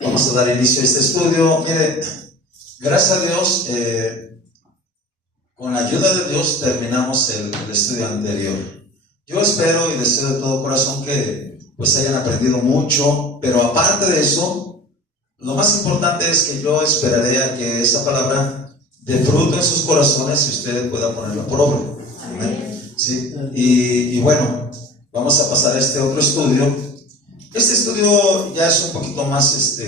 Vamos a dar inicio a este estudio. Mire, gracias a Dios, con la ayuda de Dios terminamos el estudio anterior. Yo espero y deseo de todo corazón que pues hayan aprendido mucho, pero aparte de eso, lo más importante es que yo esperaré a que esa palabra dé fruto en sus corazones y usted pueda ponerla por obra. Amén. Sí. Y bueno, vamos a pasar a este otro estudio. Este estudio ya es un poquito más,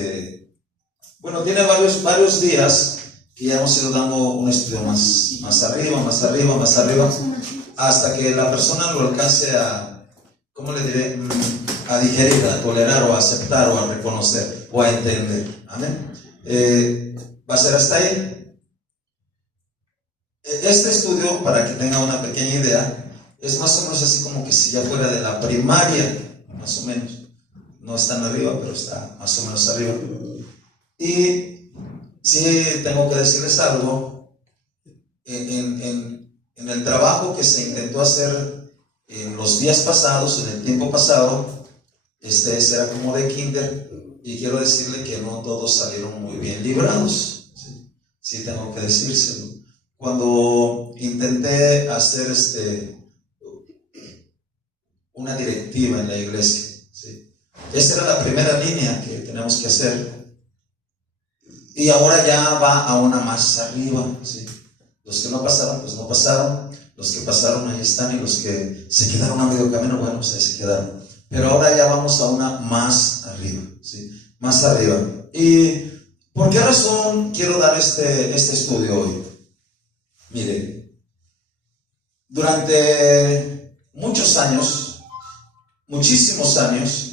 bueno, tiene varios días que ya hemos ido dando un estudio más arriba, hasta que la persona lo alcance a, ¿cómo le diré? A digerir, a tolerar, o a aceptar, o a reconocer, o a entender. Amén. Va a ser hasta ahí. Este estudio, para que tenga una pequeña idea, es más o menos así como que si ya fuera de la primaria, más o menos. No es tan arriba, pero está más o menos arriba. Y sí tengo que decirles algo. En el trabajo que se intentó hacer en los días pasados, en el tiempo pasado, será como de kinder, y quiero decirle que no todos salieron muy bien librados. Sí tengo que decírselo. Cuando intenté hacer una directiva en la iglesia, ¿sí? Esa era la primera línea que tenemos que hacer, y ahora ya va a una más arriba, ¿sí? Los que no pasaron, pues no pasaron. Los que pasaron, ahí están. Y los que se quedaron a medio camino, bueno, pues ahí se quedaron. Pero ahora ya vamos a una más arriba, ¿sí? Más arriba. ¿Y por qué razón quiero dar este estudio hoy? Mire, durante muchos años, muchísimos años,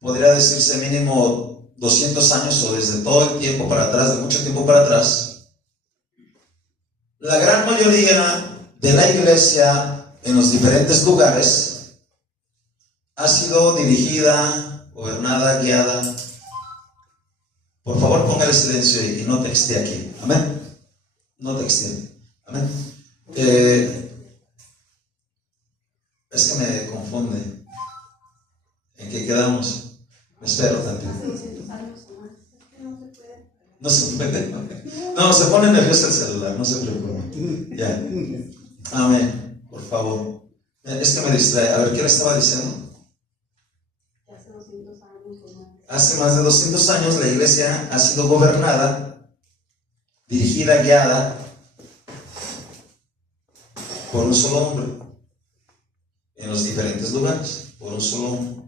podría decirse mínimo 200 años, o desde todo el tiempo para atrás, de mucho tiempo para atrás, la gran mayoría de la iglesia en los diferentes lugares ha sido dirigida, gobernada, guiada. Por favor, póngale silencio y no texte aquí. Amén. No texte. Amén. Es que me confunde. ¿En qué quedamos? Me espero tantito. No se puede. No, se pone nervioso el celular, no se preocupe. Ya. Amén. Por favor. Es que me distrae. A ver, ¿qué le estaba diciendo? Hace 200 años. Hace más de 200 años la iglesia ha sido gobernada, dirigida, guiada por un solo hombre en los diferentes lugares, por un solo hombre.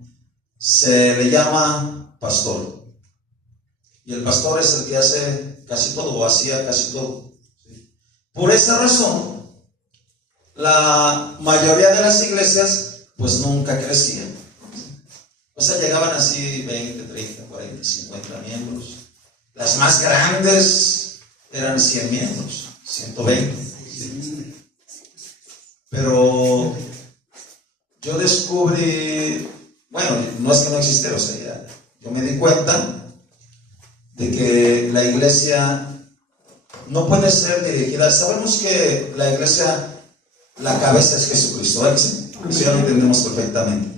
Se le llama pastor. Y el pastor es el que hace casi todo, o hacía casi todo. Por esa razón, la mayoría de las iglesias pues nunca crecían. O sea, llegaban así 20, 30, 40, 50 miembros. Las más grandes eran 100 miembros, 120. ¿Sí? Pero yo descubrí, bueno, no es que no existiera, o sea, yo me di cuenta de que la iglesia no puede ser dirigida. Sabemos que la iglesia, la cabeza es Jesucristo, ¿eh? Eso ya lo entendemos perfectamente.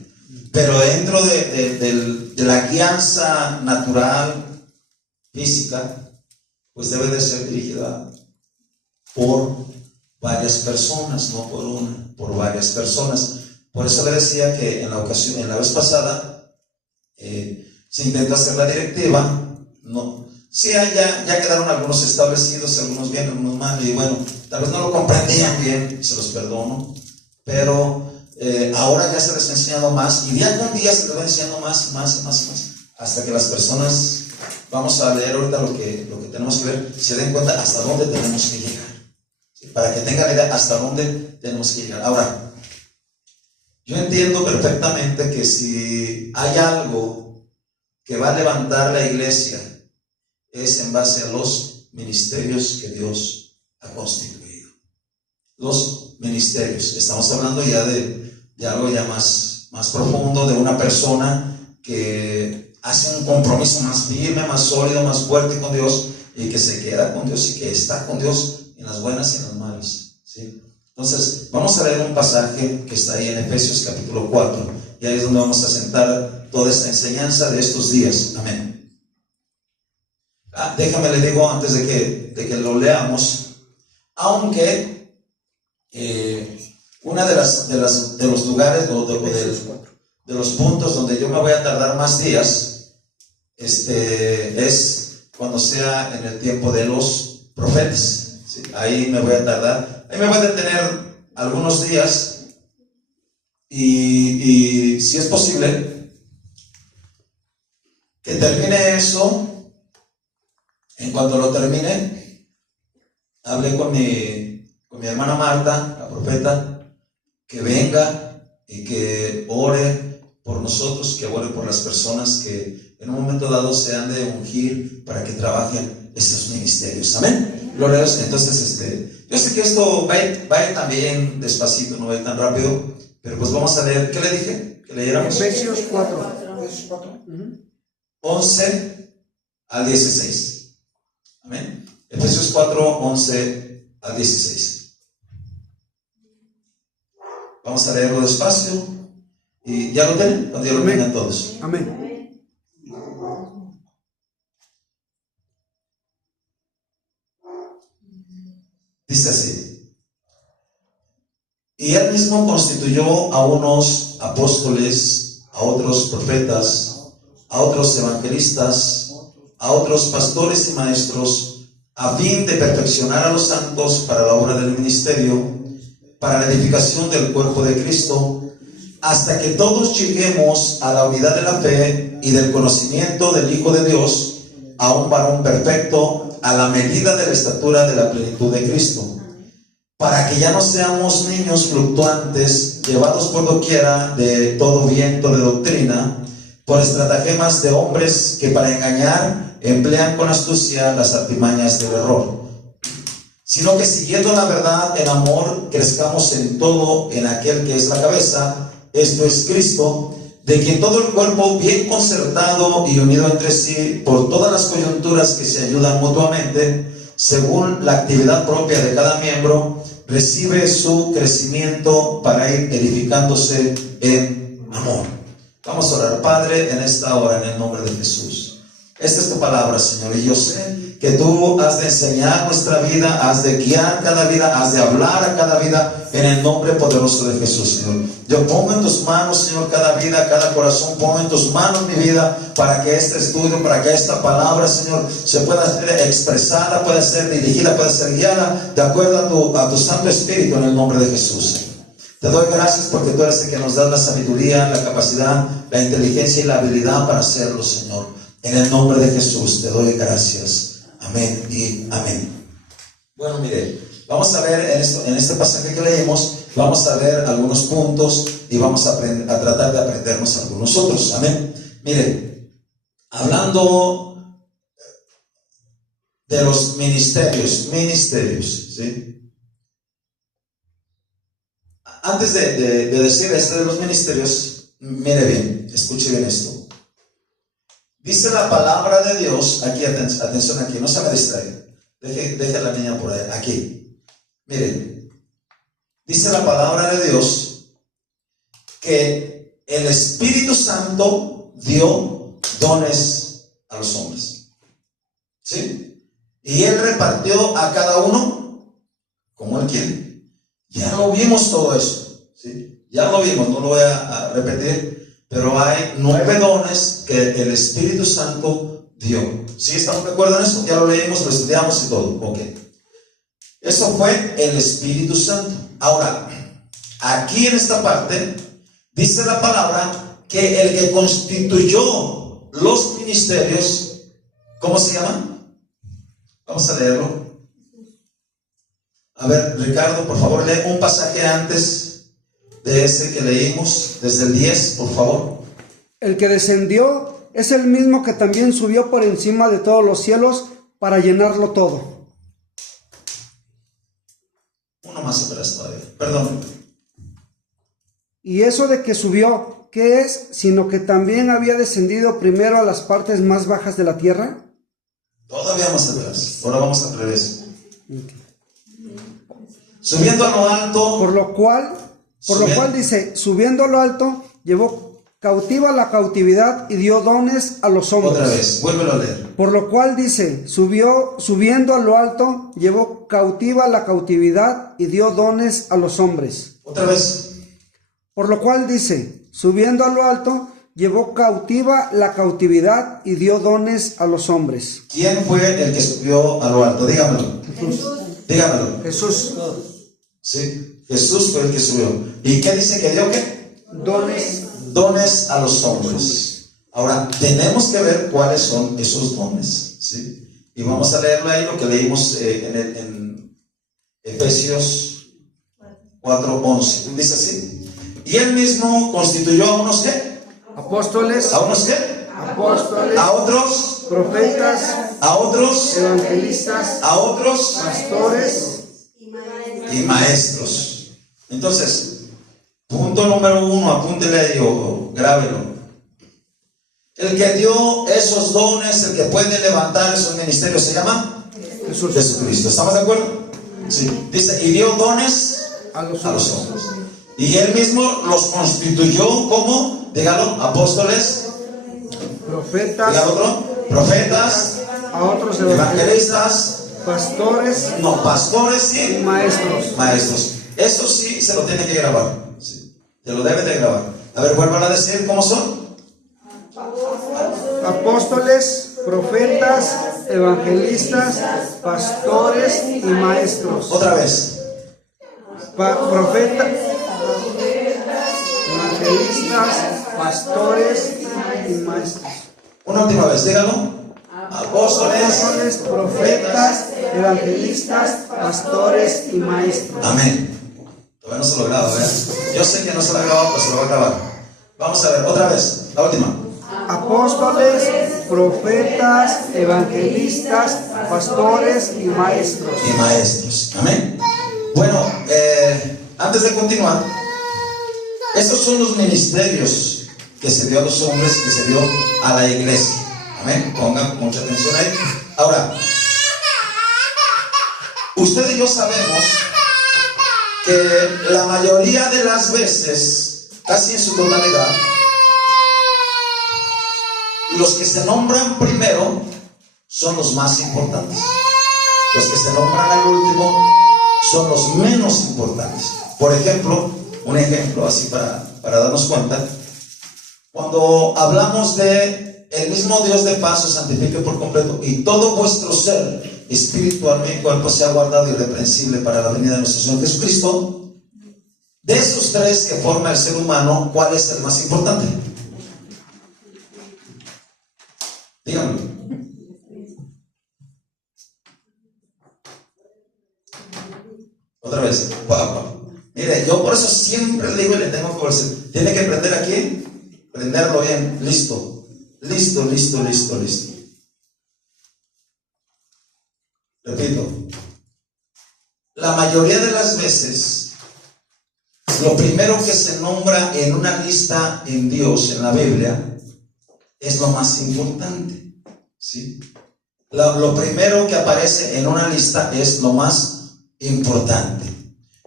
Pero dentro de la guianza natural, física, pues debe de ser dirigida por varias personas, no por una, por varias personas. Por eso le decía que en la vez pasada, se intentó hacer la directiva. No, sí, ya quedaron algunos establecidos, algunos bien, algunos mal, y bueno, tal vez no lo comprendían bien, se los perdono, pero ahora ya se les ha enseñado más, y día con día se les va enseñando más, hasta que las personas, vamos a leer ahorita lo que tenemos que ver, se den cuenta hasta dónde tenemos que llegar, ¿sí? Para que tengan la idea hasta dónde tenemos que llegar. Ahora, yo entiendo perfectamente que si hay algo que va a levantar la iglesia, es en base a los ministerios que Dios ha constituido. Los ministerios. Estamos hablando ya de algo ya más profundo, de una persona que hace un compromiso más firme, más sólido, más fuerte con Dios, y que se queda con Dios y que está con Dios en las buenas y en las malas, ¿sí? Entonces, vamos a leer un pasaje que está ahí en Efesios capítulo 4, y ahí es donde vamos a sentar toda esta enseñanza de estos días. Amén. déjame le digo antes de que lo leamos, aunque una de los lugares de los puntos donde yo me voy a tardar más días es cuando sea en el tiempo de los profetas, ¿sí? Ahí me voy a tardar, ahí me voy a detener algunos días y si es posible que termine eso. En cuanto lo termine, hablé con mi hermana Marta, la profeta, que venga y que ore por nosotros, que ore por las personas que en un momento dado se han de ungir para que trabajen esos ministerios. Amén. Gloria a Dios. Entonces, yo sé que esto va a ir también despacito, no va a ir tan rápido, pero pues vamos a leer. ¿Qué le dije? Que leyéramos. Efesios 4. 11 al 16. Amén. Efesios 4, 11 al 16. Vamos a leerlo despacio. ¿Y ya lo tienen? Cuando ya lo tengan todos. Amén. Dice así: y él mismo constituyó a unos apóstoles, a otros profetas, a otros evangelistas, a otros pastores y maestros, a fin de perfeccionar a los santos para la obra del ministerio, para la edificación del cuerpo de Cristo, hasta que todos lleguemos a la unidad de la fe y del conocimiento del Hijo de Dios, a un varón perfecto, a la medida de la estatura de la plenitud de Cristo, para que ya no seamos niños fluctuantes, llevados por doquiera de todo viento de doctrina, por estratagemas de hombres que para engañar emplean con astucia las artimañas del error, sino que siguiendo la verdad en amor, crezcamos en todo en aquel que es la cabeza, esto es Cristo, de quien todo el cuerpo, bien concertado y unido entre sí por todas las coyunturas que se ayudan mutuamente, según la actividad propia de cada miembro, recibe su crecimiento para ir edificándose en amor. Vamos a orar. Padre, en esta hora, en el nombre de Jesús, esta es tu palabra, Señor, y yo sé que tú has de enseñar nuestra vida, has de guiar cada vida, has de hablar a cada vida, en el nombre poderoso de Jesús, Señor. Yo pongo en tus manos, Señor, cada vida, cada corazón, pongo en tus manos mi vida, para que este estudio, para que esta palabra, Señor, se pueda ser expresada, pueda ser dirigida, pueda ser guiada, de acuerdo a tu Santo Espíritu, en el nombre de Jesús, Señor. Te doy gracias porque tú eres el que nos da la sabiduría, la capacidad, la inteligencia y la habilidad para hacerlo, Señor. En el nombre de Jesús te doy gracias. Amén y amén. Bueno, mire, vamos a ver en este pasaje que leímos, vamos a ver algunos puntos y vamos a tratar de aprendernos algunos otros. Amén. Mire, hablando de los ministerios, ¿sí? Antes de decir de los ministerios, mire bien, escuche bien esto. Dice la palabra de Dios, aquí, atención aquí, no se me distraiga. Deje a la niña por ahí, aquí. Miren, dice la palabra de Dios que el Espíritu Santo dio dones a los hombres. ¿Sí? Y Él repartió a cada uno como Él quiere. Ya lo vimos todo eso, ¿sí? Ya lo vimos, no lo voy a repetir. Pero hay 9 dones que el Espíritu Santo dio. ¿Sí estamos de acuerdo en eso? Ya lo leímos, lo estudiamos y todo. Ok. Eso fue el Espíritu Santo. Ahora, aquí en esta parte, dice la palabra que el que constituyó los ministerios, ¿cómo se llama? Vamos a leerlo. A ver, Ricardo, por favor, lee un pasaje antes de ese que leímos, desde el 10, por favor. El que descendió es el mismo que también subió por encima de todos los cielos para llenarlo todo. Uno más atrás todavía, perdón. Y eso de que subió, ¿qué es? Sino que también había descendido primero a las partes más bajas de la tierra. Todavía más atrás, ahora vamos al revés. Subiendo a lo alto. Por lo cual dice, subiendo a lo alto, llevó cautiva la cautividad y dio dones a los hombres. Otra vez, vuélvelo a leer. Por lo cual dice, subiendo a lo alto, llevó cautiva la cautividad y dio dones a los hombres. Otra vez. Por lo cual dice, subiendo a lo alto, llevó cautiva la cautividad y dio dones a los hombres. ¿Quién fue el que subió a lo alto? Dígamelo. Dígamelo. Jesús. Sí, Jesús fue el que subió. ¿Y qué dice que dio qué? Dones. Dones a los hombres. Ahora, tenemos que ver cuáles son esos dones, ¿sí? Y vamos a leerlo ahí, lo que leímos en Efesios 4:11. Dice así: y él mismo constituyó a unos ¿qué? Apóstoles. ¿A unos qué? Apóstoles. A otros. Profetas. A otros. Evangelistas. A otros. Pastores. Y maestros. Entonces, punto número 1, apúntele ahí o grábelo. El que dio esos dones, el que puede levantar esos ministerios, se llama Jesús. Jesucristo. ¿Estamos de acuerdo? Sí. Dice, y dio dones A los a los hombres. hombres. Y él mismo los constituyó como, dígalo, apóstoles, Profetas. dígalo otro, profetas, A otros evangelistas, pastores no, pastores y y maestros. maestros. Eso sí se lo tiene que grabar. Sí. Te lo debe de grabar. A ver, vuelvan a decir cómo son. Apóstoles, profetas, evangelistas, pastores y maestros. Otra vez. Profetas, evangelistas, pastores y maestros. Una última vez, dígalo. Apóstoles. Apóstoles, profetas, evangelistas, pastores y maestros. Amén. Todavía no se lo graba, ¿verdad? Yo sé que no se lo ha grabado, pero se lo va a grabar. Vamos a ver, otra vez, la última. Apóstoles, profetas, evangelistas, pastores y maestros. Y maestros. Amén. Bueno, antes de continuar, esos son los ministerios que se dio a los hombres, que se dio a la iglesia. Amén. Pongan mucha atención ahí. Ahora, usted y yo sabemos que la mayoría de las veces, casi en su totalidad, los que se nombran primero son los más importantes. Los que se nombran al último son los menos importantes. Por ejemplo, un ejemplo así para darnos cuenta, cuando hablamos de el mismo Dios de paz os santifique por completo y todo vuestro ser, espíritu, alma y cuerpo sea guardado irreprensible para la venida de nuestro Señor Jesucristo, de esos tres que forma el ser humano, ¿cuál es el más importante? Díganlo. Otra vez. Mire, yo por eso siempre le digo y le tengo que decir, tiene que prender aquí, prenderlo bien, listo, listo, listo, listo, listo. Repito, la mayoría de las veces, lo primero que se nombra en una lista en Dios, en la Biblia, es lo más importante, ¿sí? Lo primero que aparece en una lista es lo más importante.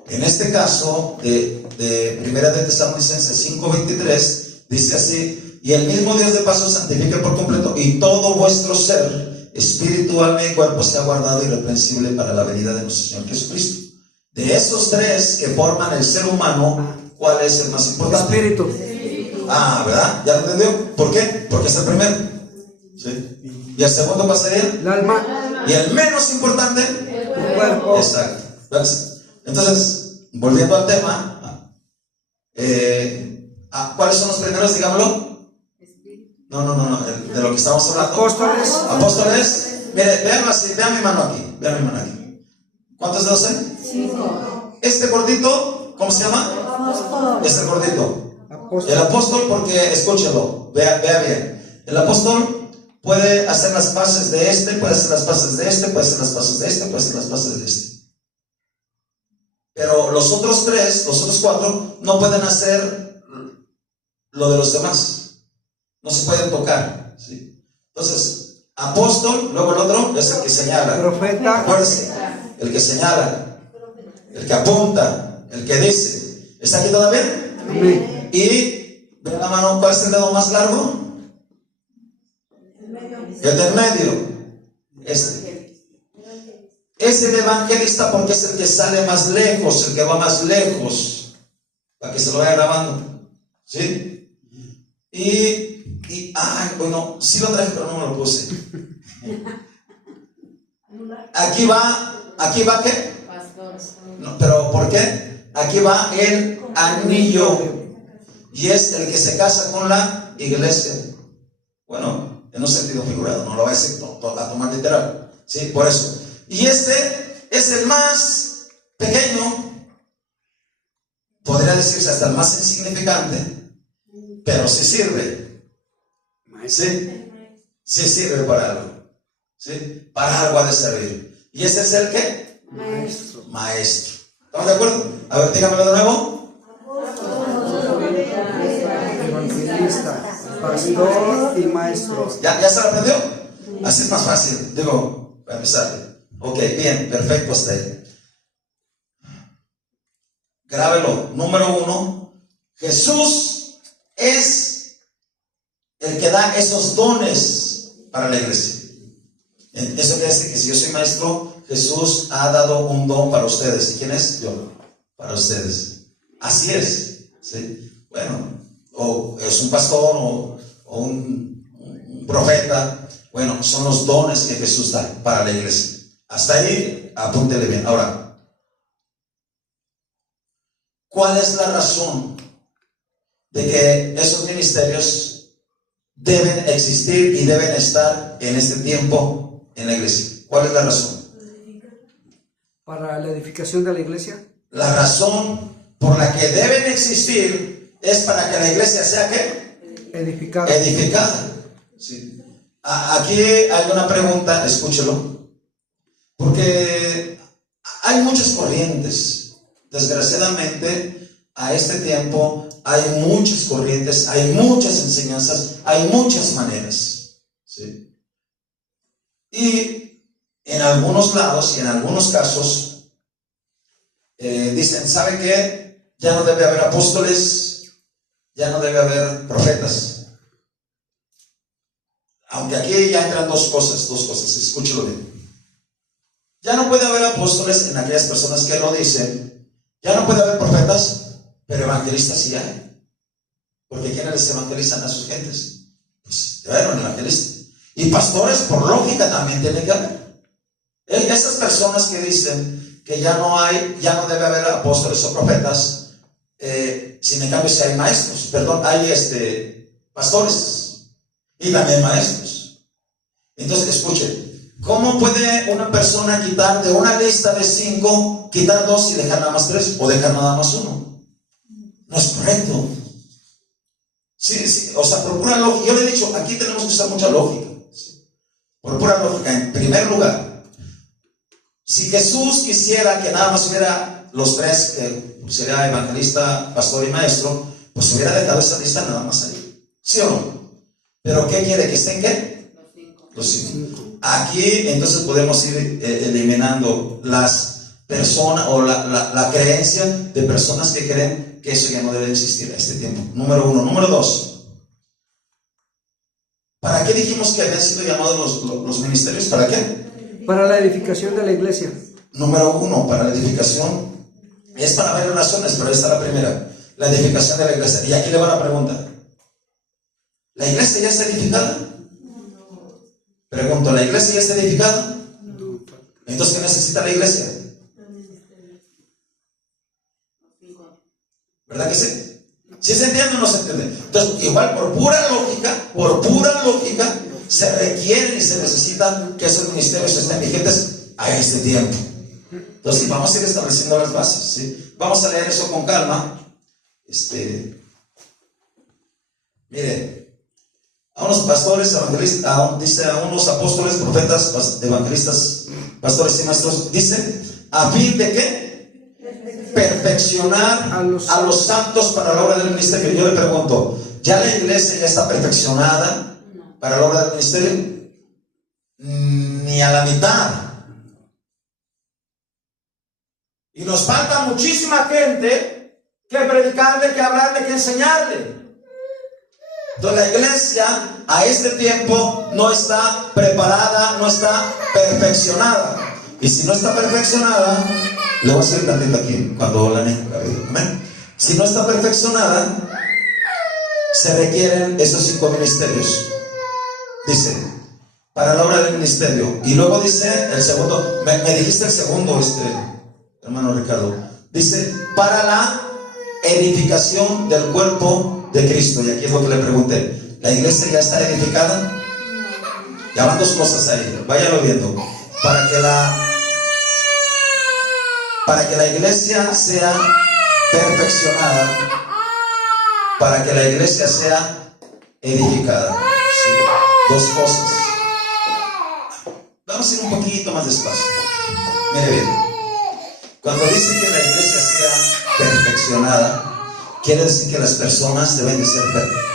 En este caso, de Primera de Tesalonicenses 5:23, dice así: y el mismo Dios de paz os santifique por completo, y todo vuestro ser, espíritu, alma y cuerpo sea guardado irreprensible para la venida de nuestro Señor Jesucristo. De esos tres que forman el ser humano, ¿cuál es el más importante? Espíritu. Ah, ¿verdad? ¿Ya lo entendió? ¿Por qué? Porque es el primero. ¿Sí? ¿Y el segundo cuál sería? El alma. ¿Y el menos importante? El cuerpo. Exacto. ¿Ves? Entonces, volviendo al tema, ¿cuáles son los primeros? Digámoslo. No, de lo que estamos hablando. Apóstoles. Apóstoles. Mire, véanlo así, vean mi mano aquí. Vean mi mano aquí. ¿Cuántos dedos hay? 5. Este gordito, ¿cómo se llama? Apóstol. Es el gordito. Apóstoles. El apóstol, porque escúchelo, vea bien. El apóstol puede hacer las paces de este, puede hacer las paces de este, puede hacer las paces de este, puede hacer las paces de este. Pero los otros tres, los otros cuatro, no pueden hacer lo de los demás. No se pueden tocar, ¿sí? Entonces, apóstol, luego el otro es el que señala. Profeta. Acuérdense, el que señala, el que apunta, el que dice. ¿Está aquí todavía? Amén. Y ¿Ven la mano? ¿Cuál es el dedo más largo? El del medio. Este. Es el evangelista porque es el que sale más lejos, el que va más lejos. Para que se lo vaya grabando. ¿Sí? Bueno, sí lo traje, pero no me lo puse. Aquí va ¿qué? No, pero ¿por qué? Aquí va el anillo. Y es el que se casa con la iglesia. Bueno, en un sentido figurado, no lo voy a tomar literal. ¿Sí? Por eso. Y este es el más pequeño, podría decirse hasta el más insignificante, pero sí sirve. ¿Sí? Sí sirve para algo. ¿Sí? Para algo ha de servir. ¿Y ese es el qué? Maestro. ¿Estamos de acuerdo? A ver, dígamelo de nuevo. Evangelista, pastor y maestro. ¿Ya se lo aprendió? Así es más fácil. Digo, para empezar. Ok, bien, perfecto hasta ahí. Grábelo. Número 1. Jesús es el que da esos dones para la iglesia. Eso quiere decir que si yo soy maestro, Jesús ha dado un don para ustedes. ¿Y quién es? Yo. Para ustedes. Así es. ¿Sí? Bueno, o es un pastor o un profeta. Bueno, son los dones que Jesús da para la iglesia. Hasta ahí, apúntele bien. Ahora, ¿cuál es la razón de que esos ministerios deben existir y deben estar en este tiempo en la iglesia? ¿Cuál es la razón? Para la edificación de la iglesia. La razón por la que deben existir es para que la iglesia sea ¿qué? Edificada. Edificada. Sí. Aquí hay una pregunta, escúchelo. Porque hay muchas corrientes. Desgraciadamente, a este tiempo hay muchas corrientes, hay muchas enseñanzas, hay muchas maneras. ¿Sí? Y en algunos lados y en algunos casos dicen, ¿sabe qué? Ya no debe haber apóstoles, ya no debe haber profetas. Aunque aquí ya entran dos cosas, escúchelo bien. Ya no puede haber apóstoles en aquellas personas que lo dicen. Ya no puede haber profetas, pero evangelistas sí hay. Porque ¿quiénes les evangelizan a sus gentes? Pues un evangelista. Y pastores, por lógica, también tienen que haber. Esas personas que dicen que ya no debe haber apóstoles o profetas, sin en cambio si hay maestros, hay pastores y también maestros. Entonces, escuchen. ¿Cómo puede una persona quitar de una lista de 5, quitar 2 y dejar nada más 3 o dejar nada más 1? No es correcto. Sí, o sea, por pura lógica. Yo le he dicho, aquí tenemos que usar mucha lógica. ¿Sí? Por pura lógica, en primer lugar, si Jesús quisiera que nada más hubiera los 3, que sería evangelista, pastor y maestro, pues hubiera dejado esa lista nada más ahí. ¿Sí o no? ¿Pero qué quiere? ¿Que estén qué? Los 5. Aquí entonces podemos ir eliminando las personas o la creencia de personas que creen que eso ya no debe existir a este tiempo. Número 1. Número 2. ¿Para qué dijimos que habían sido llamados los ministerios? ¿Para qué? Para la edificación de la iglesia. Número 1, para la edificación. Es para varias razones, pero esta es la primera. La edificación de la iglesia. Y aquí le va la pregunta. ¿La iglesia ya está edificada? Pregunto, ¿la iglesia ya está edificada? Entonces, ¿qué necesita la iglesia? ¿Verdad que sí? ¿Sí se entiende o no se entiende? Entonces, igual por pura lógica, se requiere y se necesita que esos ministerios estén vigentes a este tiempo. Entonces, vamos a ir estableciendo las bases, ¿sí? Vamos a leer eso con calma. Mire. A unos pastores, evangelistas, dice a unos apóstoles, profetas, evangelistas, pastores y maestros, dice, ¿a fin de qué? Perfeccionar a los santos para la obra del ministerio. Yo le pregunto, ¿ya la iglesia ya está perfeccionada para la obra del ministerio? Ni a la mitad. Y nos falta muchísima gente que predicarle, que hablarle, que enseñarle. Entonces la iglesia a este tiempo no está preparada, no está perfeccionada. Y si no está perfeccionada, le voy a hacer tantito aquí cuando la niña. Amén. Si no está perfeccionada, se requieren esos 5 ministerios. Dice, para la obra del ministerio. Y luego dice el segundo, me dijiste el segundo, hermano Ricardo. Dice, para la edificación del cuerpo de Cristo. Y aquí es lo que le pregunté. ¿La iglesia ya está edificada? Ya van 2 cosas ahí. Váyanlo viendo. Para que la iglesia sea perfeccionada, para que la iglesia sea edificada. Sí, 2 cosas. Vamos a ir un poquito más despacio. Mire bien. Cuando dice que la iglesia sea perfeccionada, quiere decir que las personas deben de ser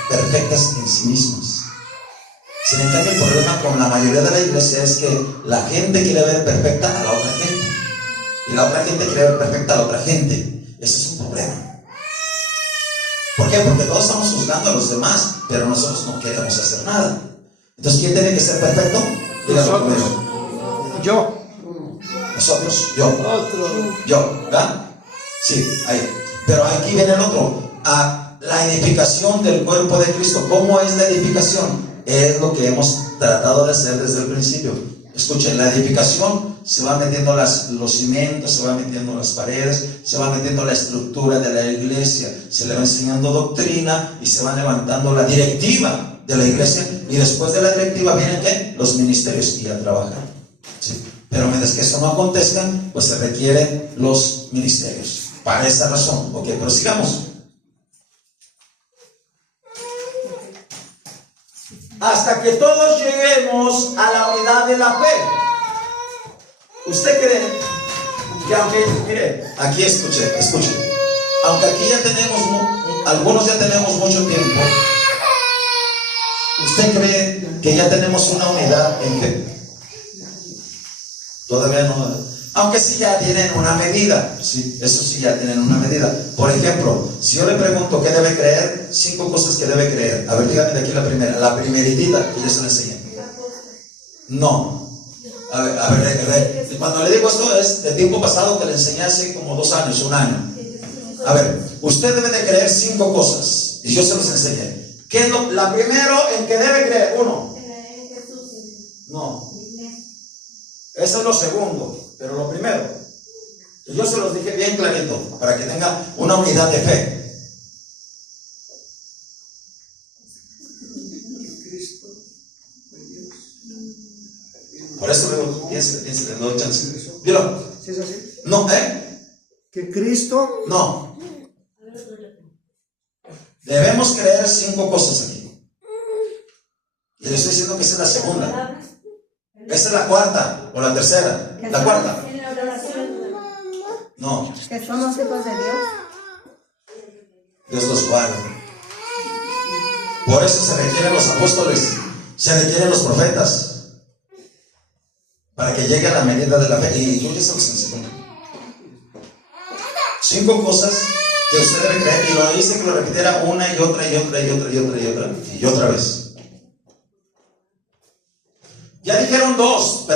perfectas en sí mismas. Sin embargo, el problema con la mayoría de la iglesia es que la gente quiere ver perfecta a la otra gente. Y la otra gente quiere ver perfecta a la otra gente. Ese es un problema. ¿Por qué? Porque todos estamos juzgando a los demás, pero nosotros no queremos hacer nada. Entonces, ¿quién tiene que ser perfecto? Dígalo conmigo. Yo. Nosotros, yo, ¿verdad? Sí, ahí. Pero aquí viene el otro. La edificación del cuerpo de Cristo. ¿Cómo es la edificación? Es lo que hemos tratado de hacer desde el principio. Escuchen, la edificación se va metiendo los cimientos, se va metiendo las paredes, se va metiendo la estructura de la iglesia, se le va enseñando doctrina y se va levantando la directiva de la iglesia. Y después de la directiva vienen ¿qué? Los ministerios y a trabajar. ¿Sí? Pero mientras que eso no acontezca, pues se requieren los ministerios. Para esa razón. Ok, pero sigamos. Hasta que todos lleguemos a la unidad de la fe. ¿Usted cree que aunque, mire, aquí escuche, aunque aquí ya tenemos, algunos ya tenemos mucho tiempo, ¿usted cree que ya tenemos una unidad en fe? Todavía no. Aunque sí ya tienen una medida, sí, eso sí ya tienen una medida. Por ejemplo, si yo le pregunto qué debe creer, 5 cosas que debe creer. A ver, dígame de aquí la primera, la primeritita que ya se la enseñé. No. A ver, cuando le digo esto es de tiempo pasado que le enseñé hace como 2 años, 1 año. A ver, usted debe de creer 5 cosas y yo se los enseñé. ¿Qué es la primero en que debe creer? 1. No. Eso es lo segundo. Pero lo primero, yo se los dije bien clarito, para que tenga una unidad de fe. Por eso luego, piense, no chance. Dilo. ¿Sí es así? No, Que Cristo. No. Debemos creer 5 cosas aquí. Y le estoy diciendo que esa es la segunda. Esa es la cuarta o la tercera. La cuarta. No. Que somos hijos de Dios. Dios los guarda. Por eso se requieren los apóstoles, se requieren los profetas, para que llegue a la medida de la fe. Y yo ya se los enseñé. 5 cosas que usted debe creer. Y lo hice que lo repitiera una y otra y otra vez. Ya dijeron 2,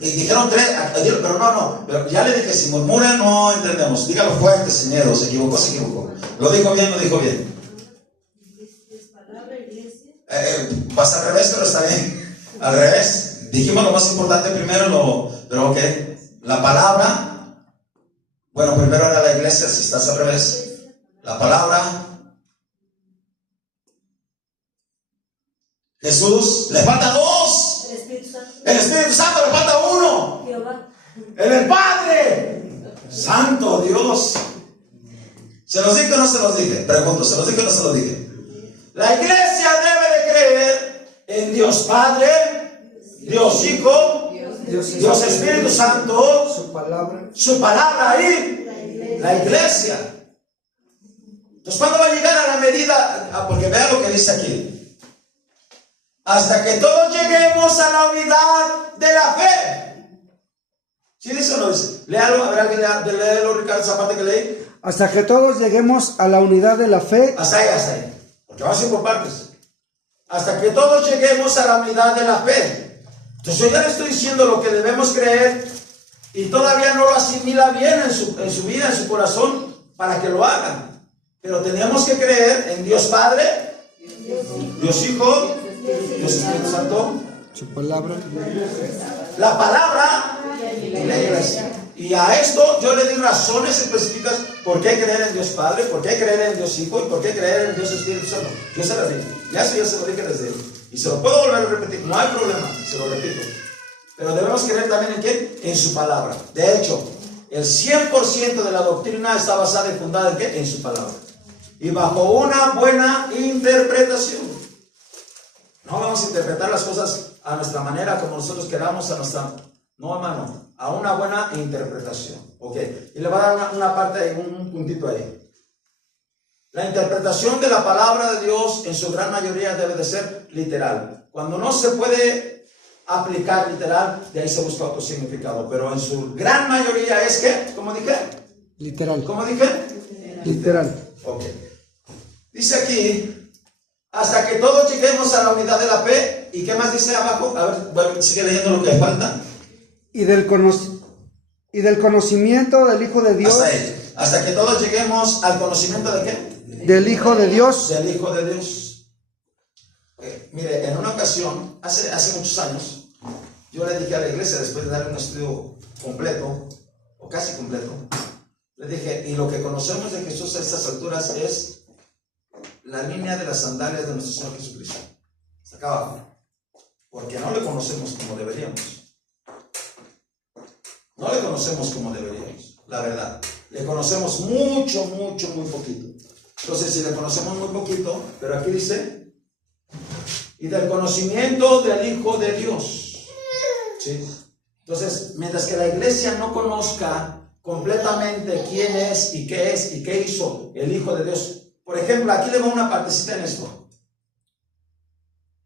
y dijeron 3, pero no, pero ya le dije, si murmura no entendemos. Dígalo fuerte, sin miedo, se equivocó. Lo dijo bien. Pasa al revés, pero está bien. Al revés. Dijimos lo más importante primero, pero ok. La palabra, bueno, primero era la iglesia, si estás al revés. La palabra. Jesús, le falta 2. El Espíritu Santo, le falta 1. El Padre Santo Dios. ¿Se los dije o no se los dije? Pregunto, ¿se los dije o no se los dije? La iglesia debe de creer en Dios Padre, Dios Hijo, Dios Espíritu Santo, su palabra y la iglesia. Entonces, ¿cuándo va a llegar a la medida? Porque vea lo que dice aquí. Hasta que todos lleguemos a la unidad de la fe. ¿Sí dice o no dice? Léalo, a ver, alguien léalo, Ricardo, esa parte que leí. Hasta que todos lleguemos a la unidad de la fe. Hasta ahí. Porque vamos a ir por partes. hasta que todos lleguemos a la unidad de la fe. Entonces yo ya le estoy diciendo lo que debemos creer y todavía no lo asimila bien en su vida, en su corazón, para que lo hagan. Pero tenemos que creer en Dios Padre, Dios Hijo, Dios Espíritu Santo, Su palabra. la palabra y la iglesia. Y a esto yo le di razones específicas por qué creer en Dios Padre, por qué creer en Dios Hijo y por qué creer en Dios Espíritu Santo. Yo se las dije, ya se lo dije desde él. Y se lo puedo volver a repetir, no hay problema, se lo repito. Pero debemos creer también en ¿quién? En su palabra. De hecho, el 100% de la doctrina está basada y fundada en ¿qué? En su palabra. Y bajo una buena interpretación. No vamos a interpretar las cosas a nuestra manera, como nosotros queramos, a nuestra... No, hermano, a una buena interpretación. Ok, y le voy a dar una parte, un puntito ahí. La interpretación de la palabra de Dios en su gran mayoría debe de ser literal. Cuando no se puede aplicar literal, de ahí se busca otro significado. Pero en su gran mayoría es que, ¿cómo dije? Literal. ¿Cómo dije? Literal. Ok. Dice aquí, hasta que todos lleguemos a la unidad de la fe. ¿Y qué más dice abajo? A ver, bueno, sigue leyendo lo que falta. Y del conocimiento del Hijo de Dios. Hasta ahí. Hasta que todos lleguemos al conocimiento de qué? Del Hijo de Dios. Del Hijo de Dios. Mire, en una ocasión, hace muchos años, yo le dije a la iglesia, después de darle un estudio completo, o casi completo, le dije, y lo que conocemos de Jesús a estas alturas es la línea de las sandalias de nuestro Señor Jesucristo. Hasta acá abajo. Porque no le conocemos como deberíamos. No le conocemos como deberíamos, la verdad. Le conocemos mucho, mucho, muy poquito. Entonces, si le conocemos muy poquito, pero aquí dice, y del conocimiento del Hijo de Dios. ¿Sí? Entonces, mientras que la iglesia no conozca completamente quién es y qué hizo el Hijo de Dios. Por ejemplo, aquí le voy a una partecita en esto.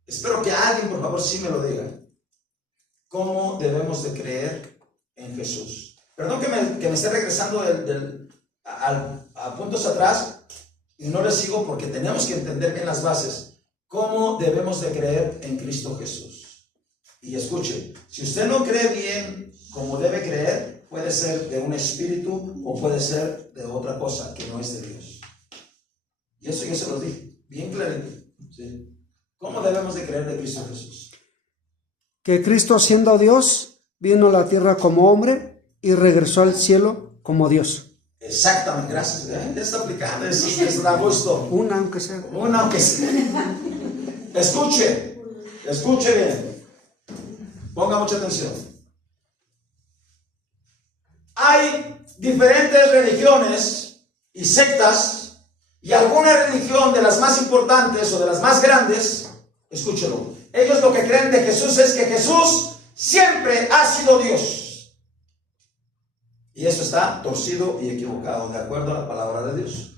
Espero que alguien, por favor, sí me lo diga. ¿Cómo debemos de creer en Jesús? Perdón que me esté regresando a puntos atrás y no les sigo porque tenemos que entender bien las bases. ¿Cómo debemos de creer en Cristo Jesús? Y escuche, si usted no cree bien como debe creer, puede ser de un espíritu o puede ser de otra cosa que no es de Dios. Y eso yo se lo dije, bien clarito. ¿Sí? ¿Cómo debemos de creer de Cristo Jesús? Que Cristo, siendo Dios, vino a la tierra como hombre y regresó al cielo como Dios. Exactamente, gracias. Ya está aplicando, es da gusto. Una, aunque sea. Una, aunque sea. Escuche bien. Ponga mucha atención. Hay diferentes religiones y sectas, y alguna religión de las más importantes o de las más grandes, escúchelo, ellos lo que creen de Jesús es que Jesús siempre ha sido Dios. Y eso está torcido y equivocado, de acuerdo a la palabra de Dios.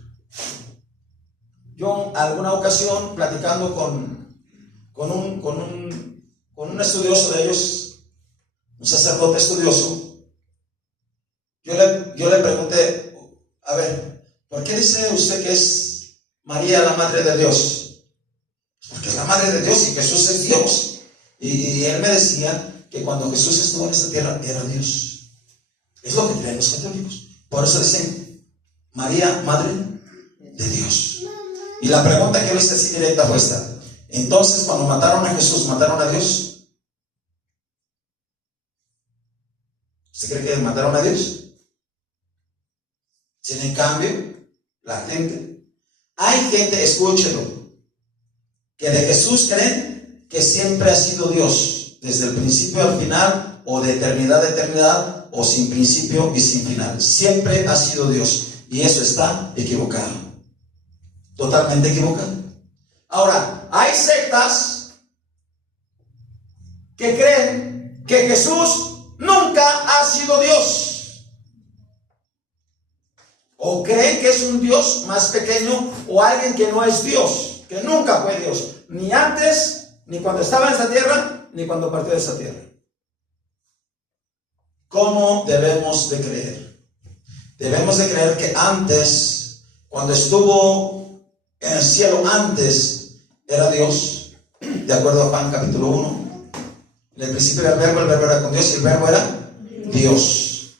Yo, alguna ocasión, platicando con un estudioso de ellos, un sacerdote estudioso, yo le pregunté, a ver, ¿por qué dice usted que es María la Madre de Dios? Porque es la Madre de Dios y Jesús es Dios. Y él me decía que cuando Jesús estuvo en esta tierra era Dios. Es lo que creen los católicos. Por eso dicen María, Madre de Dios. Y la pregunta que yo hice así directa fue esta. Entonces, cuando mataron a Jesús, ¿mataron a Dios? ¿Usted cree que mataron a Dios? Sin en cambio, la gente, hay gente, escúchelo, que de Jesús creen que siempre ha sido Dios, desde el principio al final, o de eternidad a eternidad, o sin principio y sin final. Siempre ha sido Dios. Y eso está equivocado. Totalmente equivocado. Ahora, hay sectas que creen que Jesús nunca ha sido Dios. O creen que es un Dios más pequeño o alguien que no es Dios, que nunca fue Dios, ni antes, ni cuando estaba en esta tierra, ni cuando partió de esta tierra. ¿Cómo debemos de creer? Debemos de creer que antes, cuando estuvo en el cielo, antes era Dios, de acuerdo a Juan capítulo 1. En el principio era el verbo era con Dios y el verbo era Dios.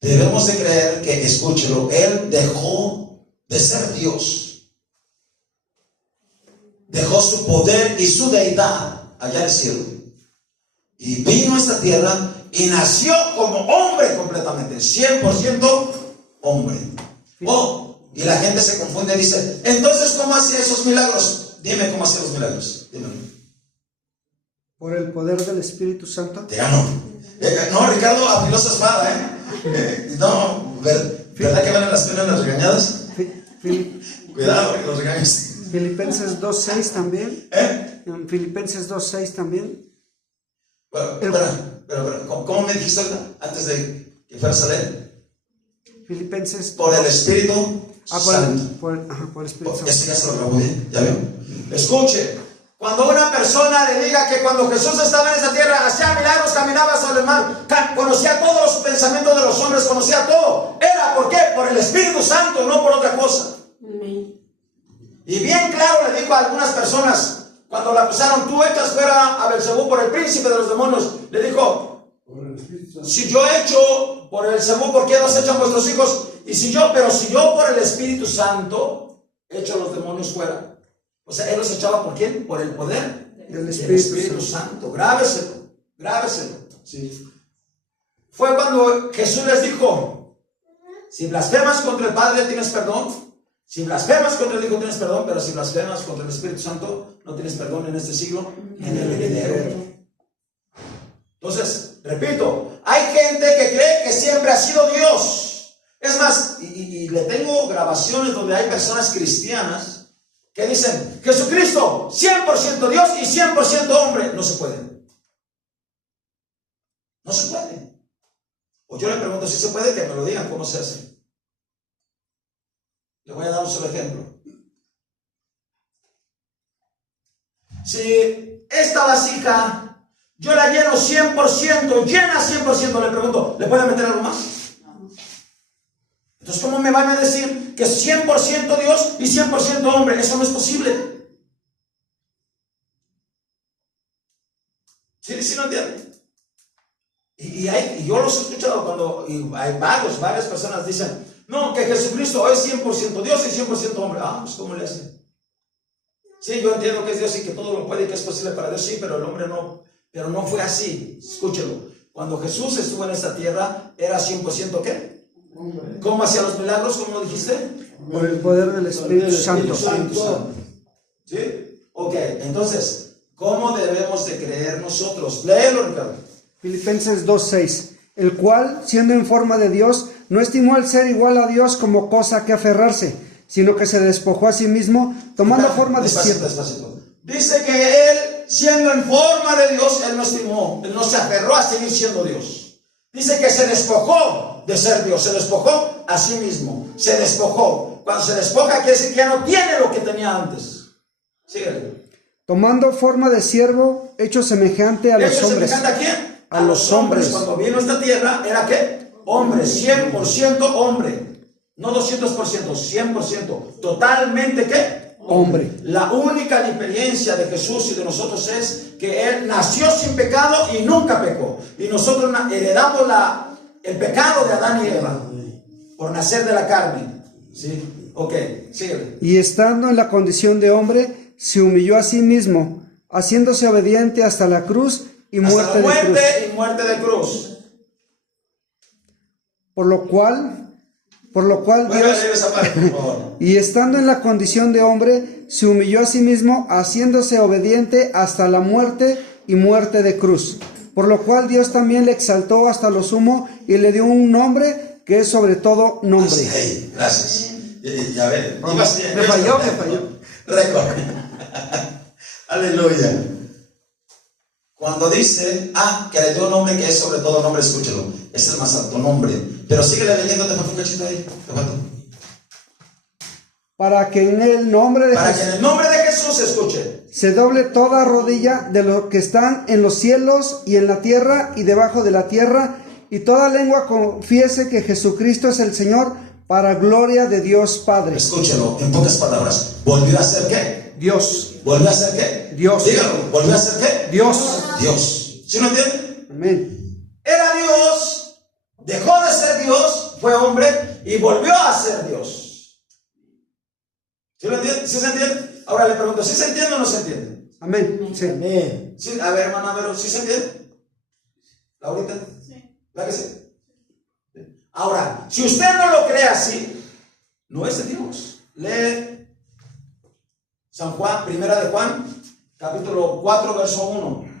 Debemos de creer que, escúchelo, Él dejó de ser Dios. Dejó su poder y su deidad allá en el cielo. Y vino a esta tierra y nació como hombre completamente, 100% hombre. Oh, y la gente se confunde y dice, entonces, ¿cómo hacía esos milagros? Dime cómo hacía los milagros. Dime. Por el poder del Espíritu Santo. Te ganó. No, Ricardo afiló su espada, no, ¿verdad que valen las penas las regañadas? Cuidado que los regañes. Filipenses 2.6 también. En Filipenses 2.6 también. Pero, ¿cómo me dijiste ahorita? Antes de que fueras a leer. Filipenses. Por el Espíritu Santo. Por el Espíritu Santo. Eso ya se lo grabó bien, ¿ya veo? Escuche, cuando una persona le diga que cuando Jesús estaba en esta tierra hacía milagros, caminaba sobre el mar, conocía todos los pensamientos de los hombres, conocía todo. ¿Era por qué? Por el Espíritu Santo, no por otra cosa. Y bien claro le dijo a algunas personas, cuando la acusaron, tú echas fuera a Belzebú por el príncipe de los demonios, le dijo, si yo echo por Belzebú, ¿por qué los echan vuestros hijos? Y si yo por el Espíritu Santo echo los demonios fuera. O sea, él los echaba ¿por quién? Por el poder del Espíritu Santo. Grábeselo. Sí. Fue cuando Jesús les dijo, si blasfemas contra el Padre tienes perdón. Si blasfemas contra el Hijo tienes perdón, pero si blasfemas contra el Espíritu Santo no tienes perdón en este siglo, en el venidero. Entonces, repito, hay gente que cree que siempre ha sido Dios. Es más, y le tengo grabaciones donde hay personas cristianas que dicen, Jesucristo, 100% Dios y 100% hombre. No se puede. No se puede. O yo le pregunto si se puede, que me lo digan cómo se hace. Le voy a dar un solo ejemplo. Si esta vasija yo la lleno 100%, llena 100%, le pregunto, ¿le puede meter algo más? Entonces, ¿cómo me van a decir que es 100% Dios y 100% hombre? Eso no es posible. ¿Sí no entienden? Y yo los he escuchado cuando hay varias personas dicen, no, que Jesucristo es 100% Dios y 100% hombre. Pues ¿cómo le hacen? Sí, yo entiendo que es Dios y que todo lo puede y que es posible para Dios, sí, pero el hombre no. Pero no fue así. Escúchelo. Cuando Jesús estuvo en esta tierra, ¿era 100% qué? Hombre. ¿Cómo hacía los milagros? ¿Cómo dijiste? Por el poder del Espíritu Santo. ¿Sí? Ok, entonces, ¿cómo debemos de creer nosotros? Léelo, Ricardo. Filipenses 2.6. El cual, siendo en forma de Dios, no estimó el ser igual a Dios como cosa que aferrarse, sino que se despojó a sí mismo, tomando forma de siervo. Dice que él, siendo en forma de Dios, él no estimó, él no se aferró a seguir siendo Dios. Dice que se despojó de ser Dios, se despojó a sí mismo, se despojó. Cuando se despoja quiere decir que ya no tiene lo que tenía antes. Síguele. Tomando forma de siervo, hecho semejante a los hombres. ¿Semejante a quién? A los hombres. Cuando vino a esta tierra, ¿era qué? Hombre, 100% hombre. No 200%, 100%. Totalmente ¿qué? Hombre. La única diferencia de Jesús y de nosotros es que Él nació sin pecado y nunca pecó. Y nosotros heredamos el pecado de Adán y Eva por nacer de la carne. ¿Sí? Ok, síguele. Y estando en la condición de hombre, se humilló a sí mismo, haciéndose obediente hasta la cruz y muerte de cruz. Por lo cual Dios, esa parte, por favor. y estando en la condición de hombre, se humilló a sí mismo, haciéndose obediente hasta la muerte y muerte de cruz. Por lo cual Dios también le exaltó hasta lo sumo y le dio un nombre que es sobre todo nombre. Sí, gracias. Ya ven, me falló. Récord. Aleluya. Cuando dice, que le dio un nombre que es sobre todo nombre, escúchelo, es el más alto nombre. Pero síguele leyendo, te falta un cachito ahí. Para que en el nombre de Jesús, escuche, se doble toda rodilla de los que están en los cielos y en la tierra y debajo de la tierra, y toda lengua confiese que Jesucristo es el Señor, para gloria de Dios Padre. Escúchelo, en pocas palabras, ¿volvió a ser qué? Dios. ¿Volvió a ser qué? Dios. Dígalo, ¿volvió a ser qué? Dios. Dios. ¿Sí lo entienden? Amén. Era Dios, dejó de ser Dios, fue hombre y volvió a ser Dios. ¿Sí lo entienden? ¿Sí se entiende? Ahora le pregunto, ¿sí se entiende o no se entiende? Amén. Sí. Amén. ¿Sí? A ver, hermana, a ver, ¿sí se entiende? ¿Laurita? Sí. ¿La que sí? Ahora, si usted no lo cree así, no es de Dios. Lee San Juan, primera de Juan, capítulo 4, verso 1.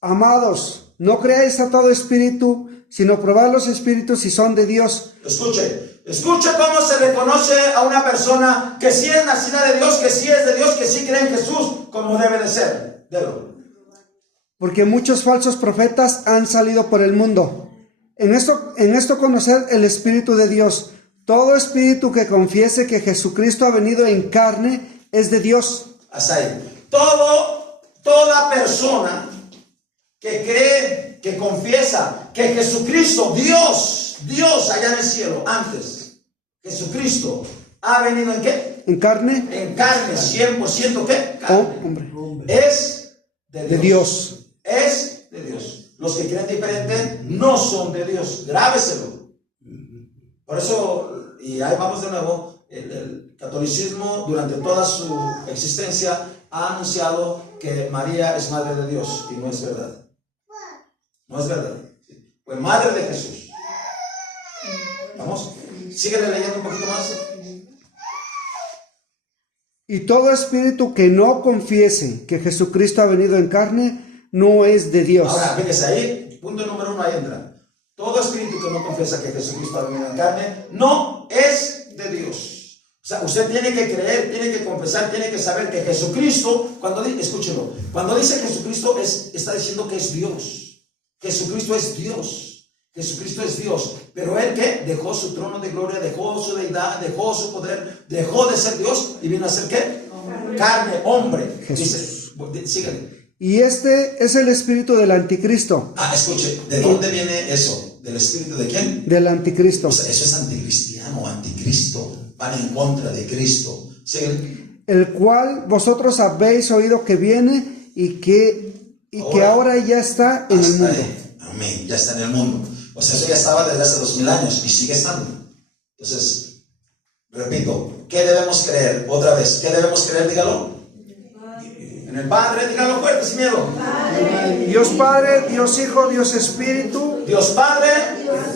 Amados, no creáis a todo espíritu, sino probad los espíritus si son de Dios. Escuche cómo se reconoce a una persona que sí es nacida de Dios, que sí es de Dios, que sí cree en Jesús como debe de ser. Delo. Porque muchos falsos profetas han salido por el mundo. En esto conocer el Espíritu de Dios. Todo espíritu que confiese que Jesucristo ha venido en carne es de Dios. Hasta ahí. Toda persona que cree, que confiesa que Jesucristo, Dios allá en el cielo, antes, Jesucristo, ¿ha venido en qué? ¿En carne? En carne, 100% ¿qué? Carne. Hombre. Es De Dios. Es de Dios. Los que creen diferente no son de Dios. Grábeselo. Por eso, y ahí vamos de nuevo, el catolicismo durante toda su existencia ha anunciado que María es madre de Dios, y no es verdad. No es verdad. Fue madre de Jesús. Vamos, síguele leyendo un poquito más. Y todo espíritu que no confiese que Jesucristo ha venido en carne no es de Dios. Ahora, fíjese ahí, punto número 1, ahí entra. Todo espíritu que no confiesa que Jesucristo ha venido en carne no es de Dios. O sea, usted tiene que creer, tiene que confesar, tiene que saber que Jesucristo, escúchelo, cuando dice Jesucristo está diciendo que es Dios. Jesucristo es Dios. Jesucristo es Dios. Pero Él, ¿qué? Dejó su trono de gloria, dejó su deidad, dejó su poder, dejó de ser Dios y vino a ser ¿qué? Carne, hombre. Jesús. Dice, síganle. Y este es el espíritu del anticristo. Escuche, ¿de dónde viene eso? ¿Del espíritu de quién? Del anticristo. O sea, eso es anticristiano, anticristo. Van en contra de Cristo. ¿Sí? El cual vosotros habéis oído que viene y que ahora ya está en el mundo. Amén, ya está en el mundo. O sea, eso ya estaba desde hace 2000 años y sigue estando. Entonces, repito, ¿qué debemos creer? Otra vez, ¿qué debemos creer? Dígalo. En el Padre, dígalo fuerte, sin miedo. Dios Padre, Dios Hijo, Dios Espíritu. Dios Padre,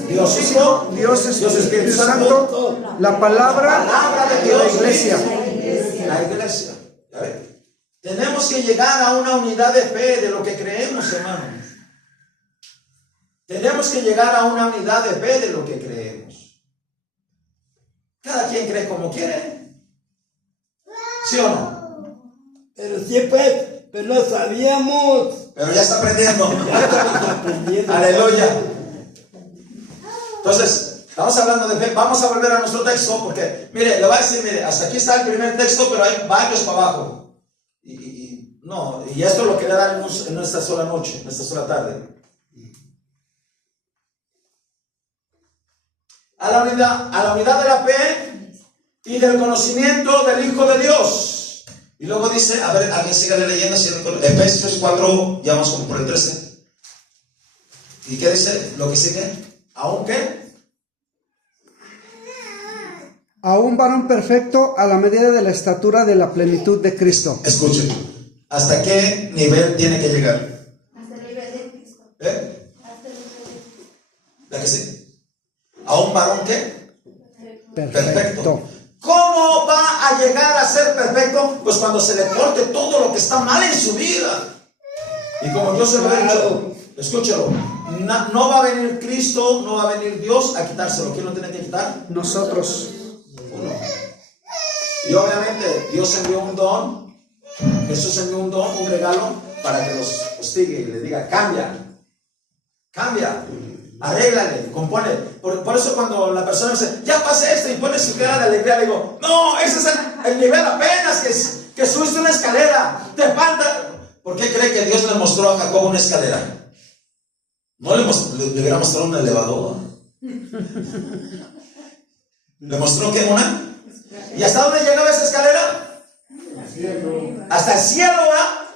Dios Hijo, Dios Espíritu Santo, la palabra de y Dios, la iglesia. La iglesia. A ver, tenemos que llegar a una unidad de fe de lo que creemos, hermanos. Tenemos que llegar a una unidad de fe de lo que creemos. Cada quien cree como quiere. ¿Sí o no? Pero sí, pues, pero no sabíamos. Pero ya está aprendiendo. Aleluya. Entonces, estamos hablando de fe. Vamos a volver a nuestro texto porque, mire, le voy a decir, mire, hasta aquí está el primer texto, pero hay varios para abajo. Y esto lo quería dar en esta sola noche, en esta sola tarde. A la unidad de la fe y del conocimiento del Hijo de Dios. Y luego dice, a ver, alguien sigue leyendo, Efesios 4, ya vamos como por el 13. ¿Y qué dice? Lo que sigue, ¿aún qué? A un varón perfecto a la medida de la estatura de la plenitud de Cristo. Escuchen, ¿hasta qué nivel tiene que llegar? Hasta el nivel de Cristo. Hasta el nivel de Cristo. ¿La que sí? ¿A un varón qué? Perfecto. ¿Cómo va a llegar a ser perfecto? Pues cuando se le corte todo lo que está mal en su vida. Y como yo se lo he dicho, escúchelo, no va a venir Cristo, no va a venir Dios a quitárselo. ¿Quién lo tiene que quitar? Nosotros. Uno. Y obviamente Dios envió un don, Jesús envió un don, un regalo, para que los hostigue y le diga, cambia, arréglale, compone. Por eso cuando la persona dice, ya pasé esto y pone su cara de alegría, le digo, no, ese es el nivel apenas que subiste una escalera, te falta. ¿Por qué cree que Dios le mostró a Jacob una escalera? ¿No le hubiera mostrado un elevador? ¿Le mostró que una? ¿Y hasta dónde llegaba esa escalera? Hasta el cielo, ¿va?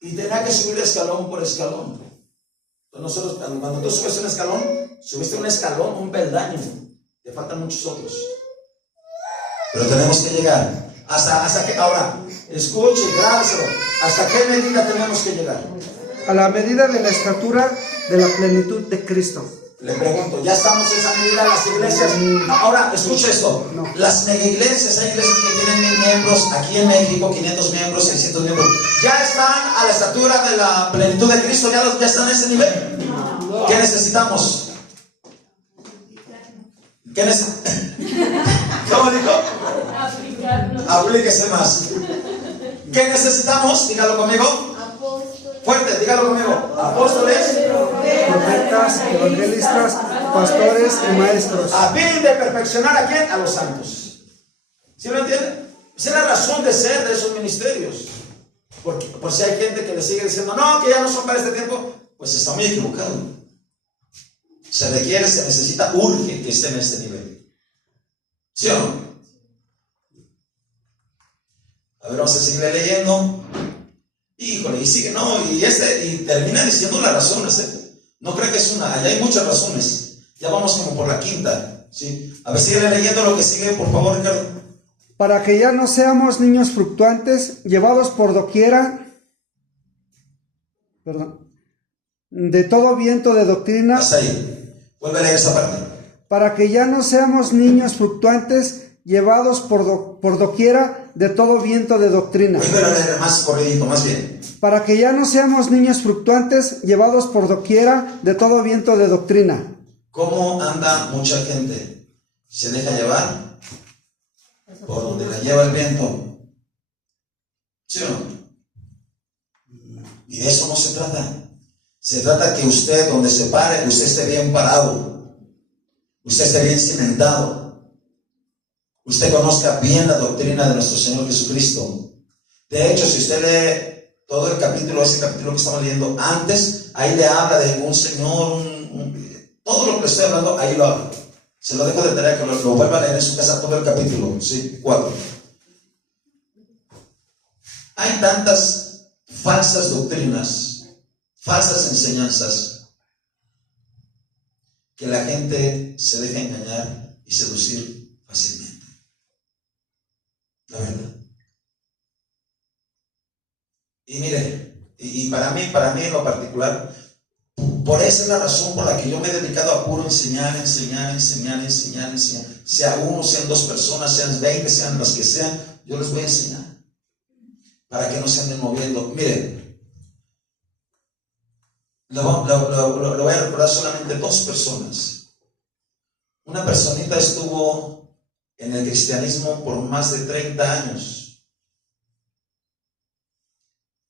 Y tenía que subir escalón por escalón. Entonces nosotros, cuando tú subes un escalón, subiste un escalón, un peldaño. Te faltan muchos otros. Pero tenemos que llegar. Hasta que, ahora, escuche, grábeselo. ¿Hasta qué medida tenemos que llegar? A la medida de la estatura de la plenitud de Cristo. Le pregunto, ¿ya estamos en esa medida las iglesias? Ahora, escuche esto. No. Las mega iglesias, hay iglesias que tienen 1000 miembros, aquí en México 500 miembros, 600 miembros. ¿Ya están a la estatura de la plenitud de Cristo? ¿Ya están a ese nivel? No. ¿Qué necesitamos? ¿Qué necesitamos? ¿Cómo dijo? Aplíquese más. ¿Qué necesitamos? Dígalo conmigo. Fuerte, dígalo conmigo. Apóstoles, Profetas, evangelistas, pastores y maestros. a fin de perfeccionar a quién? A los santos. ¿Sí lo entienden? Esa es la razón de ser de esos ministerios. Porque, por si hay gente que le sigue diciendo, no, que ya no son para este tiempo, pues está muy equivocado. Se requiere, se necesita, urge que esté en este nivel. ¿Sí o no? A ver, vamos a seguir leyendo. Híjole, y sigue, no, y termina diciendo las razones, No creo que es una, allá hay muchas razones. Ya vamos como por la quinta, ¿sí? A ver, sigue leyendo lo que sigue, por favor, Ricardo. Para que ya no seamos niños fluctuantes, llevados por doquiera, de todo viento de doctrina. Hasta ahí. Vuelve a leer esa parte. Para que ya no seamos niños fluctuantes, llevados por doquiera de todo viento de doctrina. Vuelve a leer más corridito, más bien. Para que ya no seamos niños fluctuantes, llevados por doquiera de todo viento de doctrina. ¿Cómo anda mucha gente? ¿Se deja llevar? Por donde la lleva el viento. ¿Sí o no? Y de eso no se trata. Se trata que usted, donde se pare, usted esté bien parado. Usted esté bien cimentado. Usted conozca bien la doctrina de nuestro Señor Jesucristo. De hecho, si usted lee todo el capítulo, ese capítulo que estamos leyendo antes, ahí le habla de un Señor, todo lo que estoy hablando, ahí lo habla. Se lo dejo de tarea que lo vuelva a leer en su casa, todo el capítulo, ¿sí? 4. Hay tantas falsas doctrinas, falsas enseñanzas, que la gente se deja engañar y seducir fácilmente. La verdad. Y mire, y para mí en lo particular, por esa es la razón por la que yo me he dedicado a puro enseñar. Sea uno, sean dos personas, sean 20, sean las que sean, yo les voy a enseñar. Para que no se anden moviendo. Mire, lo voy a recordar solamente 2 personas. Una personita estuvo en el cristianismo por más de 30 años.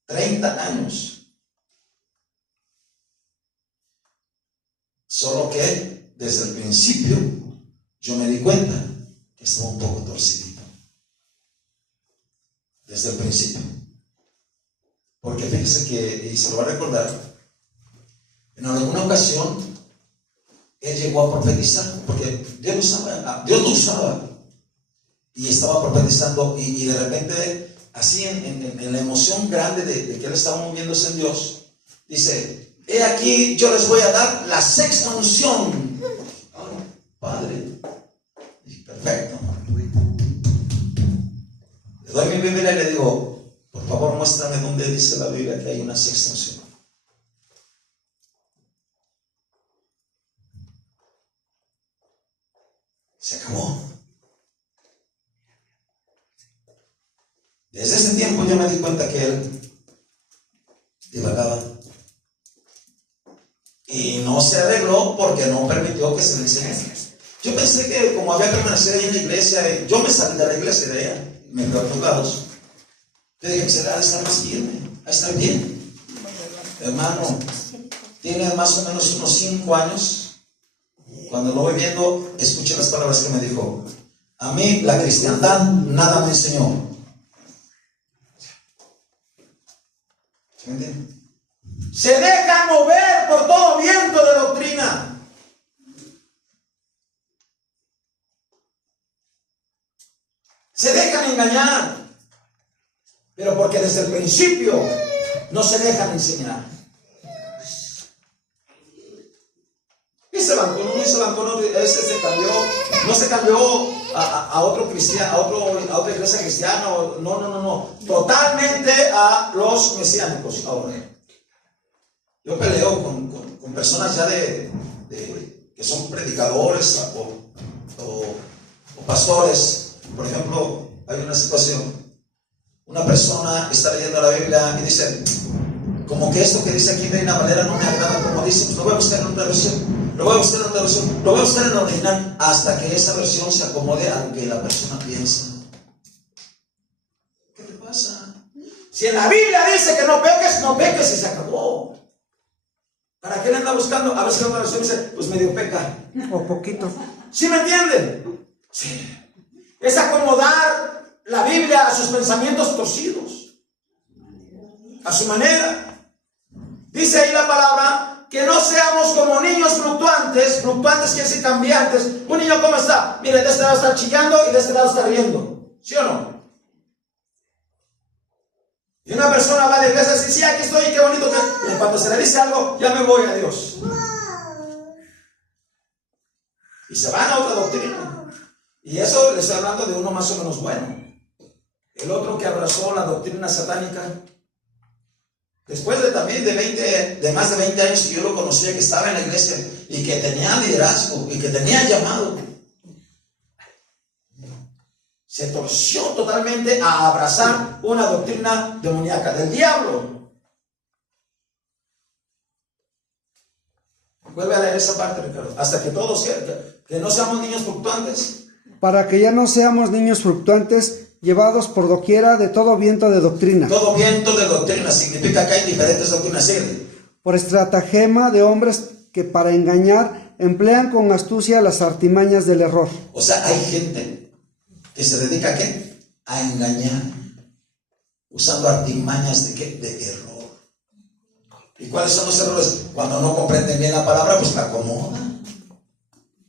30 años. Solo que desde el principio yo me di cuenta que estaba un poco torcido. Desde el principio. Porque fíjese que, y se lo va a recordar, en alguna ocasión él llegó a profetizar, porque Dios lo usaba, y estaba profetizando, y de repente, así en la emoción grande de que él estaba moviéndose en Dios, dice: he aquí, yo les voy a dar la 6ª unción. Oh, Padre, perfecto. Le doy mi Biblia y le digo: por favor, muéstrame dónde dice la Biblia que hay una 6ª unción. Se acabó. Desde ese tiempo yo me di cuenta que él divagaba. Y no se arregló porque no permitió que se le enseñara. Yo pensé que como había permanecido ahí en la iglesia, yo me salí de la iglesia de allá, me fui a otros lados. Yo dije: será de estar más firme, a estar bien. Hermano, tiene más o menos unos 5 años. Cuando lo voy viendo, escuché las palabras que me dijo: a mí la cristiandad nada me enseñó. ¿Sí me entienden? Se deja mover por todo viento de doctrina. Se dejan engañar, pero porque desde el principio no se dejan enseñar. Y se van con uno, y se van con otro. Ese se cambió, no se cambió a otro cristiano, a otra iglesia cristiana. No. Totalmente a los mesiánicos ahora. Yo peleo con personas ya que son predicadores o pastores. Por ejemplo, hay una situación. Una persona está leyendo la Biblia y dice, como que esto que dice aquí de una manera no me agrada como dice, pues lo voy a buscar en otra versión, lo voy a buscar en otra versión, lo voy a buscar en la original, hasta que esa versión se acomode a lo que la persona piensa. ¿Qué te pasa? Si en la Biblia dice que no peques y se acabó. ¿Para qué le anda buscando? A veces una versión dice, pues medio peca. O poquito. ¿Sí me entienden? Sí. Es acomodar la Biblia a sus pensamientos torcidos, a su manera. Dice ahí la palabra que no seamos como niños fluctuantes quiere decir cambiantes. Un niño, ¿cómo está? Mire, de este lado está chillando y de este lado está riendo, ¿sí o no? Y una persona va a la iglesia y dice, sí, aquí estoy, qué bonito que... Y cuando se le dice algo, ya me voy a Dios. Y se van a otra doctrina. Y eso le estoy hablando de uno más o menos bueno. El otro que abrazó la doctrina satánica, después de también de más de 20 años que yo lo conocía, que estaba en la iglesia y que tenía liderazgo y que tenía llamado, se torció totalmente a abrazar una doctrina demoníaca del diablo. Vuelve a leer esa parte, Ricardo, hasta que todos, que no seamos niños fluctuantes. Para que ya no seamos niños fluctuantes, llevados por doquiera de todo viento de doctrina. Todo viento de doctrina significa que hay diferentes doctrinas. ¿Sí? Por estratagema de hombres que para engañar emplean con astucia las artimañas del error. O sea, hay gente que se dedica ¿a qué? A engañar, usando artimañas ¿de qué? De error. ¿Y cuáles son los errores? Cuando no comprenden bien la palabra, pues la acomodan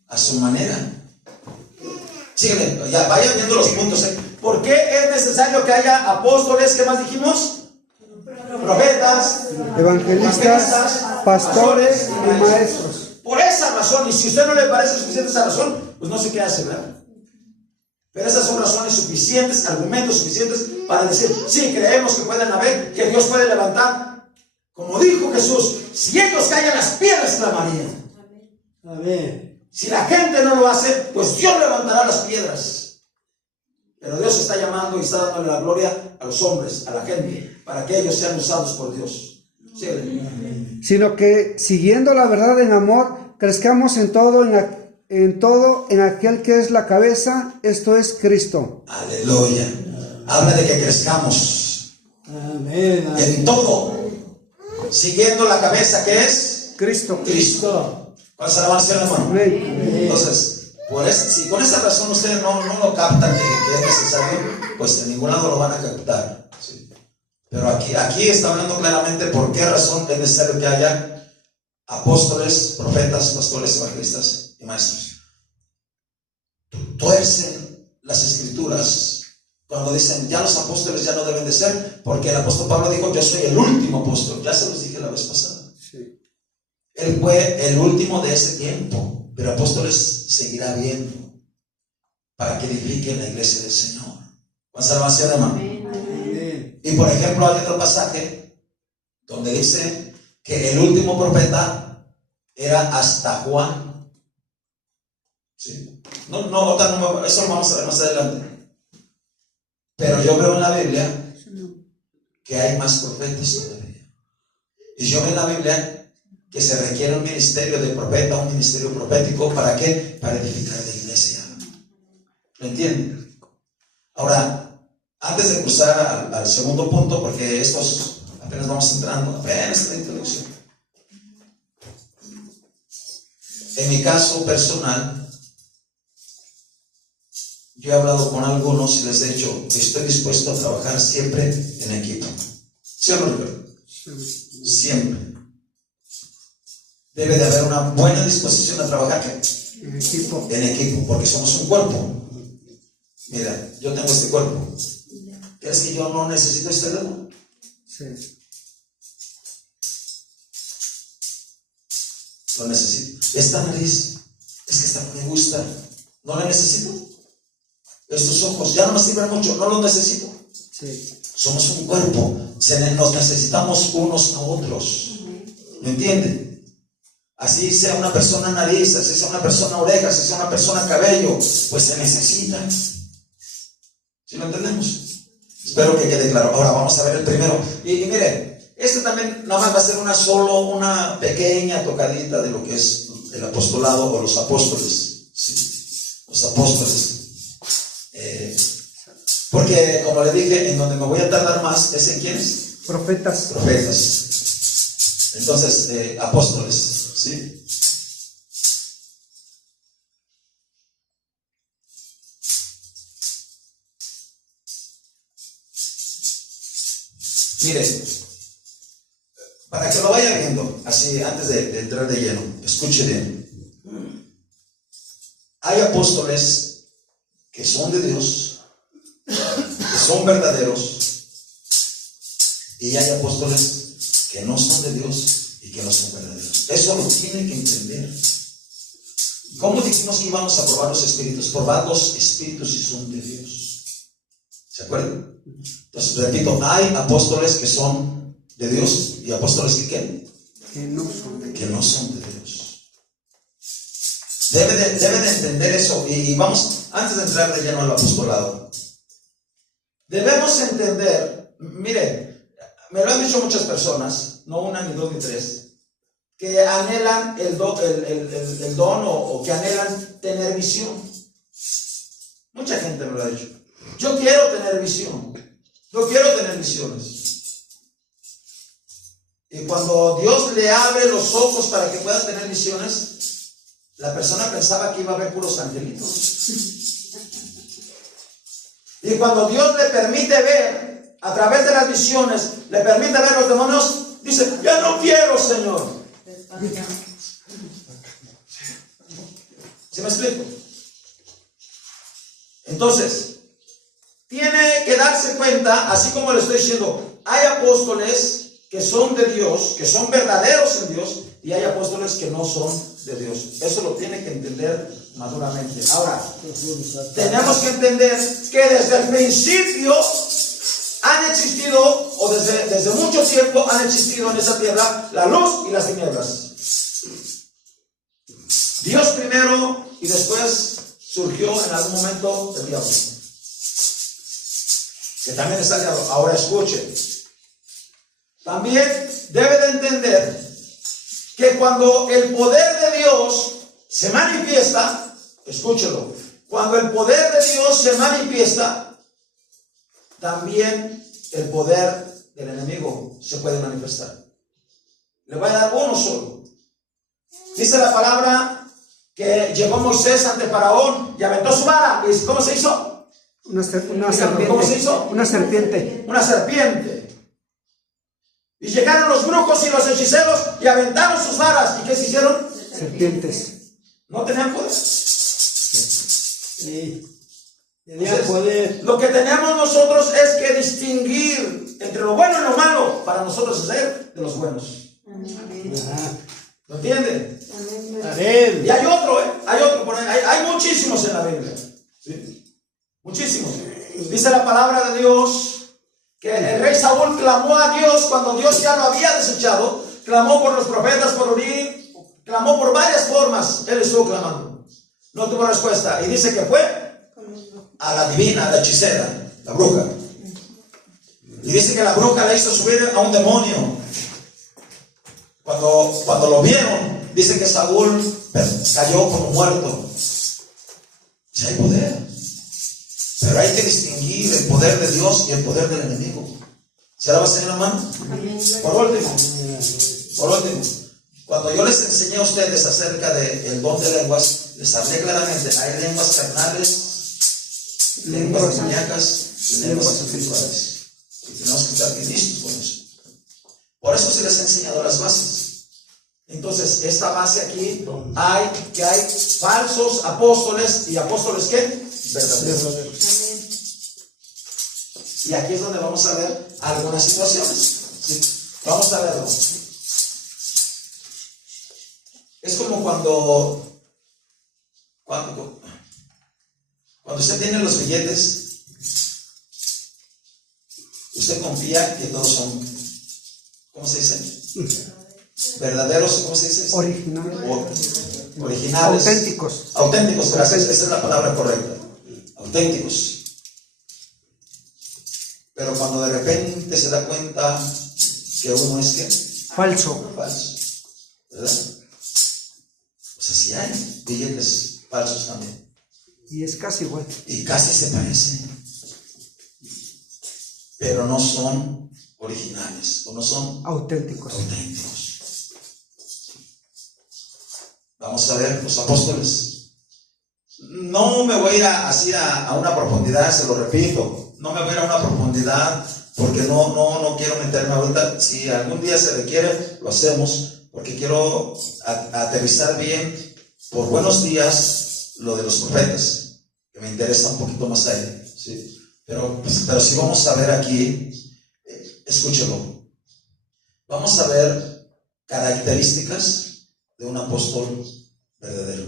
a su manera. Síguele, ya vayan viendo los puntos. ¿Por qué es necesario que haya apóstoles? ¿Qué más dijimos? Profetas, evangelistas, pastores y maestros. Por esa razón, y si a usted no le parece suficiente esa razón, pues no sé qué hace, ¿verdad? Pero esas son razones suficientes, argumentos suficientes para decir, sí, creemos que pueden haber, que Dios puede levantar. Como dijo Jesús, si ellos callan, las piedras clamarían. Amén. Si la gente no lo hace, pues Dios levantará las piedras. Pero Dios está llamando y está dándole la gloria a los hombres, a la gente, para que ellos sean usados por Dios. ¿Sí? Sino que, siguiendo la verdad en amor, crezcamos en todo, en aquel que es la cabeza, esto es Cristo. Aleluya. Habla de que crezcamos. Amén. En todo. Siguiendo la cabeza que es Cristo. Cristo. ¿Cuál se la van a hacer, hermano? Amén. Entonces, si con esa razón ustedes no lo captan que es necesario, pues en ningún lado lo van a captar. ¿Sí? Pero aquí está hablando claramente por qué razón es necesario que haya apóstoles, profetas, pastores, evangelistas y maestros. Tuercen las escrituras cuando dicen ya los apóstoles ya no deben de ser, porque el apóstol Pablo dijo yo soy el último apóstol. Ya se los dije la vez pasada. Sí. Él fue el último de ese tiempo, pero apóstoles seguirá viendo para que edifiquen la iglesia del Señor. ¿Cuán salvación, hermano? Amén. Y por ejemplo hay otro pasaje donde dice que el último profeta era hasta Juan. ¿Sí? Eso lo vamos a ver más adelante. Pero yo veo en la Biblia que hay más profetas todavía. Y yo veo en la Biblia que se requiere un ministerio de profeta, un ministerio profético. ¿Para qué? Para edificar la iglesia. ¿Lo entienden? Ahora, antes de cruzar al segundo punto, porque estos apenas vamos entrando, apenas la introducción. En mi caso personal, yo he hablado con algunos y les he dicho que estoy dispuesto a trabajar siempre en equipo. ¿Sí o no, Ricardo? Siempre. Debe de haber una buena disposición a trabajar En equipo. en equipo, porque somos un cuerpo. Mira, yo tengo este cuerpo. ¿Crees que yo no necesito este dedo? Sí. Lo necesito. Esta nariz, es que esta no me gusta. ¿No la necesito? Estos ojos ya no me sirven mucho, no los necesito. Sí. Somos un cuerpo, nos necesitamos unos a otros. ¿Me entienden? Así sea una persona nariz, así sea una persona oreja, así sea una persona cabello, pues se necesitan. ¿Sí lo entendemos? Espero que quede claro. Ahora vamos a ver el primero. Y mire, este también nada más va a ser una pequeña tocadita de lo que es el apostolado o los apóstoles. Sí, los apóstoles. Porque como le dije, en donde me voy a tardar más es en ¿quiénes? Profetas. Profetas. Entonces, apóstoles, ¿sí? Mire, para que lo vaya viendo, así antes de entrar de lleno, escuche bien. Hay apóstoles que son de Dios, que son verdaderos, y hay apóstoles que no son de Dios y que no son verdaderos. Eso lo tienen que entender. ¿Cómo dijimos que íbamos a probar los espíritus? Probad los espíritus si son de Dios. ¿Se acuerdan? Entonces, repito, hay apóstoles que son de Dios y apóstoles que ¿qué? Que no son de Dios. Que no son de Dios. Debe de entender eso. Y vamos, antes de entrar de lleno al apostolado, debemos entender, mire, me lo han dicho muchas personas, no una, ni dos, ni tres, que anhelan el don o que anhelan tener visión. Mucha gente me lo ha dicho. Yo quiero tener visión. Yo quiero tener visiones. Y cuando Dios le abre los ojos para que pueda tener visiones, la persona pensaba que iba a ver puros angelitos. Y cuando Dios le permite ver, a través de las visiones, le permite ver los demonios, dice, ya no quiero, Señor. ¿Sí me explico? Entonces, tiene que darse cuenta, así como le estoy diciendo, hay apóstoles que son de Dios, que son verdaderos en Dios, y hay apóstoles que no son de Dios. Eso lo tiene que entender maduramente. Ahora, tenemos que entender que desde el principio han existido, o desde mucho tiempo han existido en esa tierra, la luz y las tinieblas. Dios primero y después surgió en algún momento el diablo, que también está aliado. Ahora escuche. También debe de entender que cuando el poder de Dios se manifiesta, escúchelo, cuando el poder de Dios se manifiesta, también el poder del enemigo se puede manifestar. Le voy a dar uno solo. Dice la palabra que llegó Moisés ante Faraón y aventó su vara. ¿Y cómo se hizo? Una serpiente. ¿Cómo se hizo? Una serpiente. Una serpiente. Y llegaron los brujos y los hechiceros y aventaron sus varas. ¿Y qué se hicieron? Serpientes. ¿No tenían poder? Sí. Entonces, Poder. lo que tenemos nosotros es que distinguir entre lo bueno y lo malo para nosotros ser de los buenos. ¿Lo entienden? Amén. Y hay otro, hay otro por ahí. Hay muchísimos en la Biblia, ¿sí? Muchísimos. Dice la palabra de Dios que el rey Saúl clamó a Dios cuando Dios ya lo había desechado. Clamó por los profetas, por Uri, clamó por varias formas. Él estuvo clamando. No tuvo respuesta. Y dice que fue a la divina, a la hechicera, la bruja. Y dice que la bruja le hizo subir a un demonio. Cuando lo vieron, dice que Saúl cayó como muerto. Ya hay poder. Pero hay que distinguir el poder de Dios y el poder del enemigo. ¿Se la va a hacer en la mano? Por último, cuando yo les enseñé a ustedes acerca del don de lenguas, les hablé claramente, hay lenguas carnales, lenguas demoníacas y lenguas espirituales. Y tenemos que estar bien listos con eso. Por eso se les ha enseñado las bases. Entonces, esta base aquí, hay falsos apóstoles y apóstoles ¿qué? Verdaderos. Y aquí es donde vamos a ver algunas situaciones. ¿Sí? Vamos a verlo. Es como cuando usted tiene los billetes, usted confía que todos son, ¿cómo se dice? Verdaderos, ¿cómo se dice? Originales. Auténticos. Auténticos, gracias. Esa es la palabra correcta. Auténticos. Pero cuando de repente se da cuenta que uno es ¿qué? Falso. Falso. ¿Verdad? O sea, sí hay billetes falsos también. Y es casi igual. Y casi se parecen. Pero no son originales o no son Auténticos. auténticos. Vamos a ver los apóstoles. No me voy a ir así a una profundidad, se lo repito. No me voy a ir a una profundidad porque no quiero meterme ahorita. Si algún día se requiere, lo hacemos, porque quiero aterrizar bien por buenos días lo de los profetas, que me interesa un poquito más ahí, ¿sí? Pero si vamos a ver aquí, escúchelo, vamos a ver características de un apóstol verdadero.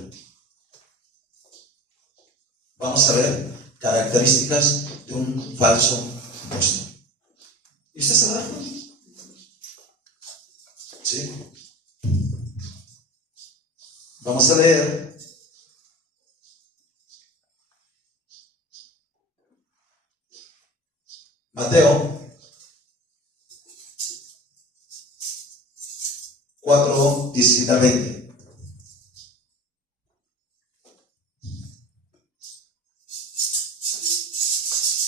Vamos a ver características de un falso apóstol. ¿Y usted se da cuenta? ¿Sí? Vamos a leer Mateo 4, 17 al 20.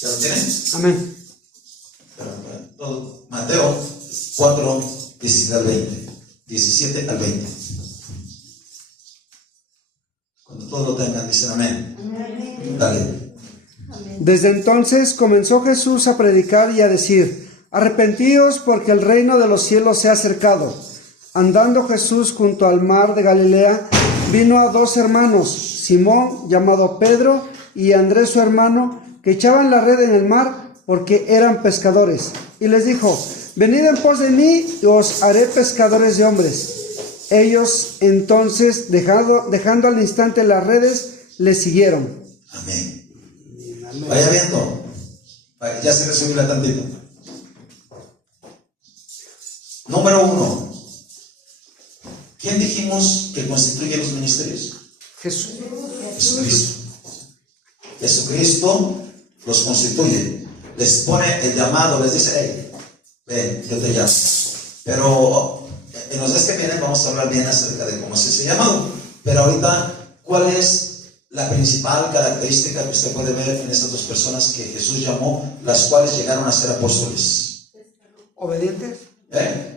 ¿Ya lo tienen? Amén. Mateo 4, 17 al 20. 17 al 20. Cuando todos lo tengan, dicen amén. Amén. Dale. Desde entonces comenzó Jesús a predicar y a decir: arrepentíos porque el reino de los cielos se ha acercado. Andando Jesús junto al mar de Galilea, vino a dos hermanos, Simón, llamado Pedro, y Andrés su hermano, que echaban la red en el mar porque eran pescadores. Y les dijo: venid en pos de mí y os haré pescadores de hombres. Ellos entonces, dejando al instante las redes, le siguieron. Amén. Vaya viendo. Ya se resumió tantito. Número 1. ¿Quién dijimos que constituye los ministerios? Jesús. Jesucristo. Jesucristo los constituye. Les pone el llamado, les dice: hey, ven, yo te llamo. Pero en los días que vienen vamos a hablar bien acerca de cómo es ese llamado. Pero ahorita, ¿cuál es la principal característica que usted puede ver en estas dos personas que Jesús llamó, las cuales llegaron a ser apóstoles? ¿Obedientes?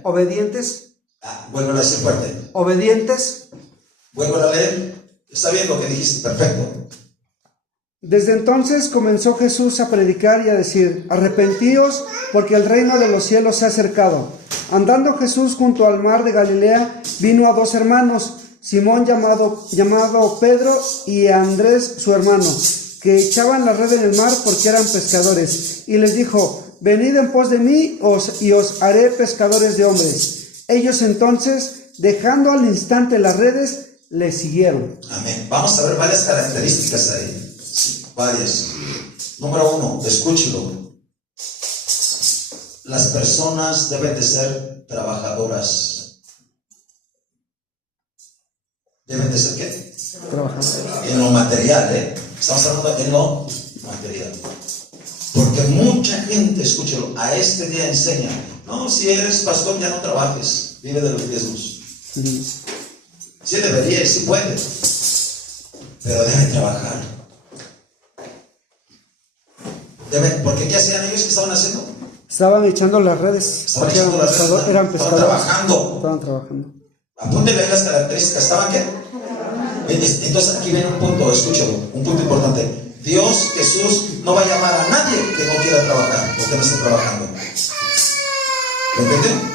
¿Obedientes? Vuelvo a decir fuerte. ¿Obedientes? Vuelvo a leer. Está bien lo que dijiste, perfecto. Desde entonces comenzó Jesús a predicar y a decir: arrepentíos porque el reino de los cielos se ha acercado. Andando Jesús junto al mar de Galilea, vino a dos hermanos, Simón llamado Pedro y Andrés su hermano, que echaban la red en el mar porque eran pescadores. Y les dijo: venid en pos de mí y os haré pescadores de hombres. Ellos entonces, dejando al instante las redes, le siguieron. Amén. Vamos a ver varias características ahí. Sí, varias. Número 1, escúchelo. Las personas deben de ser trabajadoras. ¿Deben de ser qué? Trabajadoras. En lo material, Estamos hablando en lo material. Porque mucha gente, escúchelo, a este día enseña: no, si eres pastor ya no trabajes, vive de los diezmos. Sí debería y sí puede, pero debe trabajar. Porque ¿qué hacían ellos? ¿Qué estaban haciendo? Estaban echando las redes. Estaban echando las redes. Eran pescadores. Estaban trabajando. Apúntenle ahí las características. ¿Estaban qué? Entonces aquí viene un punto, escúchalo, un punto importante. Dios, Jesús, no va a llamar a nadie que no quiera trabajar o que no esté trabajando. ¿Lo entienden?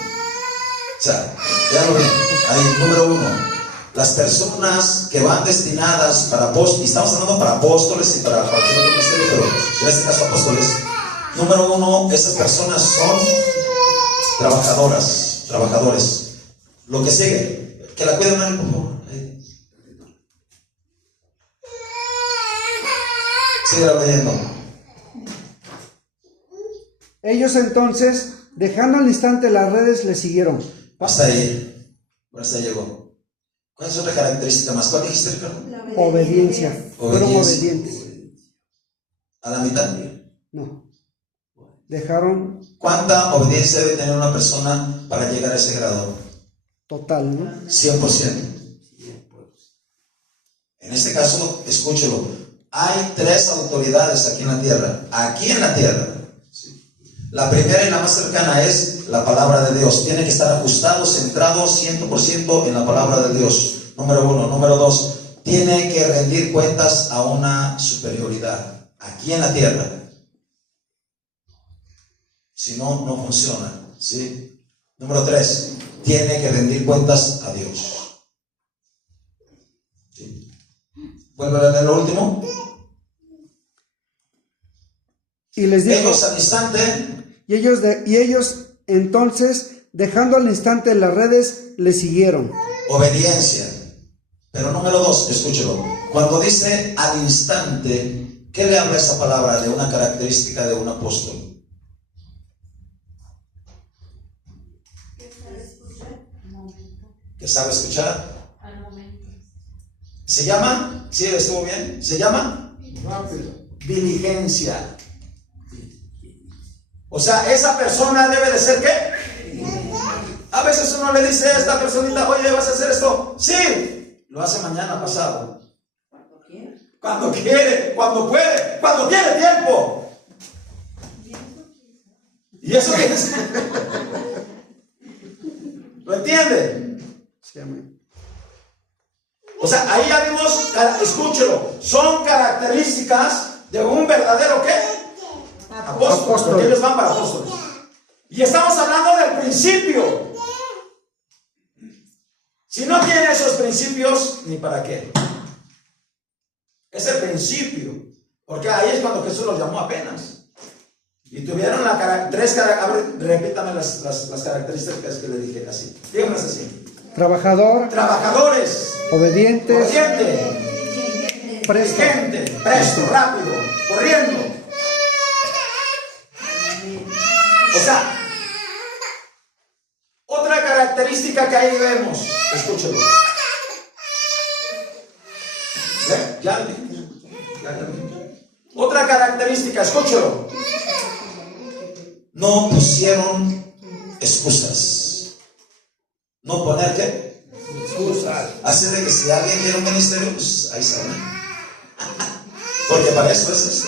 O sea, véanlo bien. Ahí, número 1. Las personas que van destinadas para apóstoles, y estamos hablando para apóstoles y para cualquier otro ministerio, pero en este caso apóstoles, Número uno, esas personas son trabajadores. Lo que sigue, que la cuiden mal, por favor. Sigue leyendo. Ellos entonces, dejando al instante las redes, le siguieron. Hasta ahí llegó. ¿Cuál es otra característica más? ¿Cuál dijiste, Ricardo? Obediencia. Fueron Obediencia. obedientes. ¿A la mitad? No. Dejaron ¿Cuánta obediencia debe tener una persona para llegar a ese grado? total, ¿no? 100%. En este caso, escúchelo. Hay 3 autoridades aquí en la tierra. Aquí en la tierra. La primera y la más cercana es la palabra de Dios. Tiene que estar ajustado, centrado 100% en la palabra de Dios. Número 1. Número 2. Tiene que rendir cuentas a una superioridad. Aquí en la tierra. Si no, no funciona. ¿Sí? Número 3. Tiene que rendir cuentas a Dios. ¿Sí? ¿Vuelve a leer lo último? Y les dijo, Ellos al instante, y ellos entonces, dejando al instante las redes, le siguieron. obediencia. Pero número 2, escúchelo. Cuando dice al instante, ¿qué le habla esa palabra de una característica de un apóstol? ¿Que sabe escuchar? Al momento. ¿Se llama? ¿Sí estuvo bien? ¿Se llama? Diligencia. O sea, esa persona debe de ser ¿qué? A veces uno le dice a esta personita, oye, ¿vas a hacer esto? Sí, lo hace mañana, pasado. Cuando quiere, cuando puede, cuando tiene tiempo. ¿Y eso qué es? ¿Lo entiende? Sí, amén. O sea, ahí ya vimos, escúchelo, son características de un verdadero ¿qué? Apóstol, porque ellos van para apóstoles. Y estamos hablando del principio. Si no tiene esos principios, ni para qué. Es el principio. Porque ahí es cuando Jesús los llamó apenas. Y tuvieron repítame las características que le dije así. Díganlas así. Trabajadores, obedientes, presto, rápido, corriendo. O sea, otra característica que ahí vemos, escúchelo. ¿Ve? Ya lo dije. Otra característica, escúchelo. No pusieron excusas. No poner ¿qué? Excusas. Así de que si alguien quiere un ministerio, pues ahí saben. Porque para eso es eso.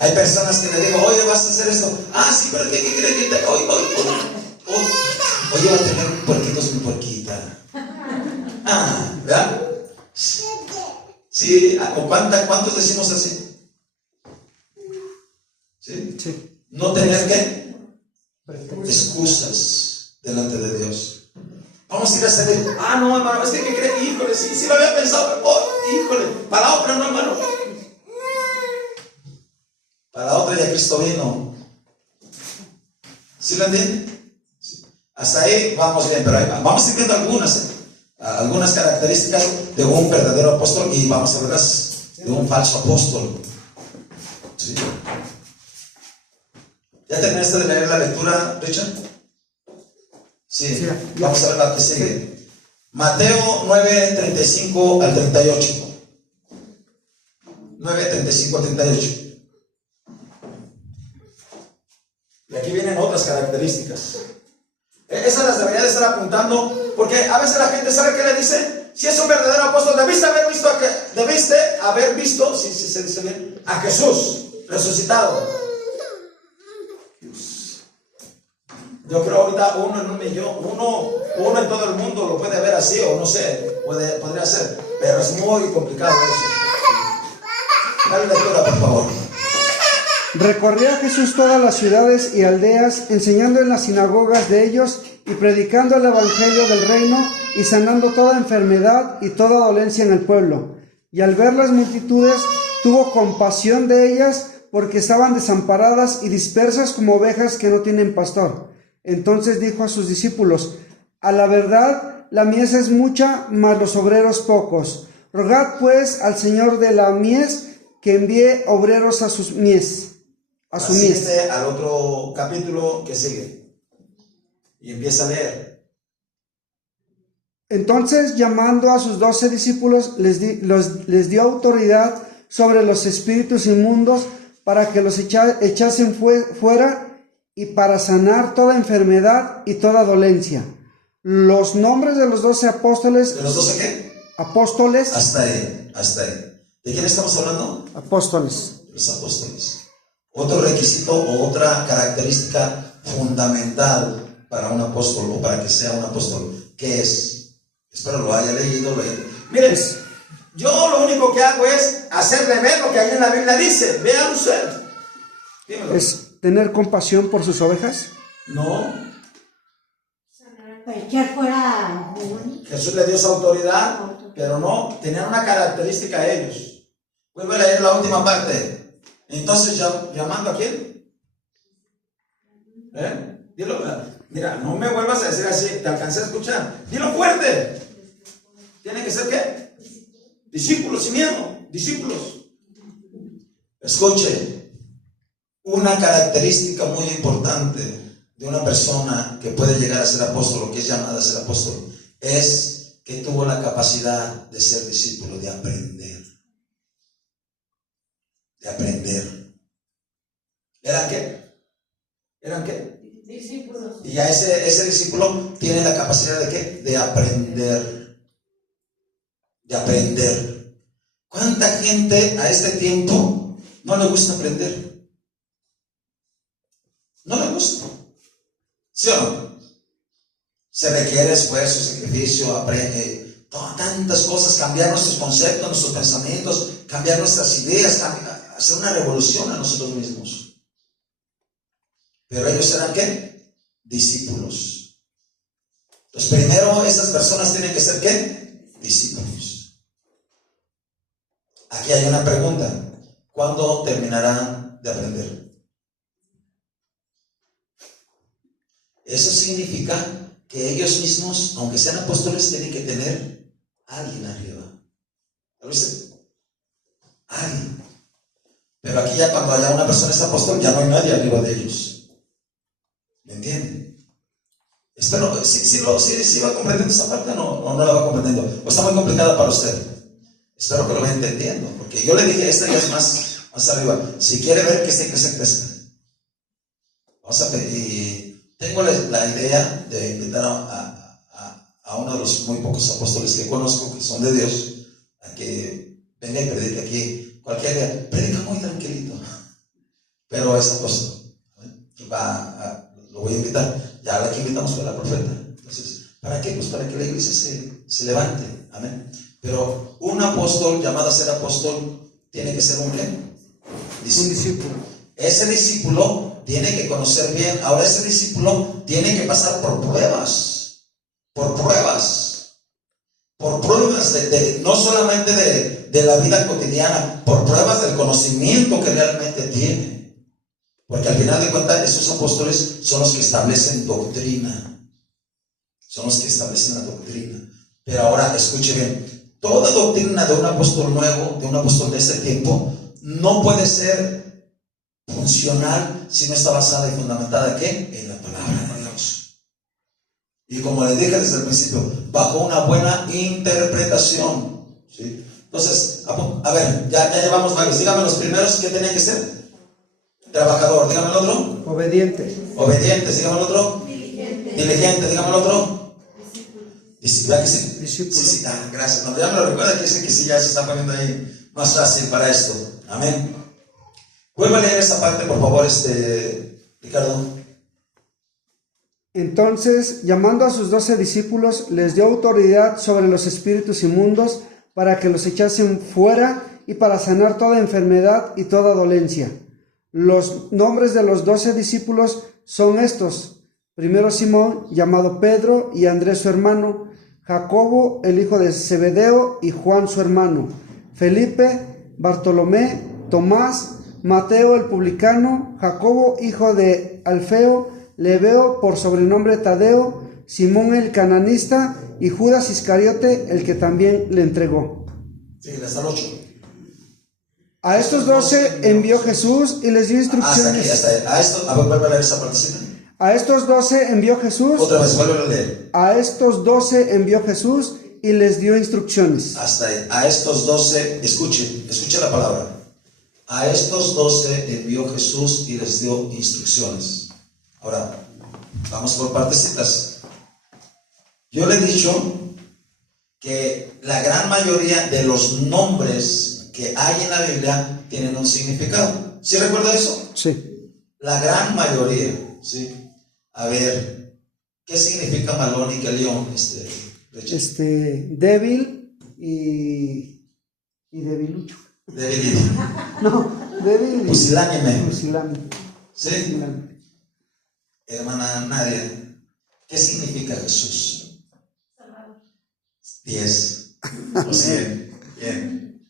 Hay personas que le digo, oye, vas a hacer esto. Ah, sí, pero ¿qué crees que te? Oye, va a tener un puerquito sin puerquita. Ah, ¿verdad? Sí, ¿o cuántos decimos así? ¿Sí? sí. No tener ¿qué? Excusas delante de Dios. Vamos a ir a salir. Ah, no, hermano, es que ¿qué crees? Híjole, sí lo había pensado. Oh, híjole, para otra no, hermano. Para otra ya Cristo vino. ¿Sí lo entienden? Sí. Hasta ahí vamos bien, pero ahí vamos a ir viendo algunas características de un verdadero apóstol y vamos a verlas de un falso apóstol. ¿Sí? ¿Ya terminaste de leer la lectura, Richard? Sí. Vamos a ver la que sigue. Mateo 9:35 al 38. 9:35 al 38. Y aquí vienen otras características. Esas las debería de estar apuntando, porque a veces la gente sabe qué le dice. Si es un verdadero apóstol, debiste haber visto, si se dice bien, a Jesús resucitado. Yo creo ahorita uno en 1,000,000, uno en todo el mundo lo puede ver así, o no sé, podría ser, pero es muy complicado eso. Dale lectura, por favor. Recorría Jesús todas las ciudades y aldeas, enseñando en las sinagogas de ellos y predicando el evangelio del reino y sanando toda enfermedad y toda dolencia en el pueblo. Y al ver las multitudes, tuvo compasión de ellas porque estaban desamparadas y dispersas como ovejas que no tienen pastor. Entonces dijo a sus discípulos: a la verdad, la mies es mucha, mas los obreros pocos. Rogad pues al Señor de la mies que envíe obreros a sus mies. A su mies. Asiste al otro capítulo que sigue y empieza a leer. Entonces, llamando a sus 12 discípulos, les dio autoridad sobre los espíritus inmundos para que los echasen fuera y para sanar toda enfermedad y toda dolencia. Los nombres de los 12 apóstoles. ¿De los 12 qué? Apóstoles. Hasta ahí, hasta ahí. ¿De quién estamos hablando? Apóstoles. De los apóstoles. Otro requisito o otra característica fundamental para un apóstol o para que sea un apóstol, ¿qué es? Espero lo haya leído. Miren, yo lo único que hago es hacerle ver lo que ahí en la Biblia dice. Vean usted. Dímelo. ¿Es tener compasión por sus ovejas? No. Echar fuera demonios. Jesús le dio esa autoridad, pero no, tenían una característica ellos. Vuelvo a leer la última parte. Entonces, ¿llamando a quién? Dilo, mira, no me vuelvas a decir así, te alcancé a escuchar. Dilo fuerte. ¿Tiene que ser qué? Discípulos sin miedo, discípulos. Escuche, una característica muy importante de una persona que puede llegar a ser apóstol o que es llamada a ser apóstol es que tuvo la capacidad de ser discípulo, de aprender. De aprender. ¿Eran qué? ¿Eran qué? Discípulos. Y ya ese discípulo tiene la capacidad de qué? De aprender. De aprender. ¿Cuánta gente a este tiempo no le gusta aprender? No le gusta. ¿Sí o no? Se requiere esfuerzo, sacrificio, aprende, tantas cosas, cambiar nuestros conceptos, nuestros pensamientos, cambiar nuestras ideas, hacer una revolución a nosotros mismos. Pero ellos eran ¿qué? Discípulos. Entonces primero estas personas tienen que ser ¿qué? Discípulos. Aquí hay una pregunta. ¿Cuándo terminarán de aprender? Eso significa que ellos mismos, aunque sean apóstoles, tienen que tener a alguien arriba. ¿Lo viste? Alguien. Pero aquí ya cuando haya una persona es apóstol, ya no hay nadie arriba de ellos. ¿Me entienden? Espero, si va comprendiendo esa parte o no la va comprendiendo. O está muy complicada para usted. Espero que lo vaya entendiendo. Porque yo le dije, esta ya es más arriba. Si quiere ver que crezca. Vamos a pedir. Tengo la idea de invitar a uno de los muy pocos apóstoles que conozco, que son de Dios, a que venga y predique aquí cualquier día. Predica muy tranquilito, pero es apóstol. Lo voy a invitar. Ya la que invitamos fue la profeta. Entonces, ¿para qué? Pues para que la iglesia se levante. Amén. Pero un apóstol llamado a ser apóstol tiene que ser un ¿qué? Un discípulo. Ese discípulo tiene que conocer bien. Ahora ese discípulo tiene que pasar por pruebas. Por pruebas. Por pruebas no solamente de la vida cotidiana, por pruebas del conocimiento que realmente tiene. Porque al final de cuentas esos apóstoles son los que establecen doctrina. Son los que establecen la doctrina. Pero ahora escuche bien. Toda doctrina de un apóstol nuevo, de un apóstol de este tiempo, no puede ser funcional si no está basada y fundamentada ¿qué? En la palabra de Dios. Y como les dije desde el principio, bajo una buena interpretación. ¿Sí? Entonces, a ver, ya llevamos varios. Dígame los primeros que tenían que ser. Trabajador, dígame el otro. Obediente. Obediente, dígame el otro. Diligente, dígame el otro. ¿Verdad que sí? Discípulo. Sí, gracias. Cuando ya me lo recuerda, quiere decir que sí, ya se está poniendo ahí más fácil para esto. Amén. Vuelva a leer esa parte, por favor, Ricardo. Entonces, llamando a sus 12 discípulos, les dio autoridad sobre los espíritus inmundos para que los echasen fuera y para sanar toda enfermedad y toda dolencia. Los nombres de los 12 discípulos son estos. Primero Simón, llamado Pedro, y Andrés su hermano, Jacobo, el hijo de Zebedeo, y Juan su hermano, Felipe, Bartolomé, Tomás, Mateo el publicano, Jacobo hijo de Alfeo, Lebeo por sobrenombre Tadeo, Simón el cananista y Judas Iscariote el que también le entregó. Sí, hasta el 8. A estos 12 envió Jesús y les dio instrucciones. Hasta ahí. A esto, a ver, vuelve a leer esa partecita. A estos 12 envió Jesús. Otra vez, vuelve a leer. A estos 12 envió Jesús y les dio instrucciones. Hasta ahí. A estos 12, escuche la palabra. A estos 12 envió Jesús y les dio instrucciones. Ahora, vamos por partecitas. Yo le he dicho que la gran mayoría de los nombres que hay en la Biblia tienen un significado. ¿Sí recuerda eso? Sí. La gran mayoría, ¿sí? A ver, ¿qué significa Malón y qué león? Débil y debilucho. Debilidad. No, débil y Pusilánime. pusilánime. ¿Sí? Pusilánime. Hermana Nadia, ¿qué significa Jesús? 10 o 100. Bien.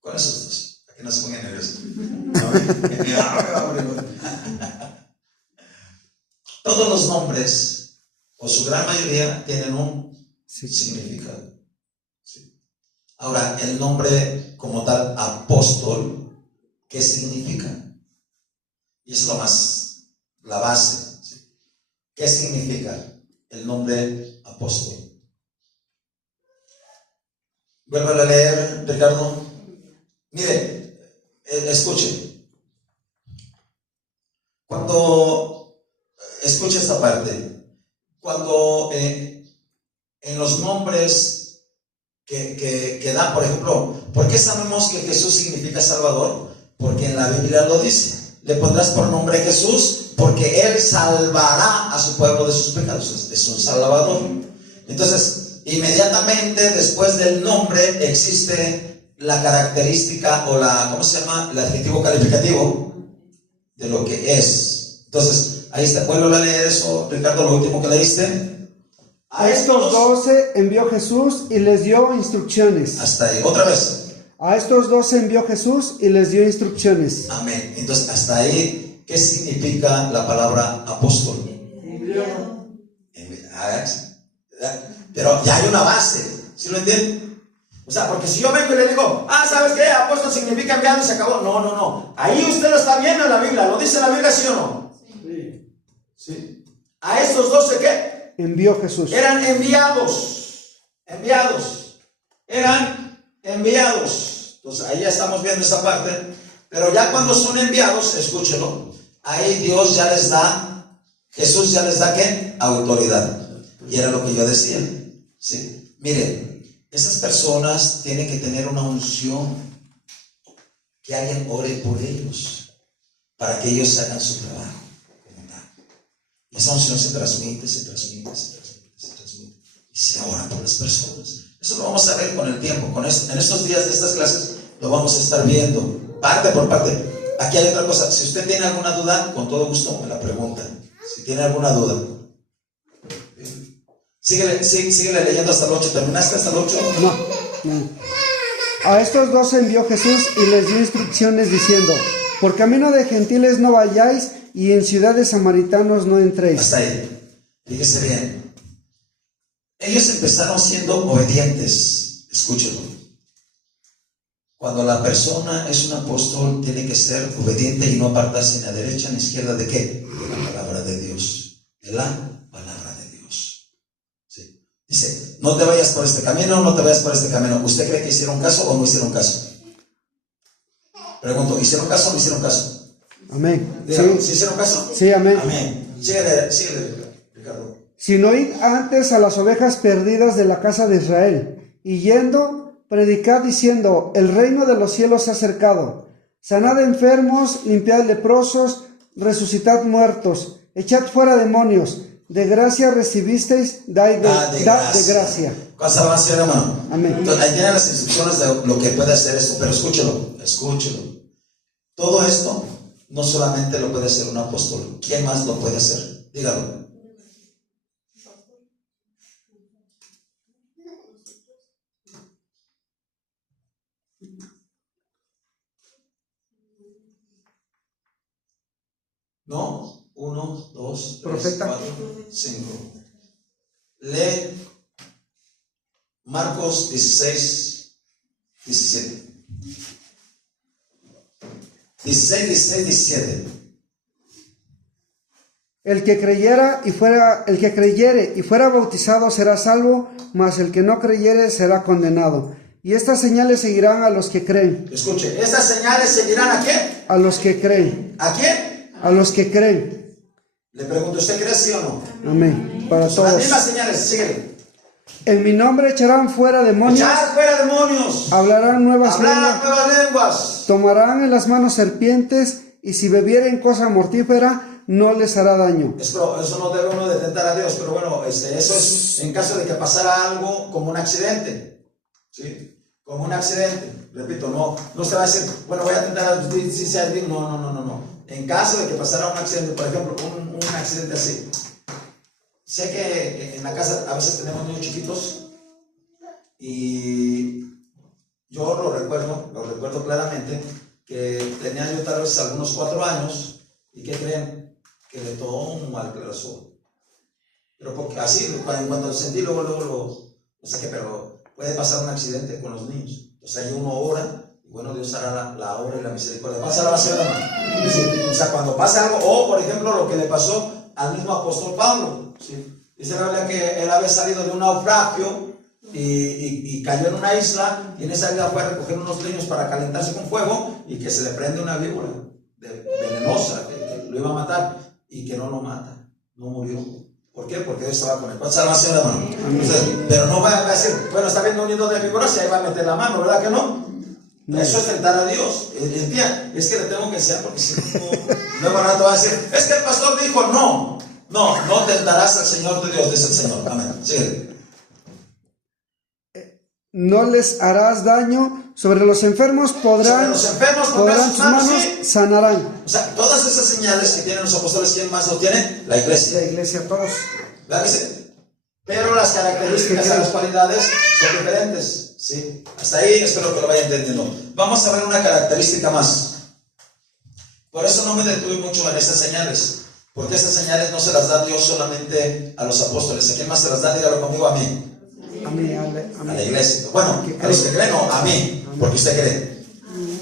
¿Cuáles son estos? Aquí no se pongan nerviosos. Todos los nombres, o su gran mayoría, tienen un significado. Sí. Ahora, el nombre como tal, apóstol, ¿qué significa? Y es la base. ¿Sí? ¿Qué significa el nombre apóstol? Vuelvo a leer, Ricardo. Mire, escuche. Escuche esta parte. Cuando en los nombres que dan, por ejemplo, ¿por qué sabemos que Jesús significa Salvador? Porque en la Biblia lo dice. Le pondrás por nombre Jesús, porque Él salvará a su pueblo de sus pecados. Es un Salvador. Entonces, inmediatamente después del nombre existe la característica o ¿cómo se llama? El adjetivo calificativo de lo que es. Entonces, ahí está. Vuelvo a leer eso, Ricardo, lo último que leíste. A estos 12 envió Jesús y les dio instrucciones. Hasta ahí. Otra vez. A estos 12 envió Jesús y les dio instrucciones. Amén. Entonces, hasta ahí, ¿qué significa la palabra apóstol? Pero ya hay una base, ¿sí lo entienden? O sea, porque si yo vengo y le digo, ¿sabes qué? Apóstol significa enviado y se acabó. No. Ahí usted lo está viendo en la Biblia. ¿Lo dice la Biblia, sí o no? Sí. ¿A estos 12 qué? Envió Jesús. Eran enviados. Eran enviados. Entonces ahí ya estamos viendo esa parte. Pero ya cuando son enviados, escúchelo, ahí Dios ya les da, Jesús ya les da ¿qué? Autoridad. Y era lo que yo decía. ¿Sí? Miren, esas personas tienen que tener una unción, que alguien ore por ellos, para que ellos hagan su trabajo. Y esa unción se transmite. Y se ora por las personas. Eso lo vamos a ver con el tiempo. En estos días de estas clases lo vamos a estar viendo, parte por parte. Aquí hay otra cosa. Si usted tiene alguna duda, con todo gusto me la pregunta. Si tiene alguna duda. Síguele leyendo hasta el 8. ¿Terminaste hasta el 8? No. A estos 12 envió Jesús y les dio instrucciones diciendo: por camino de gentiles no vayáis y en ciudades samaritanos no entréis. Hasta ahí. Fíjese bien. Ellos empezaron siendo obedientes. Escúchelo. Cuando la persona es un apóstol, tiene que ser obediente y no apartarse ni a derecha ni a izquierda de ¿qué? De la palabra de Dios. De la palabra de Dios. ¿Sí? Dice, no te vayas por este camino, no te vayas por este camino. ¿Usted cree que hicieron caso o no hicieron caso? Pregunto, ¿hicieron caso o no hicieron caso? Amén. Dígame, ¿sí hicieron caso? Sí, amén. Amén. Síguele, Ricardo. Sino id antes a las ovejas perdidas de la casa de Israel, y yendo, predicad diciendo: el reino de los cielos se ha acercado. Sanad enfermos, limpiad leprosos, resucitad muertos, echad fuera demonios. De gracia recibisteis, dad de gracia. ¿Cuántas alabanzas, hermano? Amén. Entonces, ahí tienen las instrucciones de lo que puede hacer esto, pero escúchelo. Todo esto no solamente lo puede hacer un apóstol. ¿Quién más lo puede hacer? Dígalo. No, 1, 2, 3, Profeta. 4, 5. Lee Marcos 16, 17. 16, 16, 17. El que creyere y fuera bautizado será salvo, mas el que no creyere será condenado. Y estas señales seguirán a los que creen. Escuche, estas señales seguirán a qué? A los que creen. ¿A quién? A los que creen. Le pregunto, ¿usted cree sí o no? Amén. Para Son las todos. mismas señales, síguele. En mi nombre echarán fuera demonios. Echar fuera demonios. Hablarán nuevas Hablar lenguas. nuevas lenguas. Tomarán en las manos serpientes. Y si bebieren cosa mortífera, no les hará daño. Eso no debe uno de tentar a Dios, pero bueno, eso es en caso de que pasara algo como un accidente, ¿sí? Como un accidente, repito, no se va a decir, bueno, voy a tentar a Dios, si sea Dios, no. En caso de que pasara un accidente, por ejemplo, un accidente así, sé que en la casa a veces tenemos niños chiquitos y yo lo recuerdo claramente, que tenía yo tal vez algunos 4 años y ¿qué creen? Que le tomó un mal corazón. Pero porque así, cuando sentí luego lo saqué, pero puede pasar un accidente con los niños. Entonces hay uno ora, y bueno, Dios hará la obra y la misericordia. Pasa la base de la mano. O sea, cuando pasa algo, o por ejemplo lo que le pasó al mismo apóstol Pablo. ¿Sí? Dice la Biblia que él había salido de un naufragio y cayó en una isla, y en esa isla fue a recoger unos leños para calentarse con fuego, y que se le prende una víbora venenosa que lo iba a matar. Y que no lo mata, no murió. ¿Por qué? Porque Dios estaba con él. ¿Cuántas salvación de mano? Entonces, pero no va a decir, bueno, está viendo un nido de víboras y ahí va a meter la mano, ¿verdad que no? Eso es tentar a Dios. Es que le tengo que enseñar, porque si no, luego rato va a decir, es que el pastor dijo, no tentarás al Señor de Dios, dice el Señor. Amén. Sigue. No les harás daño. Sobre los enfermos podrán sus sus manos, sí. sanarán. O sea, todas esas señales que tienen los apóstoles, ¿quién más lo tiene? La iglesia. La iglesia, todos. ¿Verdad que sí? Pero las características y las cualidades son diferentes. ¿Sí? Hasta ahí espero que lo vaya entendiendo. Vamos a ver una característica más. Por eso no me detuve mucho en estas señales, porque estas señales no se las da Dios solamente a los apóstoles. ¿A quién más se las da? Dígalo conmigo, a mí. A la iglesia. Bueno, a los que creen, no, a mí, porque usted cree.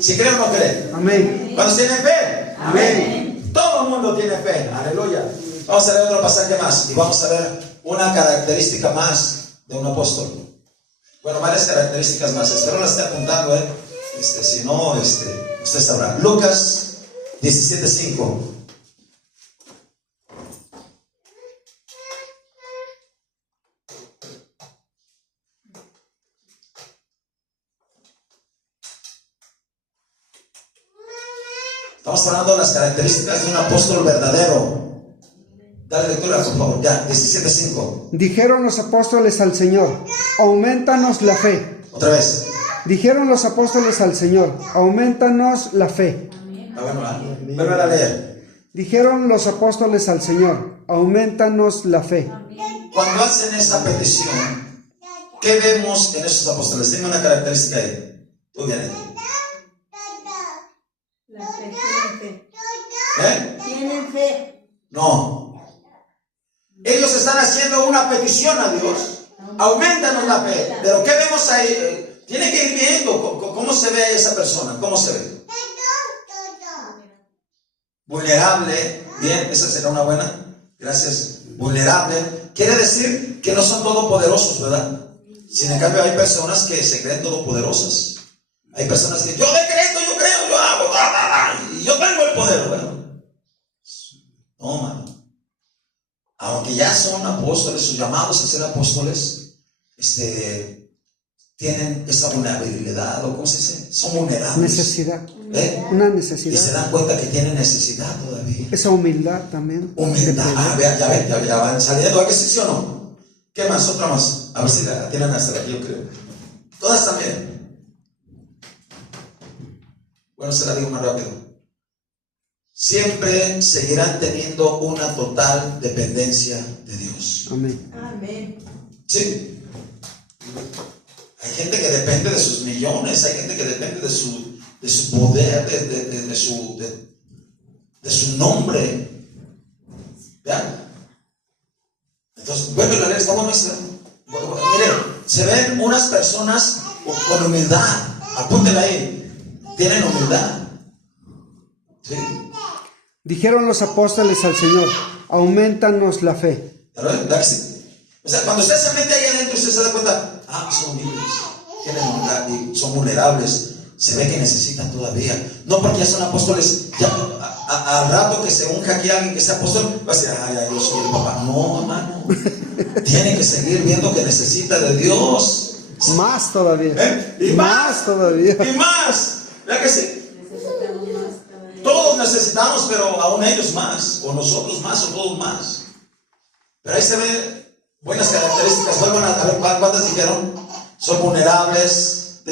Si cree o no cree. Amén. ¿Cuántos tienen fe? Amén. Todo el mundo tiene fe. Aleluya. Vamos a ver otro pasaje más y vamos a ver una característica más de un apóstol. Bueno, varias características más. Espero las esté apuntando, si no, usted sabrá. Lucas 17:5. Estamos hablando de las características de un apóstol verdadero. Dale lectura, por favor. Ya, 17:5. Dijeron los apóstoles al Señor, aumentanos la fe. Otra vez. Dijeron los apóstoles al Señor, aumentanos la fe. Vuelve a leer. Dijeron los apóstoles al Señor, aumentanos la fe. Cuando hacen esta petición, ¿qué vemos en esos apóstoles? Dime una característica ahí. Tú vienes. La fe, tienen fe. ¿Eh? Tienen fe. No. Ellos están haciendo una petición a Dios. Aumentanos la fe. Pero ¿qué vemos ahí? Tiene que ir viendo cómo se ve esa persona. ¿Cómo se ve? Vulnerable. Bien, esa será una buena. Gracias. Vulnerable. Quiere decir que no son todopoderosos, ¿verdad? Sin en cambio hay personas que se creen todopoderosas. Hay personas que yo decreto, yo creo, yo hago, y yo tengo el poder. Bueno, no, mano. Aunque ya son apóstoles, sus llamados a ser apóstoles, tienen esa vulnerabilidad, o ¿cómo se dice? Son vulnerables. Necesidad. Una Y se necesidad. dan cuenta que tienen necesidad todavía. Esa humildad también. Humildad. Ya van saliendo. ¿A qué sí o no? ¿Qué más? Otra más. A ver si la tienen hasta aquí, yo creo. Todas también. Bueno, se la digo más rápido. Siempre seguirán teniendo una total dependencia de Dios. Amén. Amén. Sí. Hay gente que depende de sus millones, hay gente que depende de su poder, de su nombre. ¿Ya? Entonces, vuelve a leer, está bueno eso. Mire, se ven unas personas con humildad. Apúntela ahí. Tienen humildad. ¿Sí? Dijeron los apóstoles al Señor, aumentanos la fe. ¿Verdad que sí? O sea, cuando usted se mete ahí adentro, usted se da cuenta, son humildes, tienen humildad y son vulnerables. Se ve que necesitan todavía. No porque ya son apóstoles, ya al rato que se unja aquí alguien que sea apóstol, va a decir, ay, yo soy el papá. No, hermano. Tiene que seguir viendo que necesita de Dios. Más todavía. Y más todavía. Y más. ¿Verdad que sí? Todos necesitamos, pero aún ellos más. O nosotros más, o todos más. Pero ahí se ve buenas características. Vuelvan a ver cuántas dijeron. Son vulnerables.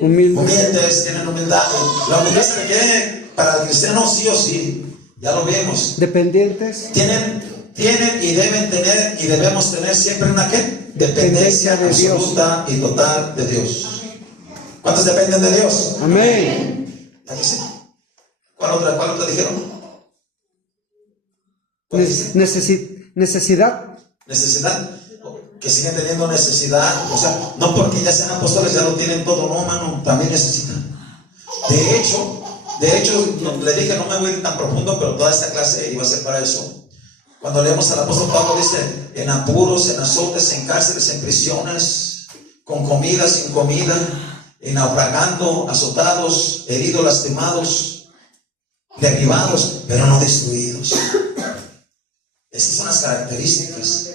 Humildes, tienen humildad. La humildad se requiere para el cristiano sí o sí. Ya lo vemos. Dependientes. Tienen y deben tener y debemos tener siempre una ¿qué? Dependencia de absoluta y total de Dios. ¿Cuántos dependen de Dios? Amén. ¿Aquí sí? ¿Cuál otra dijeron? Necesidad. Necesidad. Que siguen teniendo necesidad. O sea, no porque ya sean apóstoles ya lo tienen todo, no, hermano, también necesitan. De hecho, le dije, no me voy a ir tan profundo, pero toda esta clase iba a ser para eso. Cuando leemos al apóstol Pablo, dice, en apuros, en azotes, en cárceles, en prisiones, con comida, sin comida, naufragando, azotados, heridos, lastimados, derribados, pero no destruidos. Esas son las características.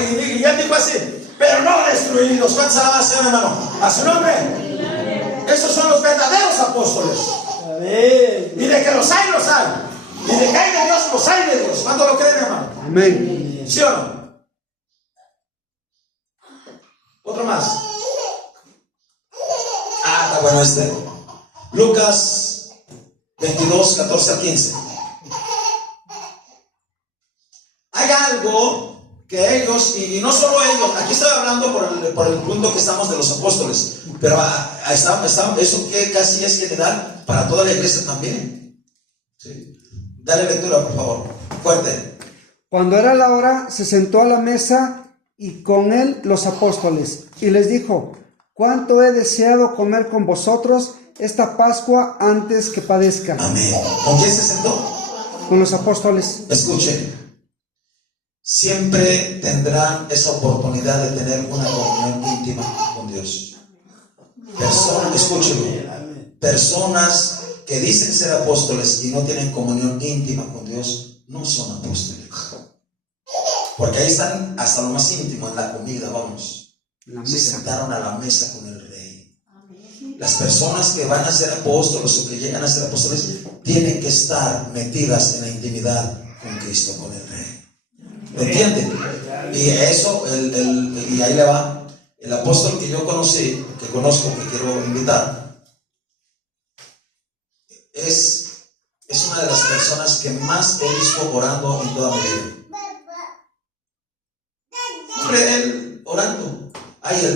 Y ya dijo así, pero no destruidos. ¿Cuántos alaban, Señor, hermano? A su nombre. Esos son los verdaderos apóstoles. Y de que los hay, los hay. Y de que hay de Dios, los hay de Dios. ¿Cuánto lo creen, hermano? Amén. ¿Sí o no? Otro más. Está bueno este. Lucas 22, 14 al 15. Hay algo que ellos, y no solo ellos, aquí estoy hablando por el punto que estamos de los apóstoles, pero eso que casi es general para toda la iglesia también. ¿Sí? Dale lectura, por favor. Fuerte. Cuando era la hora, se sentó a la mesa y con él los apóstoles, y les dijo, cuánto he deseado comer con vosotros esta Pascua antes que padezca. Amén. ¿Con quién se sentó? Con los apóstoles. Escuchen. Siempre tendrán esa oportunidad de tener una comunión íntima con Dios. Escúchenlo. Personas que dicen ser apóstoles y no tienen comunión íntima con Dios, no son apóstoles. Porque ahí están hasta lo más íntimo, en la comida, vamos. Se sentaron a la mesa con el Rey. Las personas que van a ser apóstoles o que llegan a ser apóstoles tienen que estar metidas en la intimidad con Cristo, con el Rey. ¿Me entienden? Y eso, y ahí le va. El apóstol que yo conocí, que conozco, que quiero invitar, es una de las personas que más he visto orando en toda mi vida. Hombre, él orando.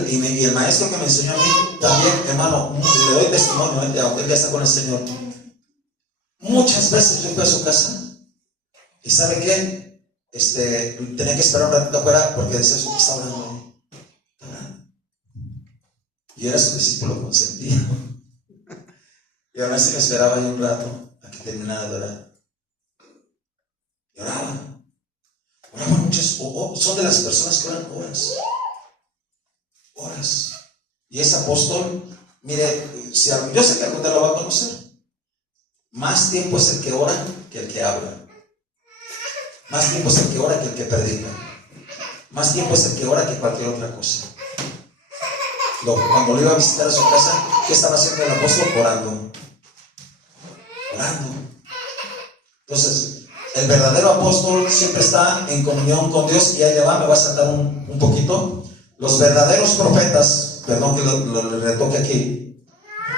Y el maestro que me enseñó a mí también, hermano, y le doy testimonio, él ya está con el Señor. Muchas veces yo fui a su casa y ¿sabe qué? Tenía que esperar un ratito afuera porque decía, está orando. Yo era su discípulo consentido. Y aún así me esperaba ahí un rato a que terminara de orar. Y oraba muchas, son de las personas que oran horas. Y ese apóstol, mire, yo sé que algún día lo va a conocer. Más tiempo es el que ora que el que habla. Más tiempo es el que ora que el que predica. Más tiempo es el que ora que cualquier otra cosa. Cuando lo iba a visitar a su casa, ¿qué estaba haciendo el apóstol? Orando. Entonces, el verdadero apóstol siempre está en comunión con Dios. Y ahí le va, me va a saltar un poquito. Los verdaderos profetas, perdón que lo retoque aquí.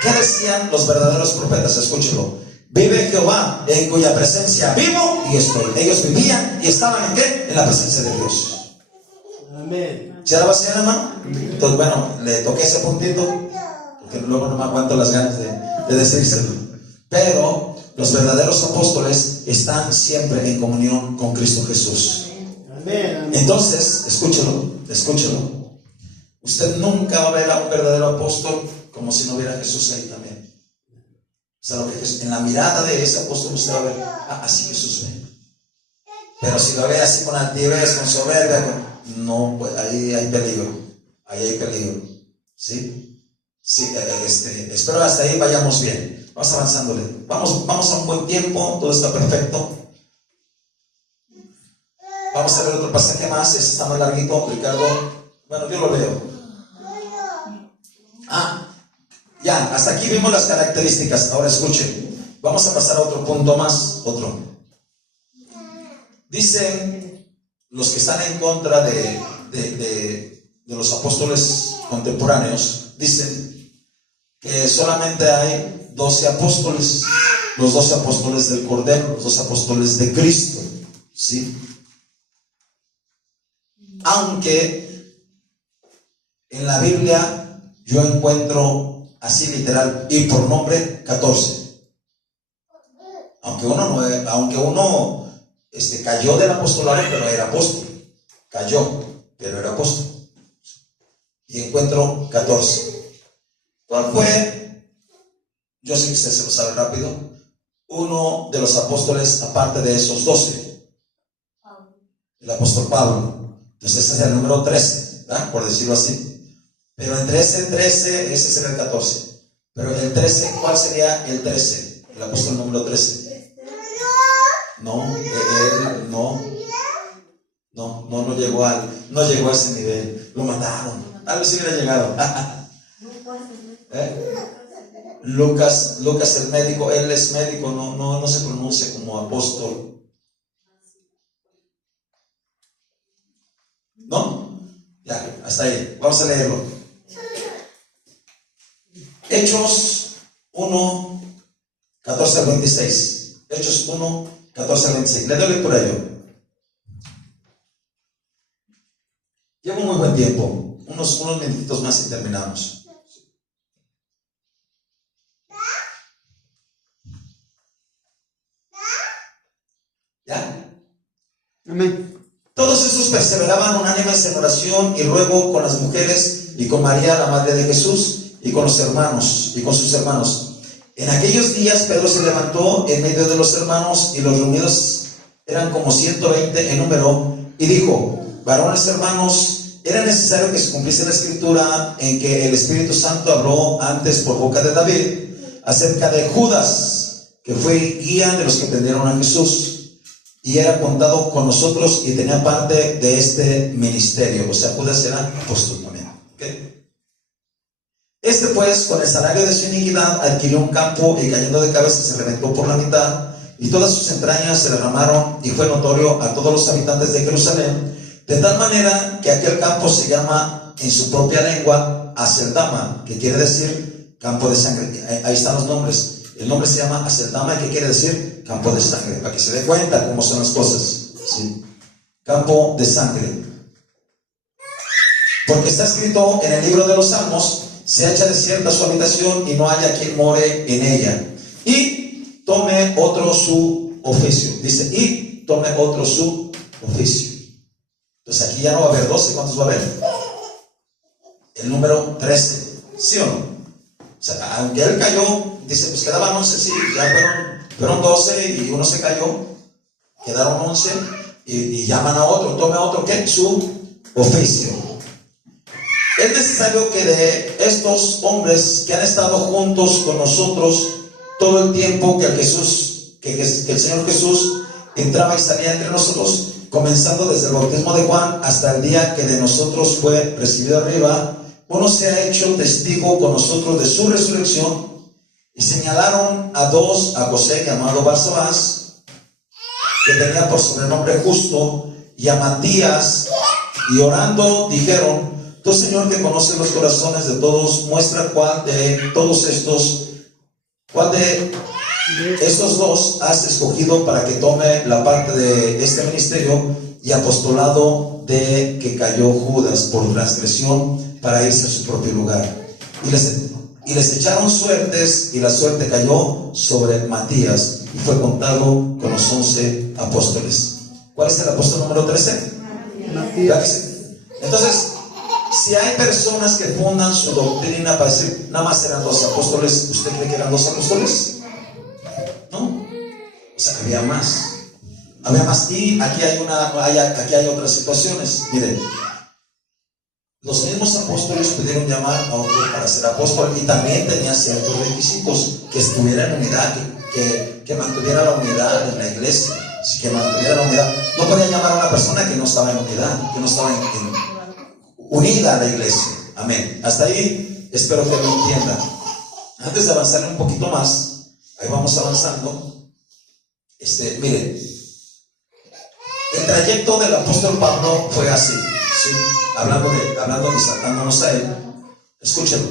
¿Qué decían los verdaderos profetas? Escúchelo. Vive Jehová, en cuya presencia vivo y estoy. Ellos vivían y estaban ¿en qué? En la presencia de Dios. Amén. ¿Se la va a hacer, hermano? Entonces, bueno, le toqué ese puntito, porque luego no me aguanto las ganas de decírselo. Pero los verdaderos apóstoles están siempre en comunión con Cristo Jesús. Amén. Entonces, escúchelo. Usted nunca va a ver a un verdadero apóstol como si no hubiera Jesús ahí también. O sea, en la mirada de ese apóstol usted va a ver, así Jesús ve. Pero si lo ve así con altivez, con soberbia, no, pues ahí hay peligro. ¿Sí? Sí, espero hasta ahí vayamos bien. Vamos avanzándole. Vamos a un buen tiempo, todo está perfecto. Vamos a ver otro pasaje más, ese está muy larguito, Ricardo. Bueno, yo lo leo. Ya, hasta aquí vimos las características. Ahora escuchen. Vamos a pasar a otro punto más. Dicen los que están en contra de los apóstoles contemporáneos, dicen que solamente hay 12 apóstoles, los 12 apóstoles del Cordero, los 12 apóstoles de Cristo, ¿sí? Aunque en la Biblia yo encuentro así literal y por nombre 14. Aunque uno cayó del apostolado, pero era apóstol. Cayó, pero era apóstol. Y encuentro 14. ¿Cuál fue? Yo sé que usted se lo sabe rápido. Uno de los apóstoles, aparte de esos 12, el apóstol Pablo. Entonces ese es el número 13, ¿verdad? Por decirlo así. Pero entre ese 13, ese será el 14. Pero el 13, ¿cuál sería el 13? El apóstol número 13. No llegó a ese nivel. Lo mataron. Tal vez hubiera llegado. Lucas el médico, él es médico, no se pronuncia como apóstol. ¿No? Ya, hasta ahí. Vamos a leerlo. Hechos 1, 14 al 26. Hechos 1, 14 al 26. Le doy lectura yo. Llevo muy buen tiempo. Unos minutitos más y terminamos. ¿Ya? Amén. Todos estos perseveraban unánimes en oración y ruego con las mujeres y con María, la madre de Jesús, y con los hermanos, y con sus hermanos. En aquellos días Pedro se levantó en medio de los hermanos, y los reunidos eran como 120 en número, y dijo: varones hermanos, era necesario que se cumpliese la escritura en que el Espíritu Santo habló antes por boca de David acerca de Judas, que fue guía de los que prendieron a Jesús, y era contado con nosotros y tenía parte de este ministerio. O sea, Judas era apóstol también. ¿Okay? Este pues, con el salario de su iniquidad, adquirió un campo y cayendo de cabeza se reventó por la mitad, y todas sus entrañas se derramaron, y fue notorio a todos los habitantes de Jerusalén, de tal manera que aquel campo se llama en su propia lengua Aceldama, que quiere decir campo de sangre. Ahí están los nombres. El nombre se llama Aceldama, que quiere decir campo de sangre, para que se dé cuenta cómo son las cosas, ¿sí? Campo de sangre. Porque está escrito en el libro de los Salmos: se echa desierta su habitación y no haya quien more en ella. Y tome otro su oficio. Dice, y tome otro su oficio. Entonces aquí ya no va a haber 12, ¿cuántos va a haber? El número 13, ¿sí o no? O sea, aunque él cayó, dice, pues quedaban 11, sí, ya fueron 12 y uno se cayó, quedaron 11 y llaman a otro, tome otro, ¿qué? Su oficio. Es necesario que de estos hombres que han estado juntos con nosotros todo el tiempo que el Señor Jesús entraba y salía entre nosotros, comenzando desde el bautismo de Juan hasta el día que de nosotros fue recibido arriba, uno se ha hecho testigo con nosotros de su resurrección. Y señalaron a dos, a José llamado Barsabás, que tenía por sobrenombre Justo, y a Matías, y orando dijeron: tú, Señor, que conoces los corazones de todos, muestra cuál de estos dos has escogido para que tome la parte de este ministerio y apostolado de que cayó Judas por transgresión para irse a su propio lugar. Y y les echaron suertes, y la suerte cayó sobre Matías, y fue contado con los 11 apóstoles. ¿Cuál es el apóstol número 13? Matías. Entonces, si hay personas que fundan su doctrina para decir, nada más eran 2 apóstoles, ¿usted cree que eran 2 apóstoles? No. O sea, había más. Había más. Y aquí hay otras situaciones. Miren, los mismos apóstoles pudieron llamar a otro para ser apóstol, y también tenía ciertos requisitos: que estuviera en unidad, que mantuviera la unidad en la iglesia, que mantuviera la unidad. No podía llamar a una persona que no estaba en unidad, que no estaba unida a la iglesia. Amén. Hasta ahí espero que lo entiendan. Antes de avanzar un poquito más, ahí vamos avanzando. Miren, el trayecto del apóstol Pablo fue así, ¿sí? Hablando y saltándonos a él. Escúchenlo.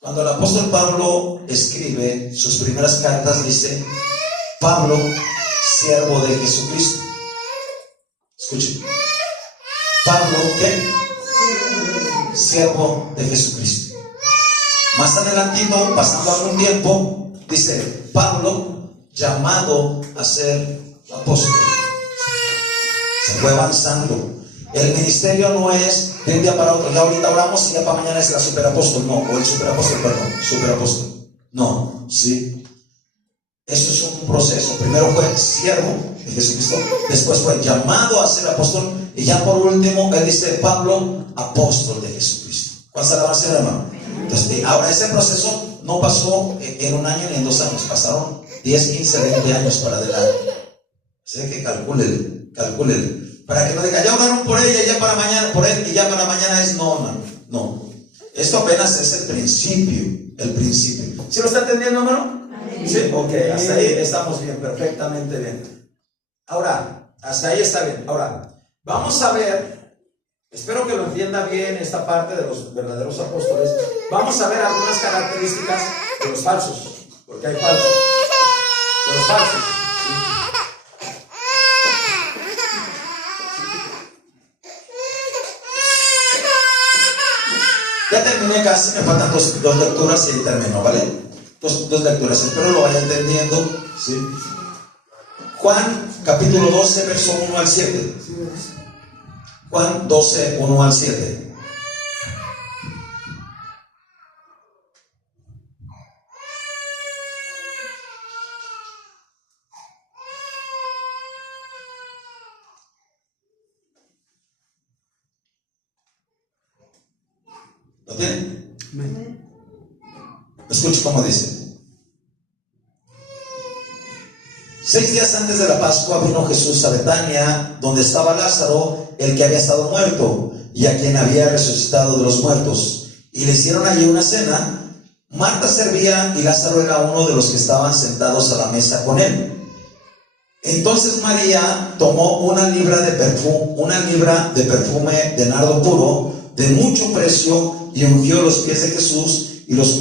Cuando el apóstol Pablo escribe sus primeras cartas, dice: Pablo, siervo de Jesucristo. Escuchen. Pablo, ¿qué? Siervo de Jesucristo. Más adelantito, pasando algún tiempo, dice: Pablo, llamado a ser apóstol. Se fue avanzando. El ministerio no es de un día para otro. Ya ahorita oramos y ya para mañana es la superapóstol. No, o el superapóstol, perdón, superapóstol. No, sí. Esto es un proceso. Primero fue siervo de Jesucristo, después fue llamado a ser apóstol, y ya por último él dice: Pablo, apóstol de Jesucristo. ¿Cuál se la va a hacer, hermano? Entonces, ahora ese proceso no pasó en un año ni en 2 años, pasaron 10, 15, 20 años para adelante. Así que calcúlele. Para que no diga, ya oraron por ella, ya para mañana, por él, y ya para mañana es no, hermano. No. Esto apenas es el principio. ¿Sí lo está entendiendo, hermano? Sí, ok, hasta ahí estamos bien, perfectamente bien. Ahora, hasta ahí está bien. Ahora, vamos a ver, espero que lo entienda bien esta parte de los verdaderos apóstoles. Vamos a ver algunas características de los falsos, porque hay falsos. De los falsos. Ya terminé casi, me faltan dos lecturas y termino, ¿vale? Dos lecturas, espero lo vaya entendiendo, ¿sí? Juan, capítulo 12, verso 1 al 7. Juan 12, 1 al 7. ¿Lo tienen? Escuche cómo dice. 6 días antes de la Pascua vino Jesús a Betania, donde estaba Lázaro, el que había estado muerto, y a quien había resucitado de los muertos. Y le hicieron allí una cena. Marta servía, y Lázaro era uno de los que estaban sentados a la mesa con él. Entonces María tomó una libra de perfume de nardo puro, de mucho precio, y ungió los pies de Jesús, y los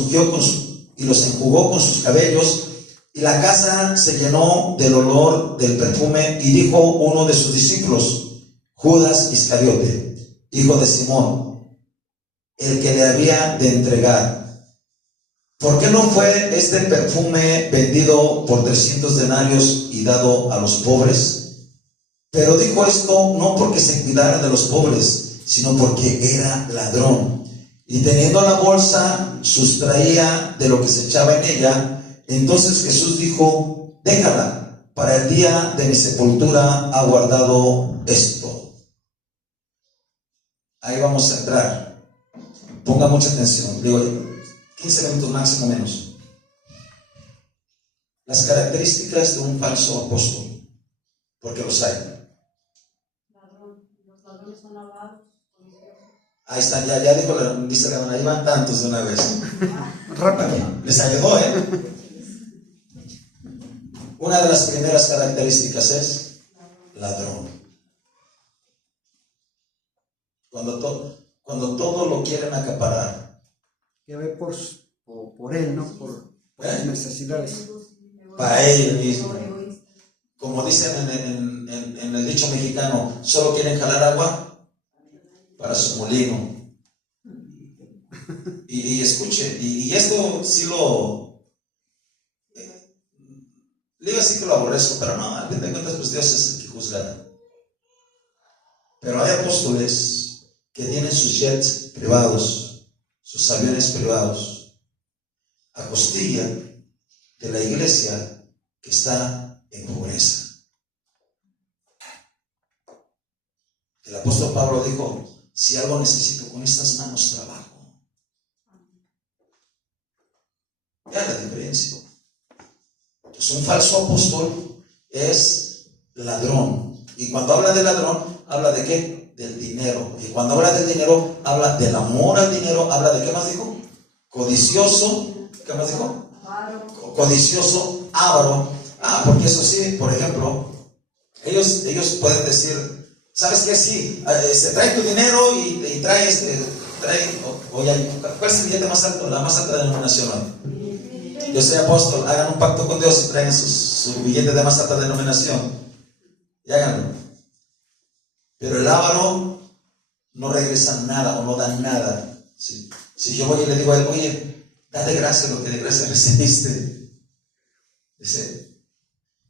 enjugó con sus cabellos. Y la casa se llenó del olor del perfume. Y dijo uno de sus discípulos, Judas Iscariote, hijo de Simón, el que le había de entregar: ¿por qué no fue este perfume vendido por 300 denarios y dado a los pobres? Pero dijo esto no porque se cuidara de los pobres, sino porque era ladrón. Y teniendo la bolsa, sustraía de lo que se echaba en ella. Entonces Jesús dijo: déjala, para el día de mi sepultura ha guardado esto. Ahí vamos a entrar. Ponga mucha atención. Digo, 15 minutos máximo menos. Las características de un falso apóstol, porque los hay. Los ladrones son lavados. Ahí están, ya dijo, dice la hermana, ahí van tantos de una vez. Rápido. Les ayudó, ¿eh? Una de las primeras características es ladrón. Cuando todo lo quieren acaparar. Que ve por él, ¿no? Por sus necesidades. Para él mismo. Como dicen en el dicho mexicano, solo quieren jalar agua para su molino. Y escuche, y esto sí le iba a decir que lo aborrezco, pero no, al fin de cuentas, pues Dios es el que juzga. Pero hay apóstoles que tienen sus jets privados, sus aviones privados, a costilla de la iglesia que está en pobreza. El apóstol Pablo dijo: si algo necesito, con estas manos trabajo. Vean la diferencia. Entonces, un falso apóstol es ladrón. Y cuando habla de ladrón, habla de ¿qué? Del dinero. Y cuando habla del dinero, habla del amor al dinero. Habla de ¿qué más dijo? Codicioso. ¿Qué más dijo? Codicioso, avaro. Porque eso sí, por ejemplo, ellos pueden decir: ¿sabes qué? Sí, trae tu dinero y trae oye, ¿cuál es el billete más alto? La más alta denominación hoy. Yo soy apóstol, hagan un pacto con Dios y traigan su billete de más alta denominación. Y háganlo. Pero el avaro no regresa nada o no da nada. ¿Sí? Si yo voy y le digo a él: oye, da de gracia lo que de gracia recibiste, dice: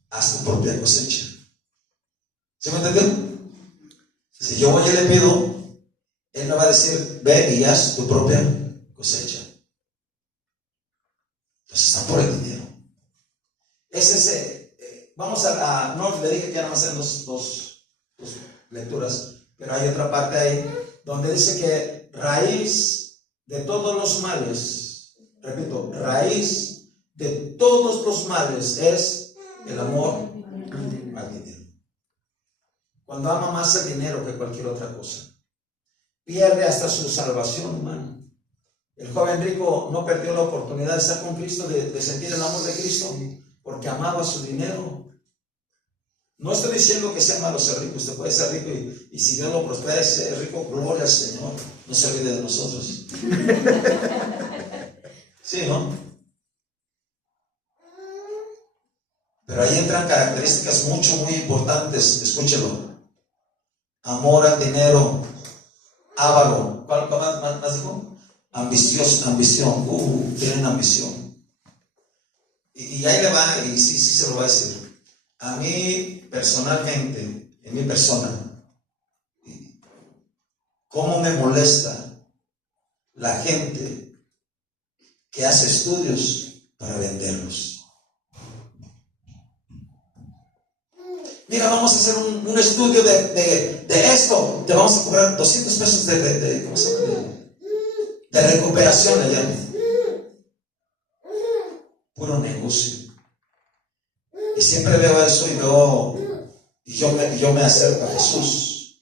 haz tu propia cosecha. ¿Sí me entendió? Si yo voy y le pido, él me va a decir: ve y haz tu propia cosecha. Entonces están por el dinero. Es ese. Vamos no le dije que ya nada más eran dos lecturas, pero hay otra parte ahí donde dice que raíz de todos los males, repito, raíz de todos los males es el amor al dinero. Cuando ama más el dinero que cualquier otra cosa, pierde hasta su salvación humana. El joven rico no perdió la oportunidad de estar con Cristo, de sentir el amor de Cristo, porque amaba su dinero. No estoy diciendo que sea malo ser rico. Usted puede ser rico y si Dios lo prospera y ser rico, gloria al Señor. No se olvide de nosotros. Sí, ¿no? Pero ahí entran características muy importantes. Escúchelo: amor al dinero, avaro. ¿Cuál más dijo? Ambición. Tienen ambición. Y ahí le va, y sí se lo va a decir. A mí personalmente, en mi persona, cómo me molesta la gente que hace estudios para venderlos. Mira, vamos a hacer un estudio de esto. Te vamos a cobrar 200 pesos ¿cómo se llama? De recuperación allá. Puro negocio. Y siempre veo eso y yo me acerco a Jesús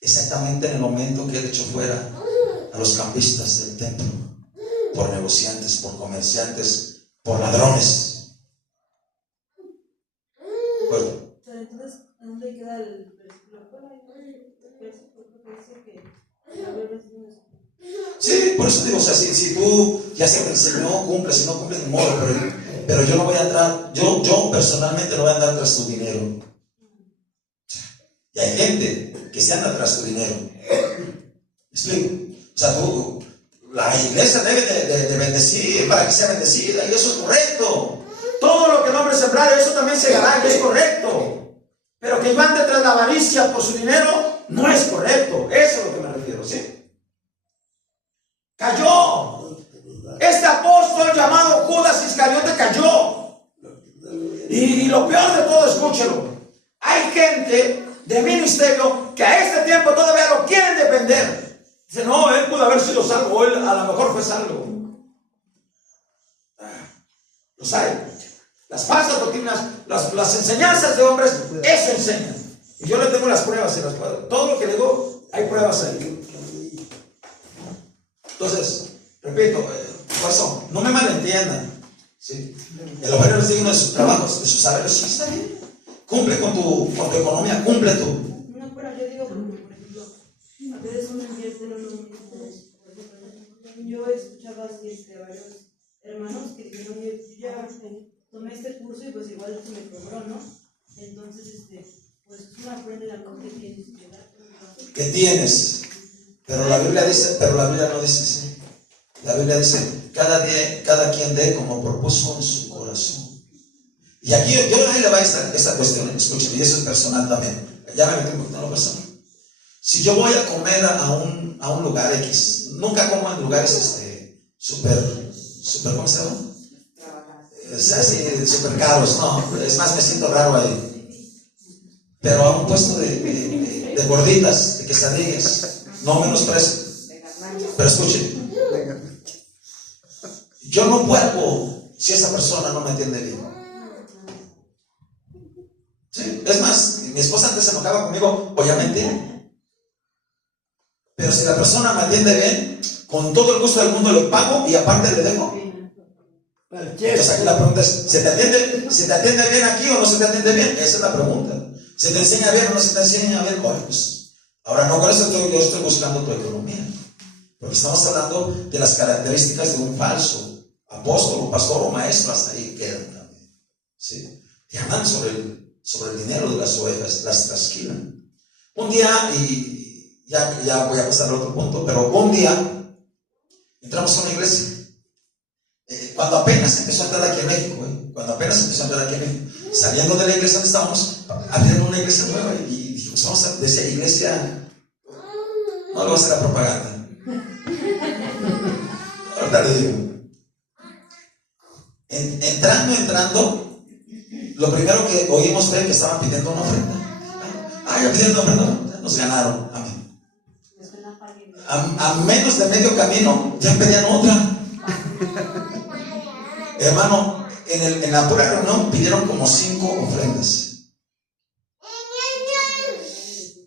exactamente en el momento que Él echó fuera a los campistas del templo, por negociantes, por comerciantes, por ladrones. Bueno. Entonces, ¿dónde queda el versículo? Sí, por eso digo, o sea, si tú ya se te enseñó, cumple, si no cumple, ni modo, pero yo no voy a entrar, yo personalmente no voy a andar tras tu dinero. Y hay gente que se anda tras tu dinero. ¿Me explico? O sea, la iglesia debe de bendecir para que sea bendecida, y eso es correcto. Todo lo que el hombre sembrar, eso también segará, y es correcto. Pero que yo ande tras la avaricia por su dinero, no es correcto. Eso es a lo que me refiero, ¿sí? Cayó. Este apóstol llamado Judas Iscariote cayó. Y lo peor de todo, escúchelo: hay gente de ministerio que a este tiempo todavía lo quieren defender. Dice: no, él pudo haber sido salvo, o él a lo mejor fue salvo. Los hay. Las falsas doctrinas, las enseñanzas de hombres, eso enseñan. Y yo le tengo las pruebas en las cuadras. Todo lo que digo, hay pruebas ahí. Entonces, repito, corazón, no me malentiendan, ¿sí? El obrero es digno de sus trabajos, de sus salarios. Sí, está bien. Cumple con tu economía, cumple tú. No, pero yo digo, por ejemplo, a veces uno invierte en uno mismo. Yo he escuchado así a varios hermanos que dijeron: yo ya tomé este curso y pues igual se me cobró, ¿no? Entonces, pues es una prenda de amor que tienes que dar. Que tienes. Pero la Biblia no dice así. La Biblia dice, cada quien dé como propuso en su corazón. Y aquí yo ahí le va esta cuestión, escúcheme, y eso es personal también. Ya me metí un poquito en lo personal. Si yo voy a comer a un lugar X, nunca como en lugares super, ¿cómo se llama? Es así, super caros, no, es más, me siento raro ahí. Pero a un puesto de gorditas, de quesadillas, no menosprecio. Pero escuchen, yo no vuelvo si esa persona no me atiende bien. ¿Sí? Es más, mi esposa antes se enojaba conmigo, obviamente. Pero si la persona me atiende bien, con todo el gusto del mundo le pago y aparte le dejo. Entonces aquí la pregunta es, ¿se te atiende bien aquí o no se te atiende bien? Esa es la pregunta. ¿Se te enseña bien o no se te enseña bien? Bueno, pues, ahora no, con eso yo estoy buscando tu economía. Porque estamos hablando de las características de un falso apóstol, o pastor o maestro, hasta ahí quedan también. ¿Sí? Y hablan sobre el dinero de las ovejas, las trasquilan. Un día, y ya voy a pasar al otro punto, pero un día entramos a una iglesia. Cuando apenas empezó a entrar aquí en México, saliendo de la iglesia donde estábamos, abrieron una iglesia nueva y dijimos, vamos a de esa iglesia, no le voy a hacer la propaganda. Ahorita le digo. Entrando, lo primero que oímos fue que estaban pidiendo una ofrenda. Ya pidiendo una ofrenda, nos ganaron. Amén. A menos de medio camino ya pedían otra. Hermano, en la pura reunión pidieron como 5 ofrendas.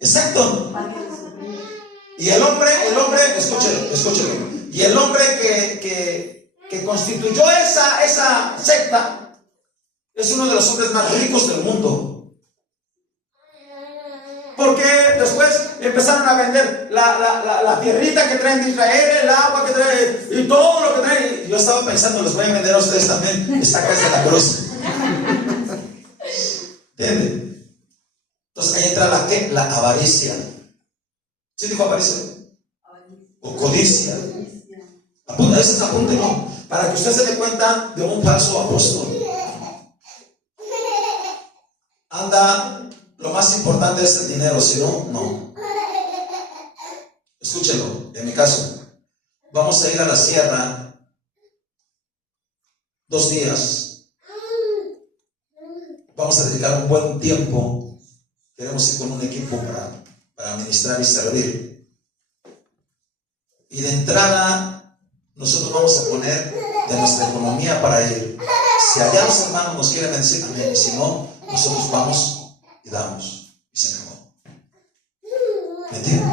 Exacto. Y el hombre, escúchelo. Y el hombre que constituyó esa secta es uno de los hombres más ricos del mundo. Porque después empezaron a vender la tierrita que traen de Israel, el agua que traen y todo lo que traen. Yo estaba pensando, les voy a vender a ustedes también estacas de la cruz. ¿Entienden? Entonces ahí entra la avaricia. ¿Sí dijo avaricia? O codicia. Ese es apúntelo, para que usted se dé cuenta de un falso apóstol. Anda. Lo más importante es el dinero, si no, no. Escúchelo, en mi caso, vamos a ir a la sierra 2 días. Vamos a dedicar un buen tiempo. Queremos ir con un equipo para ministrar y servir. Y de entrada, nosotros vamos a poner de nuestra economía para ir. Si allá los hermanos nos quieren bendecir, amén. Si no, nosotros vamos y damos, y se acabó. ¿Me entienden?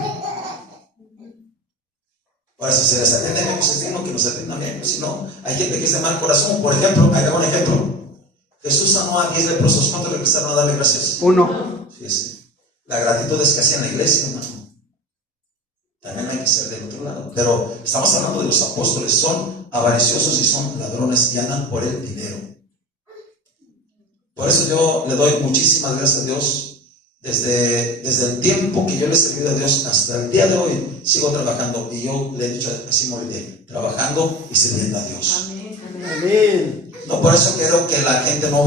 Ahora, si se les atiende bien, pues es digno que nos atiendan bien. Si no, hay gente que es de mal corazón. Por ejemplo, ahí un ejemplo. Jesús sanó a 10 leprosos. ¿Cuántos regresaron a darle gracias? 1. Fíjese. La gratitud es que hacía en la iglesia, hermano. También hay que ser del otro lado. Pero estamos hablando de los apóstoles. Son avariciosos y son ladrones y andan por el dinero. Por eso yo le doy muchísimas gracias a Dios. Desde el tiempo que yo le he servido a Dios hasta el día de hoy, sigo trabajando. Y yo le he dicho así, moriré, trabajando y sirviendo a Dios. Amén. No, por eso quiero que la gente no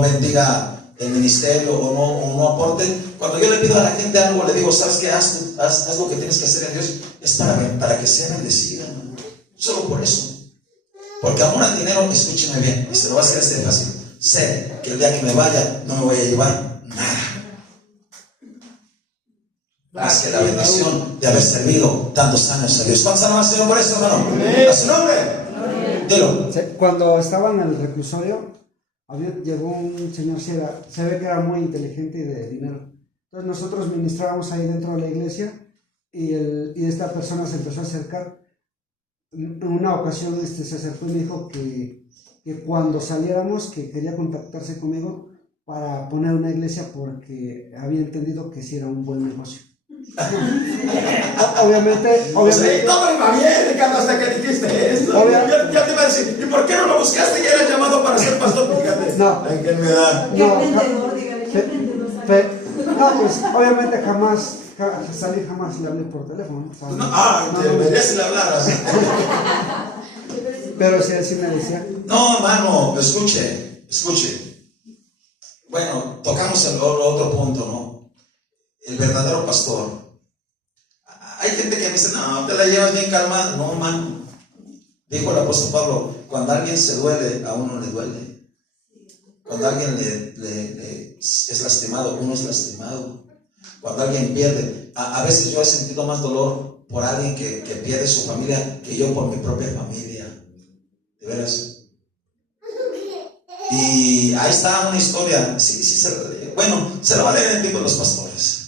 bendiga el ministerio o no aporte. Cuando yo le pido a la gente algo, le digo, ¿sabes qué? Haz lo que tienes que hacer en Dios. Es para que sea bendecida, ¿no? Solo por eso. Porque amor al dinero, escúcheme bien, y se lo va a hacer este fácil. Sé que el día que me vaya, no me voy a llevar nada. Más que la bendición de haber servido tantos años a Dios. ¿Cuántos años más, Señor, por eso, hermano? ¿A su nombre? Dilo. Cuando estaba en el reclusorio, llegó un señor, se ve que era muy inteligente y de dinero. Entonces nosotros ministrábamos ahí dentro de la iglesia y esta persona se empezó a acercar. En una ocasión se acercó y me dijo que cuando saliéramos, que quería contactarse conmigo para poner una iglesia porque había entendido que sí era un buen negocio. Obviamente. No me va bien, Ricardo, hasta que dijiste esto. Ya te iba a decir, ¿y por qué no lo buscaste y eras llamado para ser pastor? Fíjate. No. ¿En qué me da? No, pues obviamente jamás Salí jamás le hablé por teléfono. No, debería si le hablaras. Pero si así me decía. No, hermano, escuche. Bueno, tocamos el otro punto, ¿no? El verdadero pastor. Hay gente que me dice, no, te la llevas bien calmada. No, hermano. Dijo el apóstol Pablo, cuando alguien se duele, a uno le duele. Cuando alguien es lastimado, uno es lastimado. Cuando alguien pierde, a veces yo he sentido más dolor por alguien que pierde su familia que yo por mi propia familia. De veras. Y ahí está una historia. Bueno, se la va a leer en el tiempo de los pastores.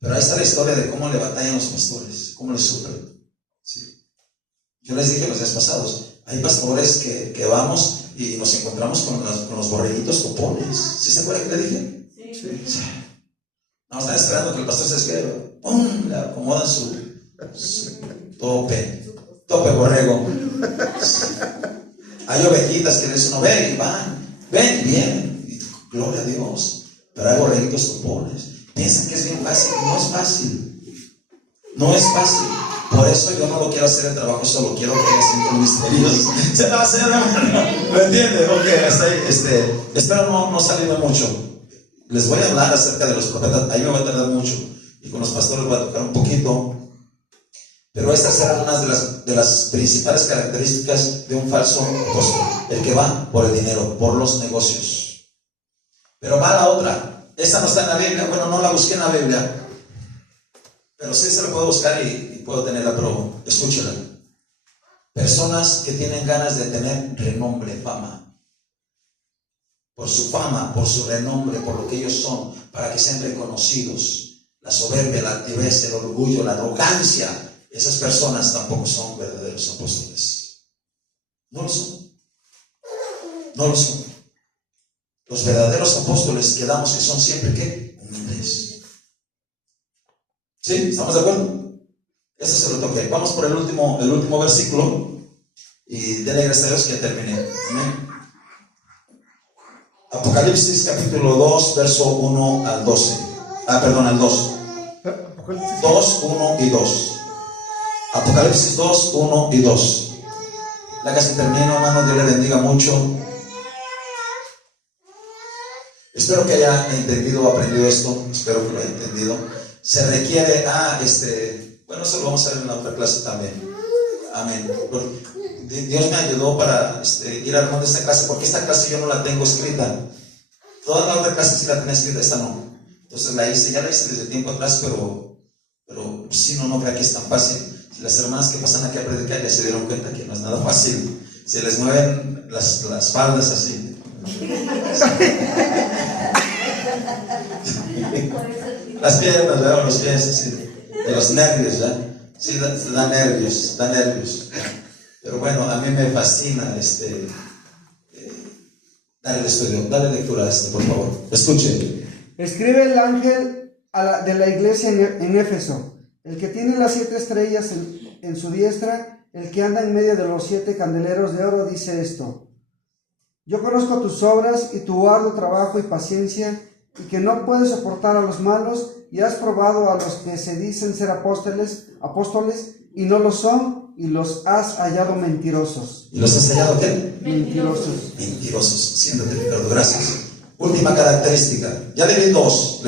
Pero ahí está la historia de cómo le batallan los pastores, cómo les sufren. ¿Sí? Yo les dije los días pasados, hay pastores que vamos y nos encontramos con los borreguitos topones. ¿Sí se acuerdan que le dije? Sí. No, están esperando que el pastor se despierta. ¡Pum! Le acomodan su tope borrego. Hay ovejitas que les uno ve y van, ven y vienen, y gloria a Dios. Pero hay borreguitos topones. Piensan que es bien fácil. No es fácil. Por eso yo no lo quiero hacer el trabajo solo, quiero que haya 5 misterios. Se la va a hacer, hermano. ¿Me entiende? Ok, hasta ahí. Espero no salirme mucho. Les voy a hablar acerca de los profetas. Ahí me va a tardar mucho. Y con los pastores voy a tocar un poquito. Pero estas serán unas de las principales características de un falso apóstol. El que va por el dinero, por los negocios. Pero va la otra. Esta no está en la Biblia. Bueno, no la busqué en la Biblia. Pero sí se la puedo buscar y puedo tenerla, pero escúchela. Personas que tienen ganas de tener renombre, fama. Por su fama, por su renombre, por lo que ellos son, para que sean reconocidos. La soberbia, la altivez, el orgullo, la arrogancia. Esas personas tampoco son verdaderos apóstoles. No lo son. Los verdaderos apóstoles quedamos que son siempre ¿qué? Humildes. ¿Sí? ¿Estamos de acuerdo? Eso se lo toqué. Vamos por el último versículo y denle gracias a Dios que ya terminé. Amén. Apocalipsis capítulo 2, verso 1 al 12. Al 2. 2, 1 y 2. Apocalipsis 2, 1 y 2. Ya casi termino, hermano. Dios le bendiga mucho. Espero que haya entendido o aprendido esto. Espero que lo haya entendido. Se requiere, bueno, eso lo vamos a ver en la otra clase también. Amén. Dios me ayudó para ir armando esta clase, porque esta clase yo no la tengo escrita. Toda la otra clase sí la tenía escrita, esta no. Entonces ya la hice desde tiempo atrás, pero sí, no crea que es tan fácil. Si las hermanas que pasan aquí a predicar ya se dieron cuenta que no es nada fácil. Se les mueven las faldas así. Las piernas, ¿verdad? Los pies, sí. De los nervios, ¿verdad? Sí, da nervios. Pero bueno, a mí me fascina dale el estudio, dale lectura a por favor. Escuche. Escribe el ángel de la iglesia en Éfeso, el que tiene las 7 estrellas en su diestra, el que anda en medio de los 7 candeleros de oro, dice esto: yo conozco tus obras y tu arduo trabajo y paciencia, y que no puedes soportar a los malos, y has probado a los que se dicen ser apóstoles y no lo son, y los has hallado mentirosos. ¿Y los has hallado qué? Mentirosos. Siéntate, Ricardo, gracias. Última característica. Ya le di dos.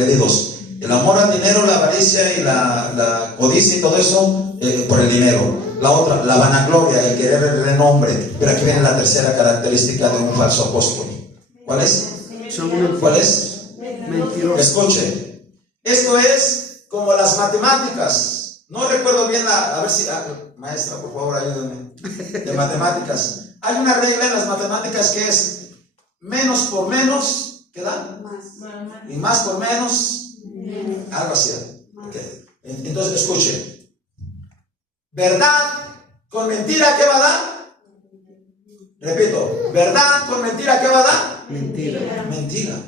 El amor al dinero, la avaricia y la codicia y todo eso por el dinero. La otra, la vanagloria, el querer el renombre. Pero aquí viene la tercera característica de un falso apóstol. ¿Cuál es? Mentirosos. Escuche. Esto es como las matemáticas. No recuerdo bien a ver si... maestra, por favor, ayúdenme. De matemáticas. Hay una regla en las matemáticas que es menos por menos, ¿qué da? Y más por menos, algo así. Okay. Entonces, escuche. ¿Verdad con mentira qué va a dar? Repito. ¿Verdad con mentira qué va a dar? Mentira.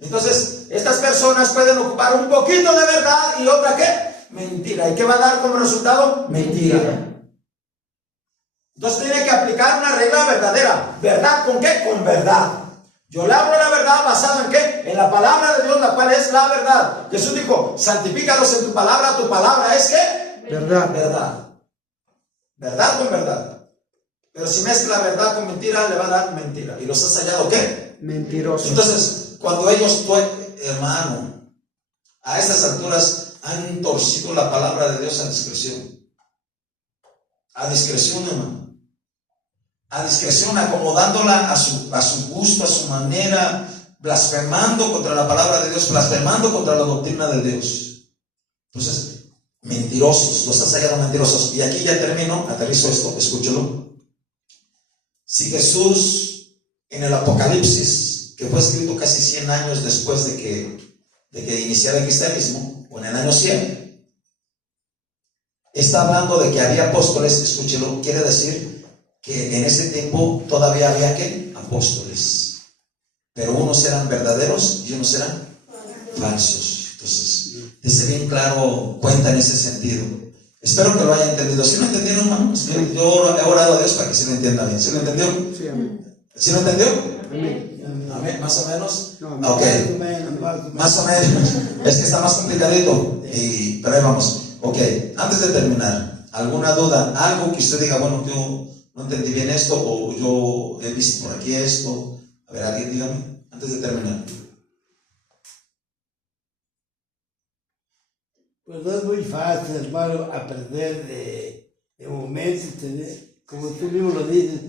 Entonces, estas personas pueden ocupar un poquito de verdad y otra ¿qué? Mentira. ¿Y qué va a dar como resultado? Mentira. Entonces tiene que aplicar una regla verdadera. ¿Verdad con qué? Con verdad. Yo le hablo la verdad basada en ¿qué? En la palabra de Dios, la cual es la verdad. Jesús dijo, santifícalos en tu palabra es ¿qué? Verdad. Verdad. Verdad con verdad. Pero si mezcla verdad con mentira, le va a dar mentira. ¿Y los has hallado qué? Mentiroso. Entonces, cuando ellos, hermano, a estas alturas han torcido la palabra de Dios a discreción. A discreción, hermano. A discreción, acomodándola a su gusto, a su manera, blasfemando contra la palabra de Dios, blasfemando contra la doctrina de Dios. Entonces, mentirosos, los has hallado mentirosos. Y aquí ya termino, aterrizo esto, escúchelo. Si Jesús en el Apocalipsis, que fue escrito casi 100 años después de que iniciara el cristianismo, o en el año 100, está hablando de que había apóstoles, escúchelo, quiere decir que en ese tiempo todavía había ¿qué? Apóstoles, pero unos eran verdaderos y unos eran falsos. Entonces, dice bien claro, cuenta en ese sentido. Espero que lo haya entendido. ¿Sí lo entendieron, hermano? Yo he orado a Dios para que se lo entienda bien. ¿Sí lo entendió? Sí, amén. ¿Sí lo entendió? Amén. Amén, más o menos. No, Ok, más o menos. Es que está más complicadito. Pero ahí vamos. Ok, antes de terminar, ¿alguna duda? Algo que usted diga, bueno, yo no entendí bien esto, o yo he visto por aquí esto. A ver, alguien dígame, antes de terminar. Pues no es muy fácil, hermano, aprender de momentos, tener, como tú mismo lo dices,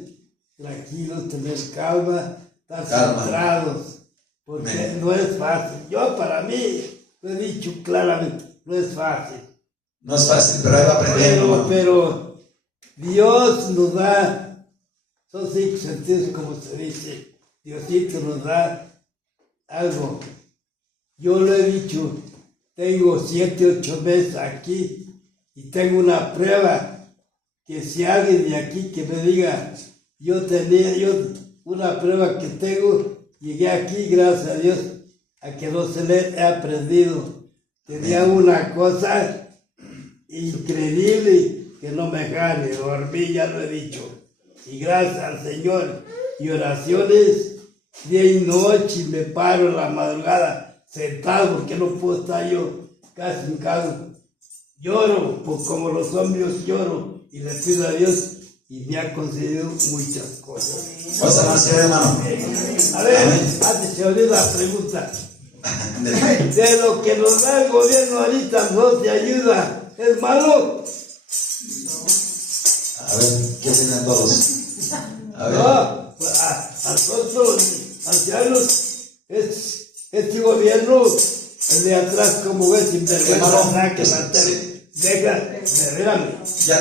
tranquilos, tener calma, estar centrados, porque no es fácil. Yo, para mí, lo he dicho claramente, no es fácil. No es fácil, pero ahí va aprendiendo. Pero Dios nos da, son 5 sentidos, como se dice, Diosito nos da algo. Yo lo he dicho, tengo 7, 8 meses aquí y tengo una prueba que si alguien de aquí que me diga, yo una prueba que tengo, llegué aquí, gracias a Dios, a que no se le he aprendido. Tenía una cosa increíble que no me deja ni dormir, ya lo he dicho. Y gracias al Señor y oraciones, día y noche, me paro en la madrugada sentado porque no puedo estar yo casi en casa. Lloro, pues como los hombres lloro y le pido a Dios y me ha concedido muchas cosas. Vamos a avanzar, hermano. A ver, antes se olvida la pregunta. De lo que nos da el gobierno ahorita no te ayuda, ¿es malo? A ver, ¿qué tienen todos? A ver. No, pues a nosotros, ancianos, este gobierno, el de atrás, como ves, sinvergüenza, que deja de verme,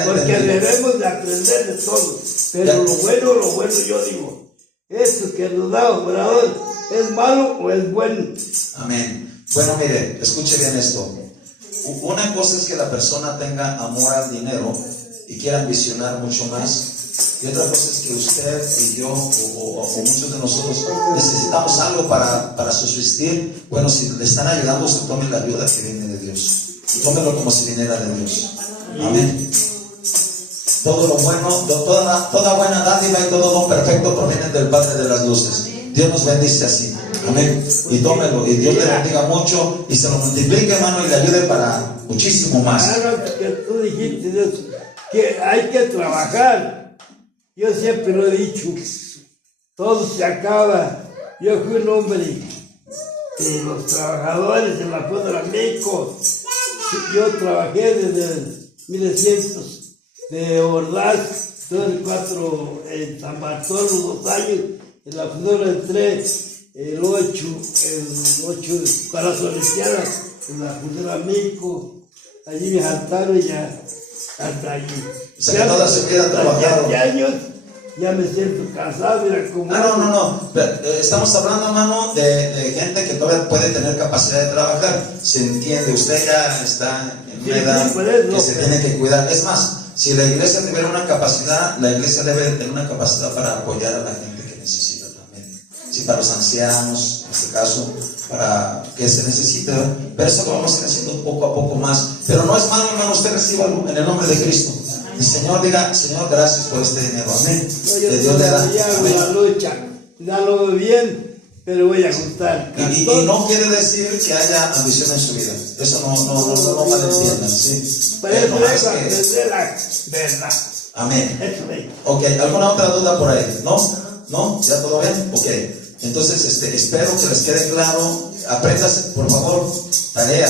porque debemos de aprender de todo, pero lo bueno yo digo, esto que nos da Obrador, ¿es malo o es bueno? Amén. Bueno, mire, escuche bien esto. Una cosa es que la persona tenga amor al dinero y quiera ambicionar mucho más, y otra cosa es que usted y yo o muchos de nosotros necesitamos algo para subsistir. Bueno, si le están ayudando, usted tome la ayuda que viene de Dios, tómelo como si viniera de Dios. Amén. Todo lo bueno, toda buena dádiva y todo don perfecto provienen del Padre de las luces. Dios nos bendice así. Amén. Y tómelo, y Dios le bendiga mucho y se lo multiplique, hermano, y le ayude para muchísimo más. Claro, que tú dijiste eso, que hay que trabajar. Yo siempre lo he dicho, todo se acaba. Yo fui un hombre de los trabajadores en la Puebla México. Yo trabajé desde 1900 de Ordaz, 4 en San Bartolo, 2 años. En la Puebla entré el 8 para Soliciana, en la Puebla México. Allí me saltaron ya hasta allí. O sea, que toda su vida trabajado. 7 años, ya me siento cansado, mira cómo... No. Estamos hablando, hermano, de gente que todavía puede tener capacidad de trabajar. Se entiende, usted ya está en una edad que se tiene que cuidar. Es más, si la iglesia tuviera una capacidad, la iglesia debe de tener una capacidad para apoyar a la gente que necesita también. Sí, para los ancianos, en este caso, para que se necesite. Pero eso lo vamos a ir haciendo poco a poco más. Pero no es malo, hermano, usted recíbalo en el nombre de Cristo. El Señor diga, Señor, gracias por este dinero. Amén. Yo De Dios le da. la lucha, dalo bien, le voy a gustar. Y no quiere decir que haya ambición en su vida. Eso no malentiendan, ¿sí? Pero eso No, es es que- aprender la verdad. Amén. Eso es. Ok, ¿alguna otra duda por ahí? ¿No? ¿No? ¿Ya todo bien? Ok. Entonces, espero que les quede claro. Apréndase, por favor, tarea.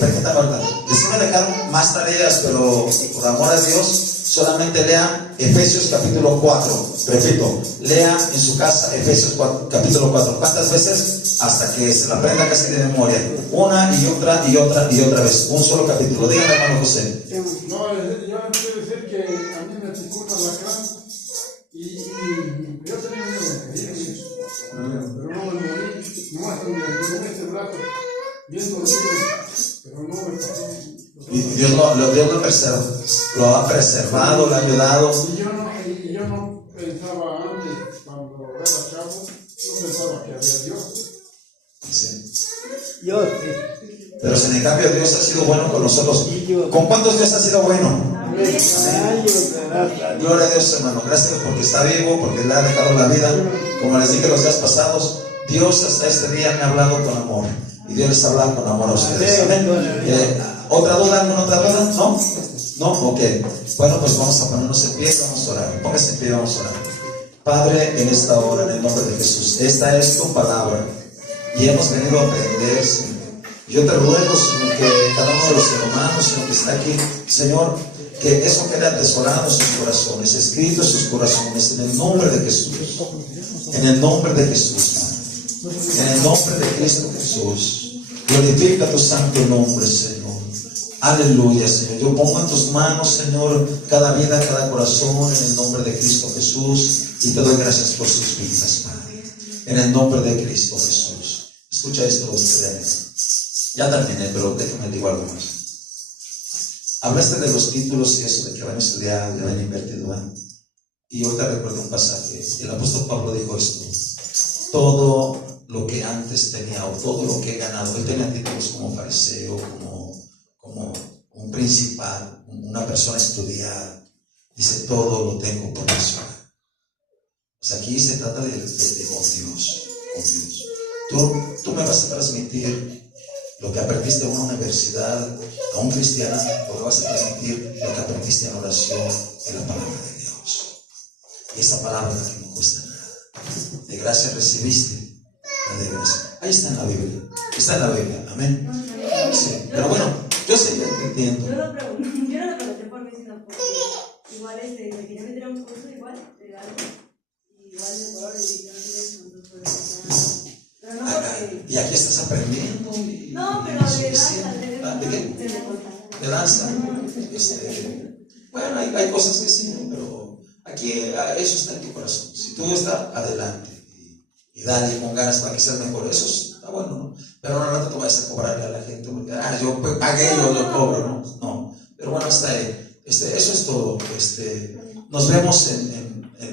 Permítame ahorita. Les iba a dejar más tareas, pero por amor a Dios, solamente lean Efesios capítulo 4. Repito, lean en su casa Efesios capítulo 4. ¿Cuántas veces? Hasta que se la aprenda casi de memoria. Una y otra y otra y otra vez. Un solo capítulo. Dígame, hermano José. No, yo quiero decir que a mí me picó un alacrán y yo tenía miedo de caerme, pero no me morí. Nomás que me quedé este brazo bien dormido, pero no me pasó. Y Dios lo ha preservado, lo ha ayudado. Y yo no pensaba antes, cuando era chavo, no pensaba que había Dios. Sí. Yo sí. Pero sin en cambio Dios ha sido bueno con nosotros. ¿Con cuántos Dios ha sido bueno? Gloria a Dios, hermano. Gracias porque está vivo, porque le ha dejado la vida. Como les dije los días pasados, Dios hasta este día me ha hablado con amor. Y Dios les habla con amor a ustedes. Amén. ¿Otra duda? ¿Alguna otra duda? ¿No? ¿No? Ok. Bueno, pues vamos a ponernos en pie, vamos a orar. Póngase en pie, vamos a orar. Padre, en esta hora, en el nombre de Jesús, esta es tu palabra. Y hemos venido a aprender, Señor. Yo te ruego, Señor, que cada uno de los hermanos, Señor, que está aquí, Señor, que eso quede atesorado en sus corazones, escrito en sus corazones, en el nombre de Jesús. En el nombre de Jesús. En el nombre de Cristo Jesús. Glorifica tu santo nombre, Señor. Aleluya, Señor. Yo pongo en tus manos, Señor, cada vida, cada corazón, en el nombre de Cristo Jesús. Y te doy gracias por sus vidas, Padre. En el nombre de Cristo Jesús. Escucha esto, ustedes. Ya terminé, pero déjame digo algo más. Hablaste de los títulos y eso, de que van a estudiar, de van a invertir, ¿verdad? Y ahorita recuerdo un pasaje. El apóstol Pablo dijo esto: todo lo que antes tenía, o todo lo que he ganado, él tenía títulos como fariseo, como un principal, una persona estudiada. Dice, todo lo tengo por persona. O sea, aquí se trata de con Dios, con Dios. Tú me vas a transmitir lo que aprendiste en una universidad, a un cristiano, o le vas a transmitir lo que aprendiste en oración, en la palabra de Dios. Y esa palabra que no cuesta nada. De gracia recibiste, la de gracia. Ahí está en la Biblia. Está en la Biblia. Amén. Sí. Pero bueno, yo sé, yo te entiendo. Yo no lo pregunté por mí, sino porque igual me quería meter a un curso igual de algo. Igual de color, y yo no sé eso, entonces pero no porque... Y aquí estás aprendiendo. No, pero de danza, ¿De qué? De danza. Bueno, hay cosas que sí, pero aquí eso está en tu corazón. Si tú estás adelante y dale con ganas para que seas mejor, eso está bueno, ¿no? Pero no rato tú vas a cobrarle a la gente porque yo pagué, yo lo cobro, ¿no? No. Pero bueno, hasta ahí. Eso es todo. Nos vemos en